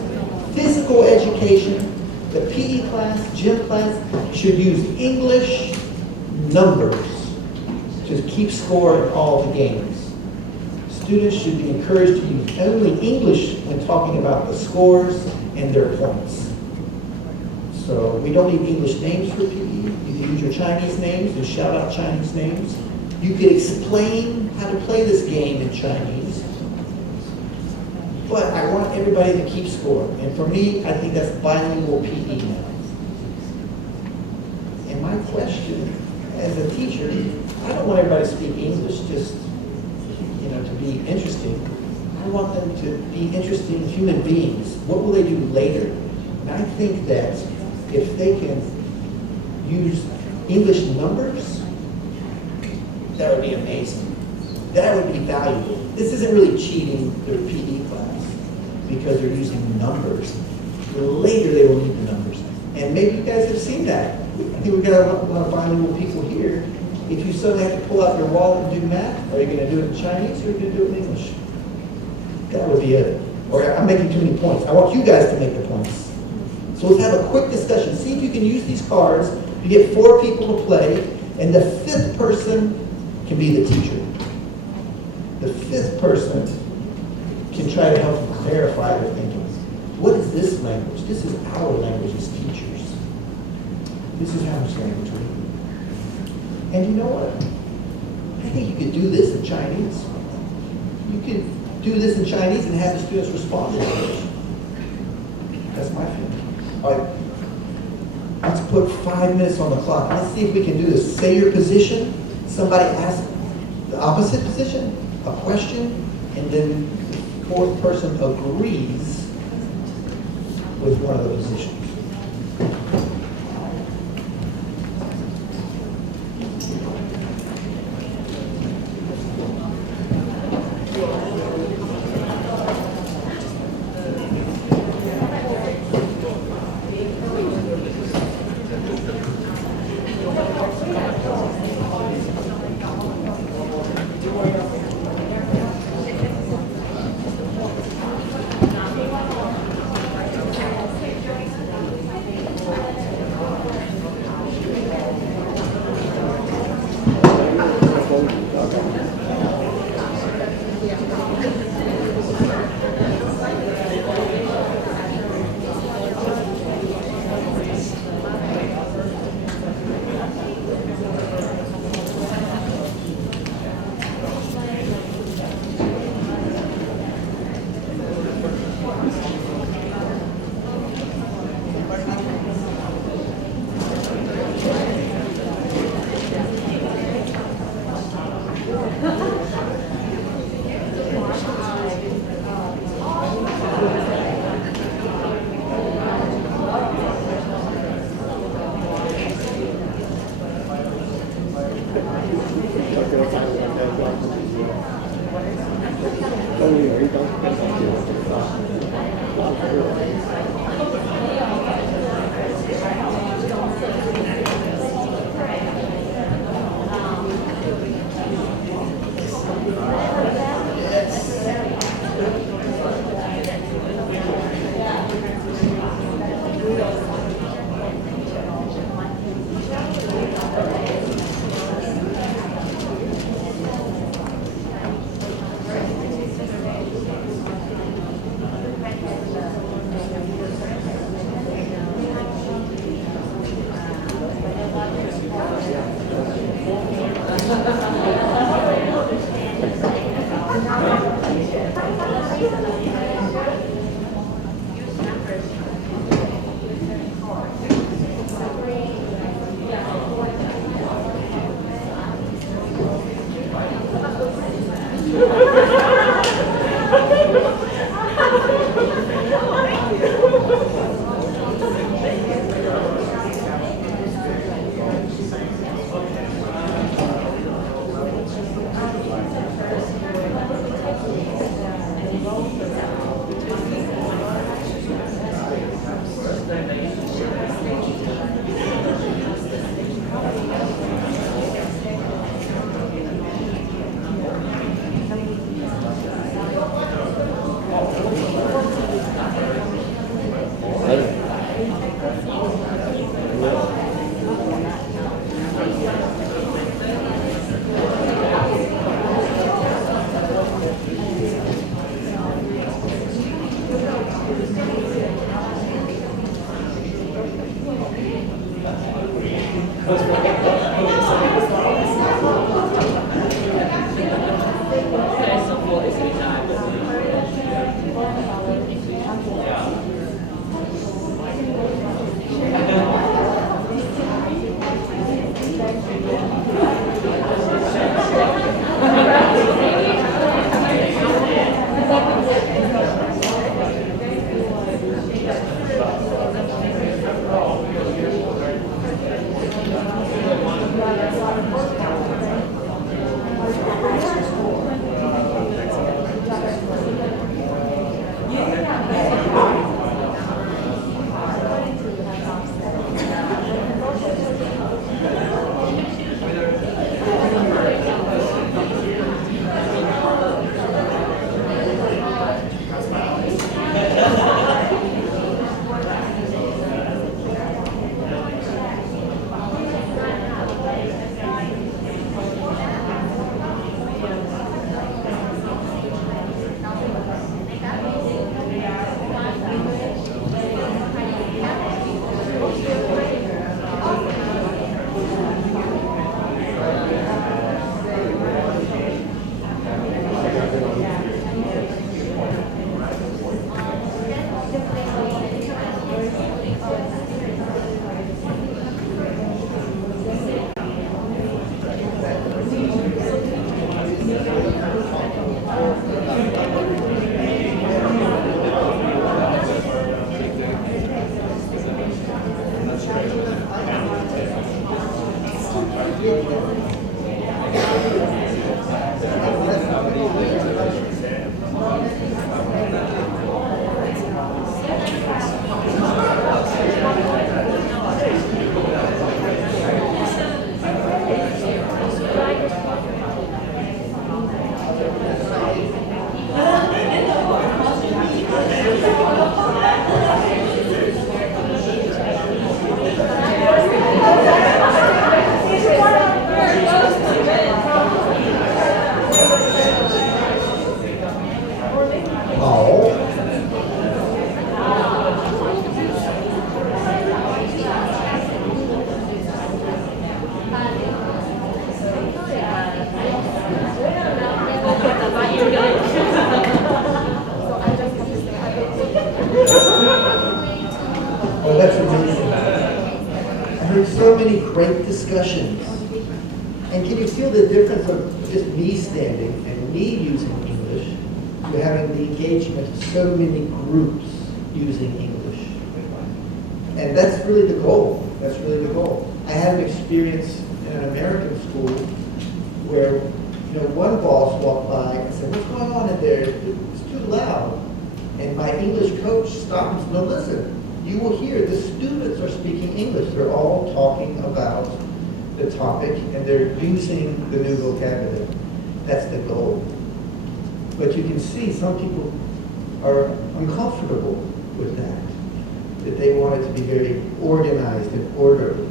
physical education, the PE class, gym class, should use English numbers to keep score in all the games. Students should be encouraged to use only English when talking about the scores and their points. So we don't need English names for PE. You can use your Chinese names and shout out Chinese names. You can explain how to play this game in Chinese. But I want everybody to keep score. And for me, I think that's bilingual PE now. And my question as a teacher, I don't want everybody to speak English just, to be interesting. I want them to be interesting human beings. What will they do later? And I think that if they can use English numbers, that would be amazing. That would be valuable. This isn't really cheating their PE class because they're using numbers. Later they will need the numbers. And maybe you guys have seen that. I think we've got a lot of bilingual people here. If you suddenly have to pull out your wallet and do math, are you going to do it in Chinese or are you going to do it in English? That would be it. Or I'm making too many points. I want you guys to make the points. So let's have a quick discussion. See if you can use these cards. You get 4 people to play, and the 5th person can be the teacher. The 5th person can try to help you clarify their thinking. What is this language? This is our language as teachers. This is how much language we need. And you know what? I think you could do this in Chinese. You could do this in Chinese and have the students respond in English. That's my feeling. All right. Let's put 5 minutes on the clock. Let's see if we can do this. Say your position. Somebody ask the opposite position, a question, and then the 4th person agrees with one of the positions. many great discussions. And can you feel the difference of just me standing and me using English to having the engagement of so many groups using English? And that's really the goal. That's really the goal. I had an experience in an American school where one boss walked by and said, "What's going on in there? It's too loud." And my English coach stopped and said, "No, listen, you will hear the students are speaking English. They're all talking about the topic and they're using the new vocabulary." That's the goal. But you can see some people are uncomfortable with that they want it to be very organized and orderly.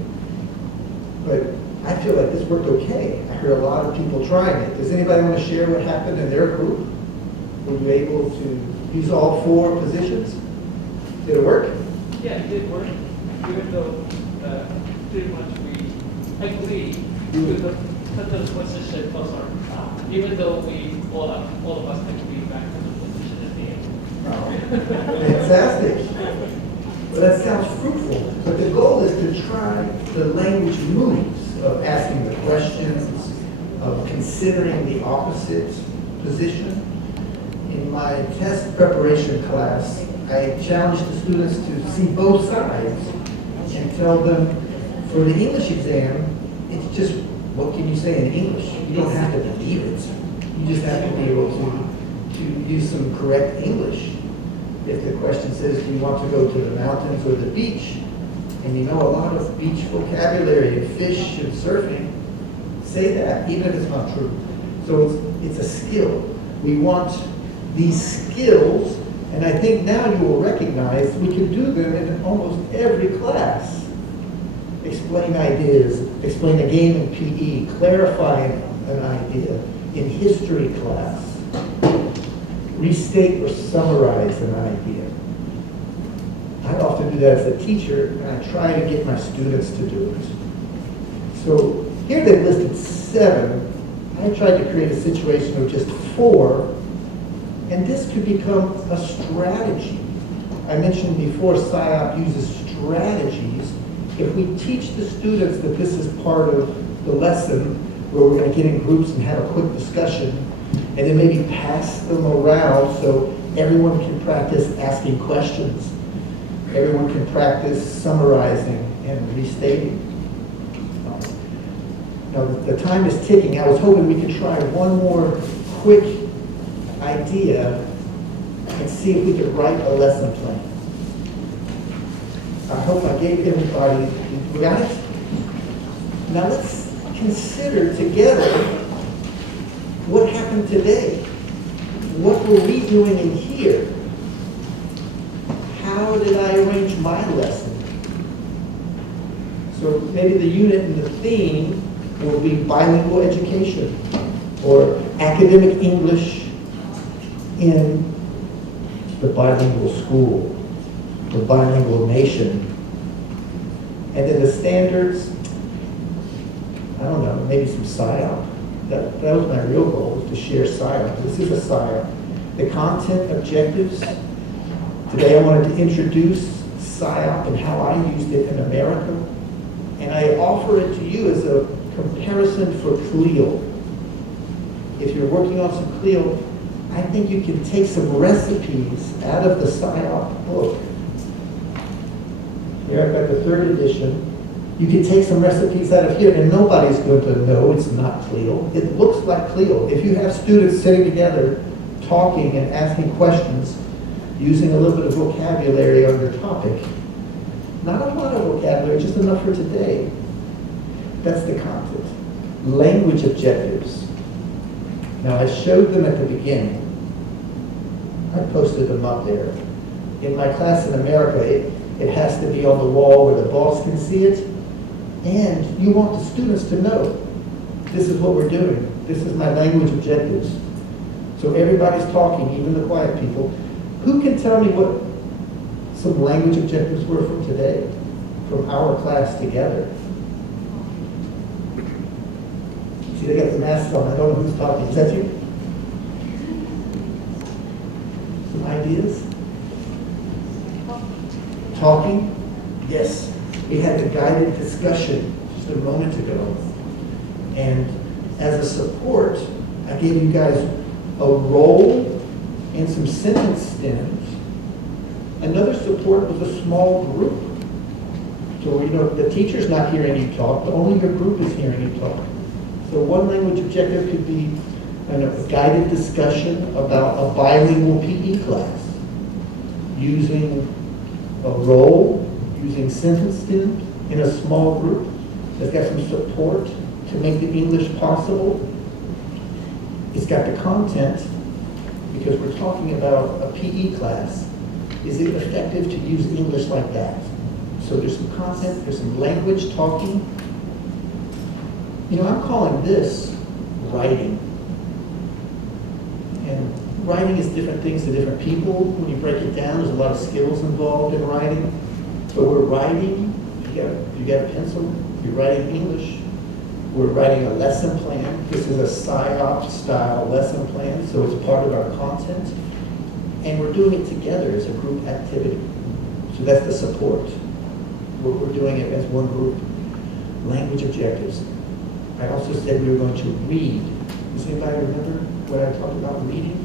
But I feel like this worked okay. I heard a lot of people trying it. Does anybody want to share what happened in their group? Were you able to use all 4 positions? Did it work? Yeah, it did work, even though pretty much I agree with the position plus our even though all of us agree back to the position at the end. Oh, fantastic. Well, that sounds fruitful, but the goal is to try the language moves of asking the questions, of considering the opposite position. In my test preparation class, I challenged the students to see both sides and tell them, for the English exam, it's just, what can you say in English? You don't have to believe it. You just have to be able to use some correct English. If the question says, do you want to go to the mountains or the beach? And you know a lot of beach vocabulary and fish and surfing, say that, even if it's not true. So it's a skill. We want these skills, and I think now you will recognize we can do them in almost every class. Explain ideas, explain a game in PE, clarify an idea in history class, restate or summarize an idea. I often do that as a teacher, and I try to get my students to do it. So here they've listed 7. I tried to create a situation of just 4, and this could become a strategy. I mentioned before SIOP uses strategies. If we teach the students that this is part of the lesson where we're going to get in groups and have a quick discussion, and then maybe pass them around so everyone can practice asking questions. Everyone can practice summarizing and restating. Now, the time is ticking. I was hoping we could try one more quick idea and see if we could write a lesson plan. I hope I gave everybody, we got it? Now let's consider together what happened today. What were we doing in here? How did I arrange my lesson? So maybe the unit and the theme will be bilingual education or academic English in the bilingual school, the bilingual nation. And then the standards, I don't know, maybe some SIOP. That was my real goal, was to share SIOP. This is a SIOP. The content objectives. Today I wanted to introduce SIOP and how I used it in America. And I offer it to you as a comparison for CLIO. If you're working on some CLIO, I think you can take some recipes out of the SIOP book. Here I've got the 3rd edition. You can take some recipes out of here, and nobody's going to know it's not CLIO. It looks like CLIO. If you have students sitting together, talking and asking questions, using a little bit of vocabulary on your topic, not a lot of vocabulary, just enough for today. That's the content. Language objectives. Now, I showed them at the beginning. I posted them up there. In my class in America, it has to be on the wall where the boss can see it. And you want the students to know, this is what we're doing. This is my language objectives. So everybody's talking, even the quiet people. Who can tell me what some language objectives were from today, from our class together? See, they got the masks on. I don't know who's talking. Is that you? Some ideas? Talking? Yes. We had the guided discussion. just a moment ago. And as a support, I gave you guys a role and some sentence stems. Another support was a small group. So, you know, the teacher's not hearing you talk, but only your group is hearing you talk. So one language objective could be a guided discussion about a bilingual PE class, using a role, using sentence stems in a small group that's got some support to make the English possible. It's got the content, because we're talking about a PE class. Is it effective to use English like that? So there's some content, there's some language talking. You know, I'm calling this writing. And writing is different things to different people. When you break it down, there's a lot of skills involved in writing. But we're writing, you got a pencil, you're writing English. We're writing a lesson plan. This is a SIOP style lesson plan, so it's part of our content. And we're doing it together as a group activity. So that's the support. We're doing it as one group. Language objectives. I also said we were going to read. Does anybody remember what I talked about reading?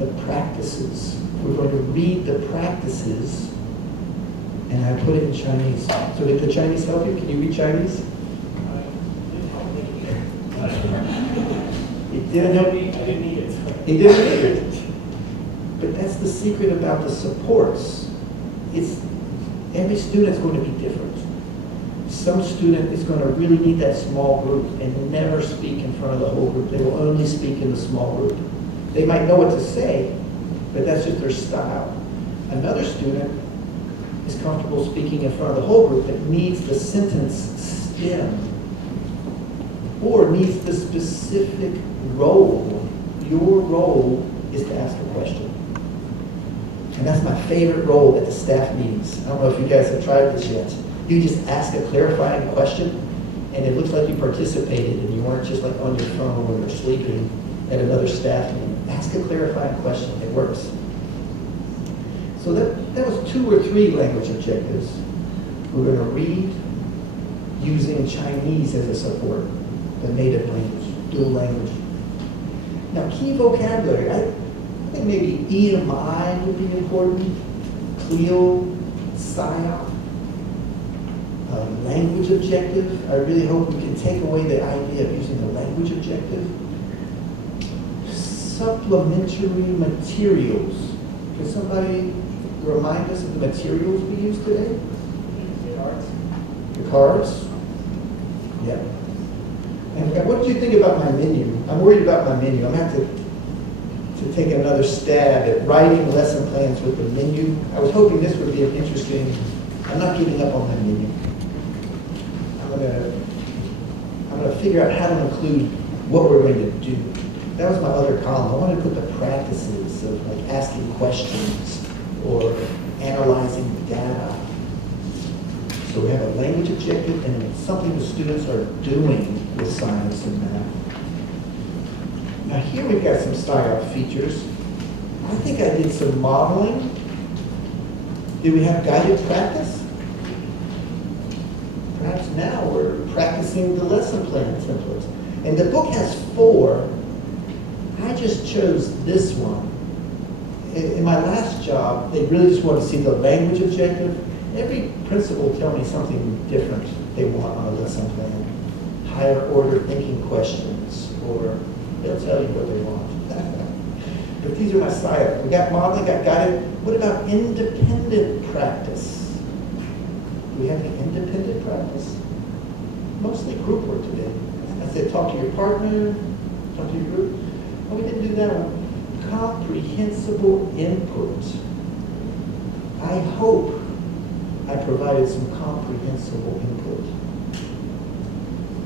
The practices. We're going to read the practices, and I put it in Chinese. So did the Chinese help you? Can you read Chinese? It didn't help me. I didn't need it. It didn't need it. But that's the secret about the supports. It's every student's going to be different. Some student is going to really need that small group and never speak in front of the whole group. They will only speak in the small group. They might know what to say, but that's just their style. Another student is comfortable speaking in front of the whole group but needs the sentence stem or needs the specific role. Your role is to ask a question. And that's my favorite role at the staff meetings. I don't know if you guys have tried this yet. You just ask a clarifying question, and it looks like you participated and you weren't just like on your phone or sleeping at another staff meeting. Ask a clarifying question. It works. So that was 2 or 3 language objectives. We're going to read using Chinese as a support, the native language, dual language. Now, key vocabulary. I think maybe EMI would be important. CLEO, SIOP. Language objective. I really hope we can take away the idea of using the language objective. Supplementary materials. Can somebody remind us of the materials we used today? The cards. Yeah. And what did you think about my menu? I'm worried about my menu. I'm going to have to take another stab at writing lesson plans with the menu. I was hoping this would be an interesting. I'm not giving up on my menu. I'm going to figure out how to include what we're going to do. That was my other column. I wanted to put the practices of like asking questions or analyzing the data. So we have a language objective and it's something the students are doing with science and math. Now here we've got some SIOP features. I think I did some modeling. Did we have guided practice? Perhaps now we're practicing the lesson plan templates. And the book has 4. I just chose this one. In my last job, they really just wanted to see the language objective. Every principal will tell me something different they want on a lesson plan. Higher order thinking questions, or they'll tell you what they want. But these are my SIOP. We got modeling, got guided. What about independent practice? Do we have any independent practice? Mostly group work today. I said talk to your partner, talk to your group. Oh, we didn't do that one. Comprehensible input. I hope I provided some comprehensible input.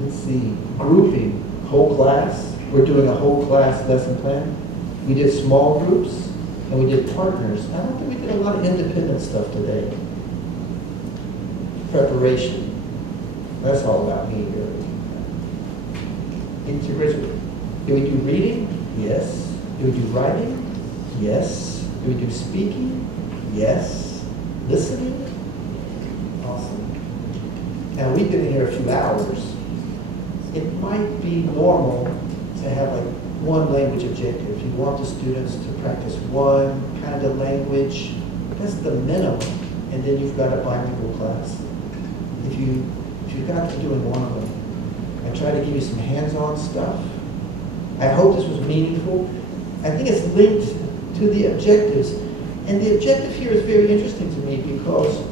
Let's see, grouping, whole class. We're doing a whole class lesson plan. We did small groups and we did partners. I don't think we did a lot of independent stuff today. Preparation. That's all about me, really. Integration. Do we do reading? Yes. Do we do writing? Yes. Do we do speaking? Yes. Listening? Awesome. Now, we've been here a few hours. It might be normal to have like one language objective. You want the students to practice one kind of language. That's the minimum. And then you've got a bilingual class. If you've got to doing one of them, I try to give you some hands-on stuff. I hope this was meaningful. I think it's linked to the objectives. And the objective here is very interesting to me because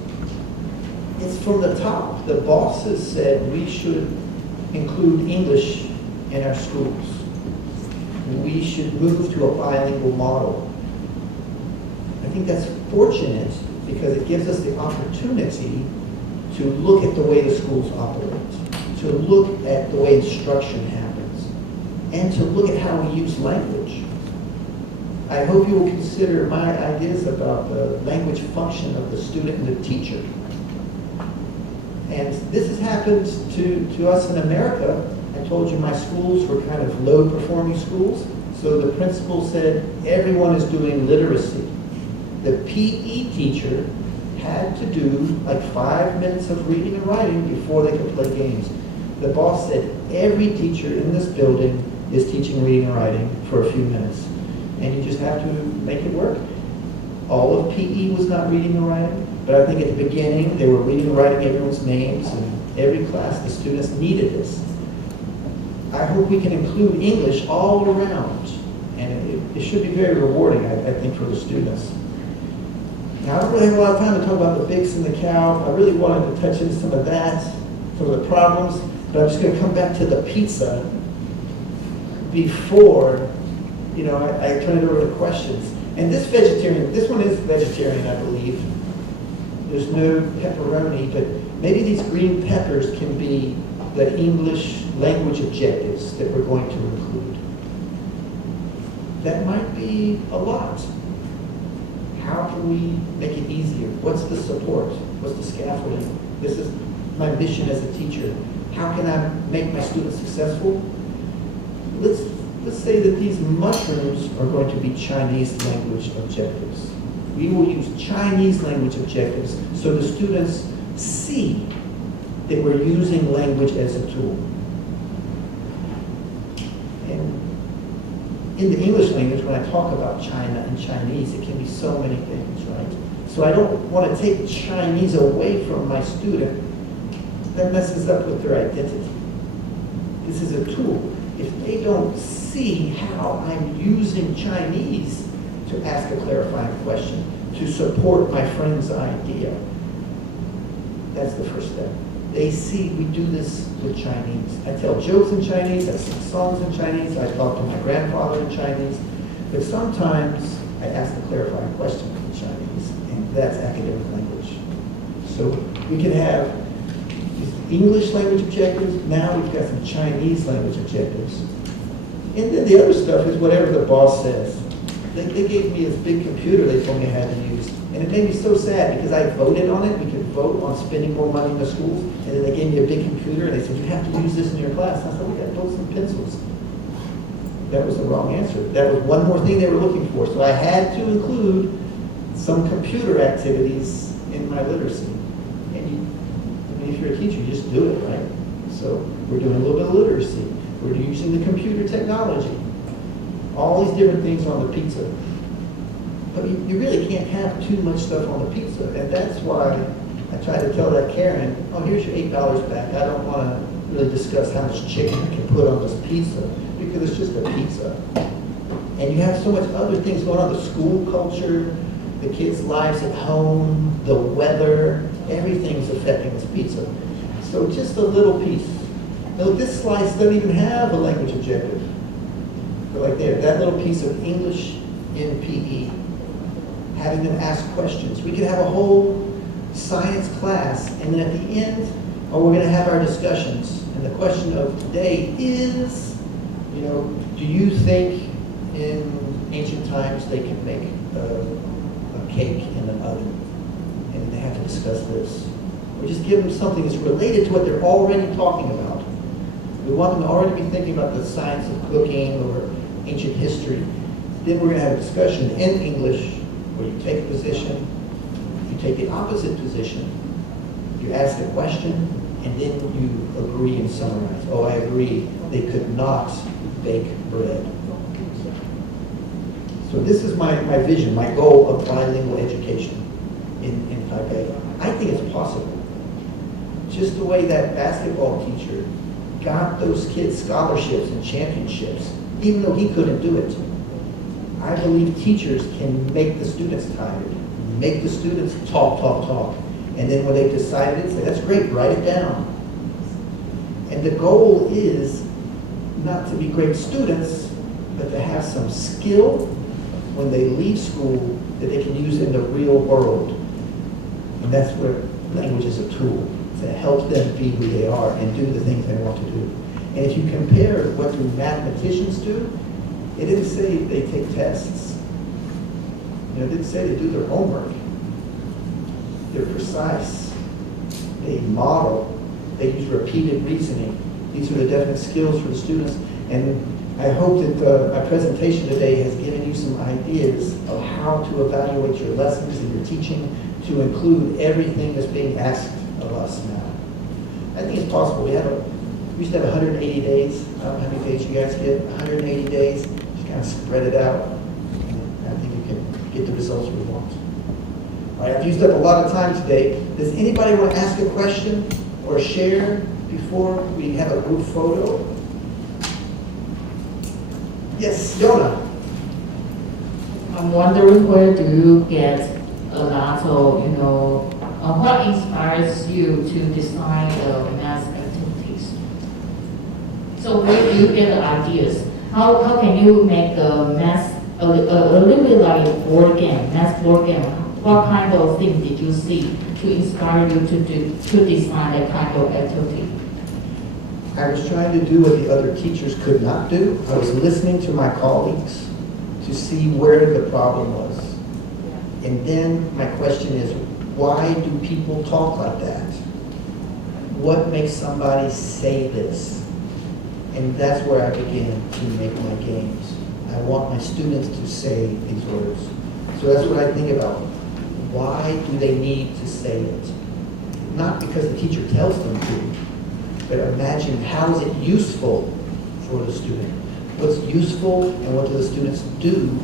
it's from the top. The bosses said we should include English in our schools. We should move to a bilingual model. I think that's fortunate because it gives us the opportunity to look at the way the schools operate, to look at the way instruction happens, and to look at how we use language. I hope you will consider my ideas about the language function of the student and the teacher. And this has happened to us in America. I told you my schools were kind of low-performing schools. So the principal said everyone is doing literacy. The PE teacher had to do like 5 minutes of reading and writing before they could play games. The boss said every teacher in this building is teaching reading and writing for a few minutes. And you just have to make it work. All of PE was not reading and writing, but I think at the beginning they were reading and writing everyone's names, and every class the students needed this. I hope we can include English all around, and it should be very rewarding, I think, for the students. Now, I don't really have a lot of time to talk about the Bix and the cow. I really wanted to touch into some of that, some of the problems, but I'm just going to come back to the pizza before, I turn it over to questions. And this one is vegetarian, I believe. There's no pepperoni, but maybe these green peppers can be the English language objectives that we're going to include. That might be a lot. How can we make it easier? What's the support? What's the scaffolding? This is my mission as a teacher. How can I make my students successful? Let's say that these mushrooms are going to be Chinese language objectives. We will use Chinese language objectives so the students see that we're using language as a tool. And in the English language, when I talk about China and Chinese, it can be so many things, right? So I don't want to take Chinese away from my student. That messes up with their identity. This is a tool. If they don't see how I'm using Chinese to ask a clarifying question, to support my friend's idea, that's the first step. They see we do this with Chinese. I tell jokes in Chinese, I sing songs in Chinese, I talk to my grandfather in Chinese, but sometimes I ask a clarifying question in Chinese, and that's academic language. So we can have these English language objectives, now we've got some Chinese language objectives. And then the other stuff is whatever the boss says. They gave me this big computer they told me I had to use. And it made me so sad because I voted on it. We could vote on spending more money in the schools. And then they gave me a big computer and they said, you have to use this in your class. And I said, we got books and pencils. That was the wrong answer. That was one more thing they were looking for. So I had to include some computer activities in my literacy. And if you're a teacher, you just do it, right? So we're doing a little bit of literacy. We're using the computer technology. All these different things on the pizza. But you really can't have too much stuff on the pizza. And that's why I try to tell that Karen, oh, here's your $8 back. I don't want to really discuss how much chicken I can put on this pizza because it's just a pizza. And you have so much other things going on, the school culture, the kids' lives at home, the weather, everything's affecting this pizza. So just a little piece. Now, this slice doesn't even have a language objective. But like there, that little piece of English in PE, having them ask questions. We could have a whole science class, and then at the end, we're going to have our discussions. And the question of today is, do you think in ancient times they could make a cake in an oven? And they have to discuss this. Or just give them something that's related to what they're already talking about. We want them to already be thinking about the science of cooking or ancient history. Then we're going to have a discussion in English where you take a position, you take the opposite position, you ask a question, and then you agree and summarize. Oh, I agree, they could not bake bread. So this is my vision, my goal of bilingual education in Taipei. I think it's possible. Just the way that basketball teacher got those kids scholarships and championships, even though he couldn't do it. I believe teachers can make the students tired, make the students talk, and then when they've decided it, say, that's great, write it down. And the goal is not to be great students, but to have some skill when they leave school that they can use in the real world. And that's where language is a tool to help them be who they are and do the things they want to do. And if you compare what do mathematicians do, it didn't say they take tests. It didn't say they do their homework. They're precise. They model. They use repeated reasoning. These are the definite skills for the students. And I hope that my presentation today has given you some ideas of how to evaluate your lessons and your teaching to include everything that's being asked of us now. I think it's possible. We used to have 180 days. I don't know how many days you guys get. 180 days. Just kind of spread it out. And I think we can get the results we want. All right, I've used up a lot of time today. Does anybody want to ask a question or share before we have a group photo? Yes, Yona. I'm wondering where do you get a lot of, what inspires you to design the math activities? So where do you get the ideas? How can you make the math a little bit like a board game, math board game? What kind of thing did you see to inspire you to design that kind of activity? I was trying to do what the other teachers could not do. I was listening to my colleagues to see where the problem was. And then my question is, why do people talk like that? What makes somebody say this? And that's where I began to make my games. I want my students to say these words. So that's what I think about. Why do they need to say it? Not because the teacher tells them to, but imagine how is it useful for the student? What's useful and what do the students do?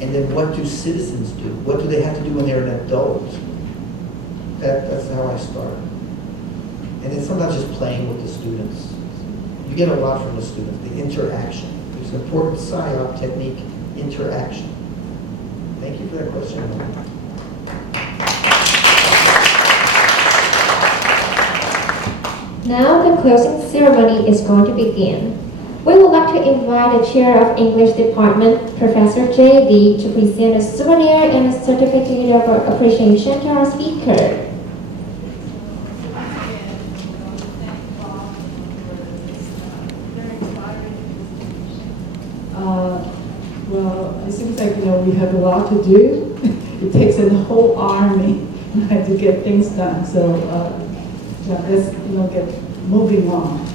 And then what do citizens do? What do they have to do when they're an adult? That's how I start. And then sometimes just playing with the students. You get a lot from the students, the interaction. There's an important SIOP technique, interaction. Thank you for that question. Now the closing ceremony is going to begin. We would like to invite the Chair of English Department, Professor J. Lee, to present a souvenir and a certificate of appreciation to our speaker. Well, it seems like we have a lot to do. It takes a whole army to get things done. So let's get moving on.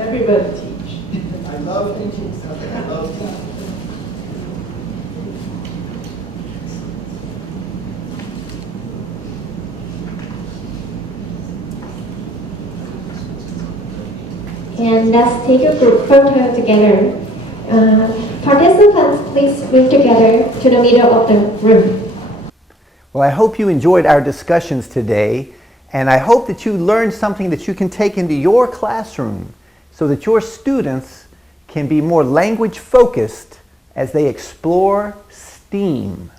Everybody teach. I love teaching something. I love teaching. And let's take a group photo together. Participants, please move together to the middle of the room. Well, I hope you enjoyed our discussions today, and I hope that you learned something that you can take into your classroom so that your students can be more language focused as they explore STEAM.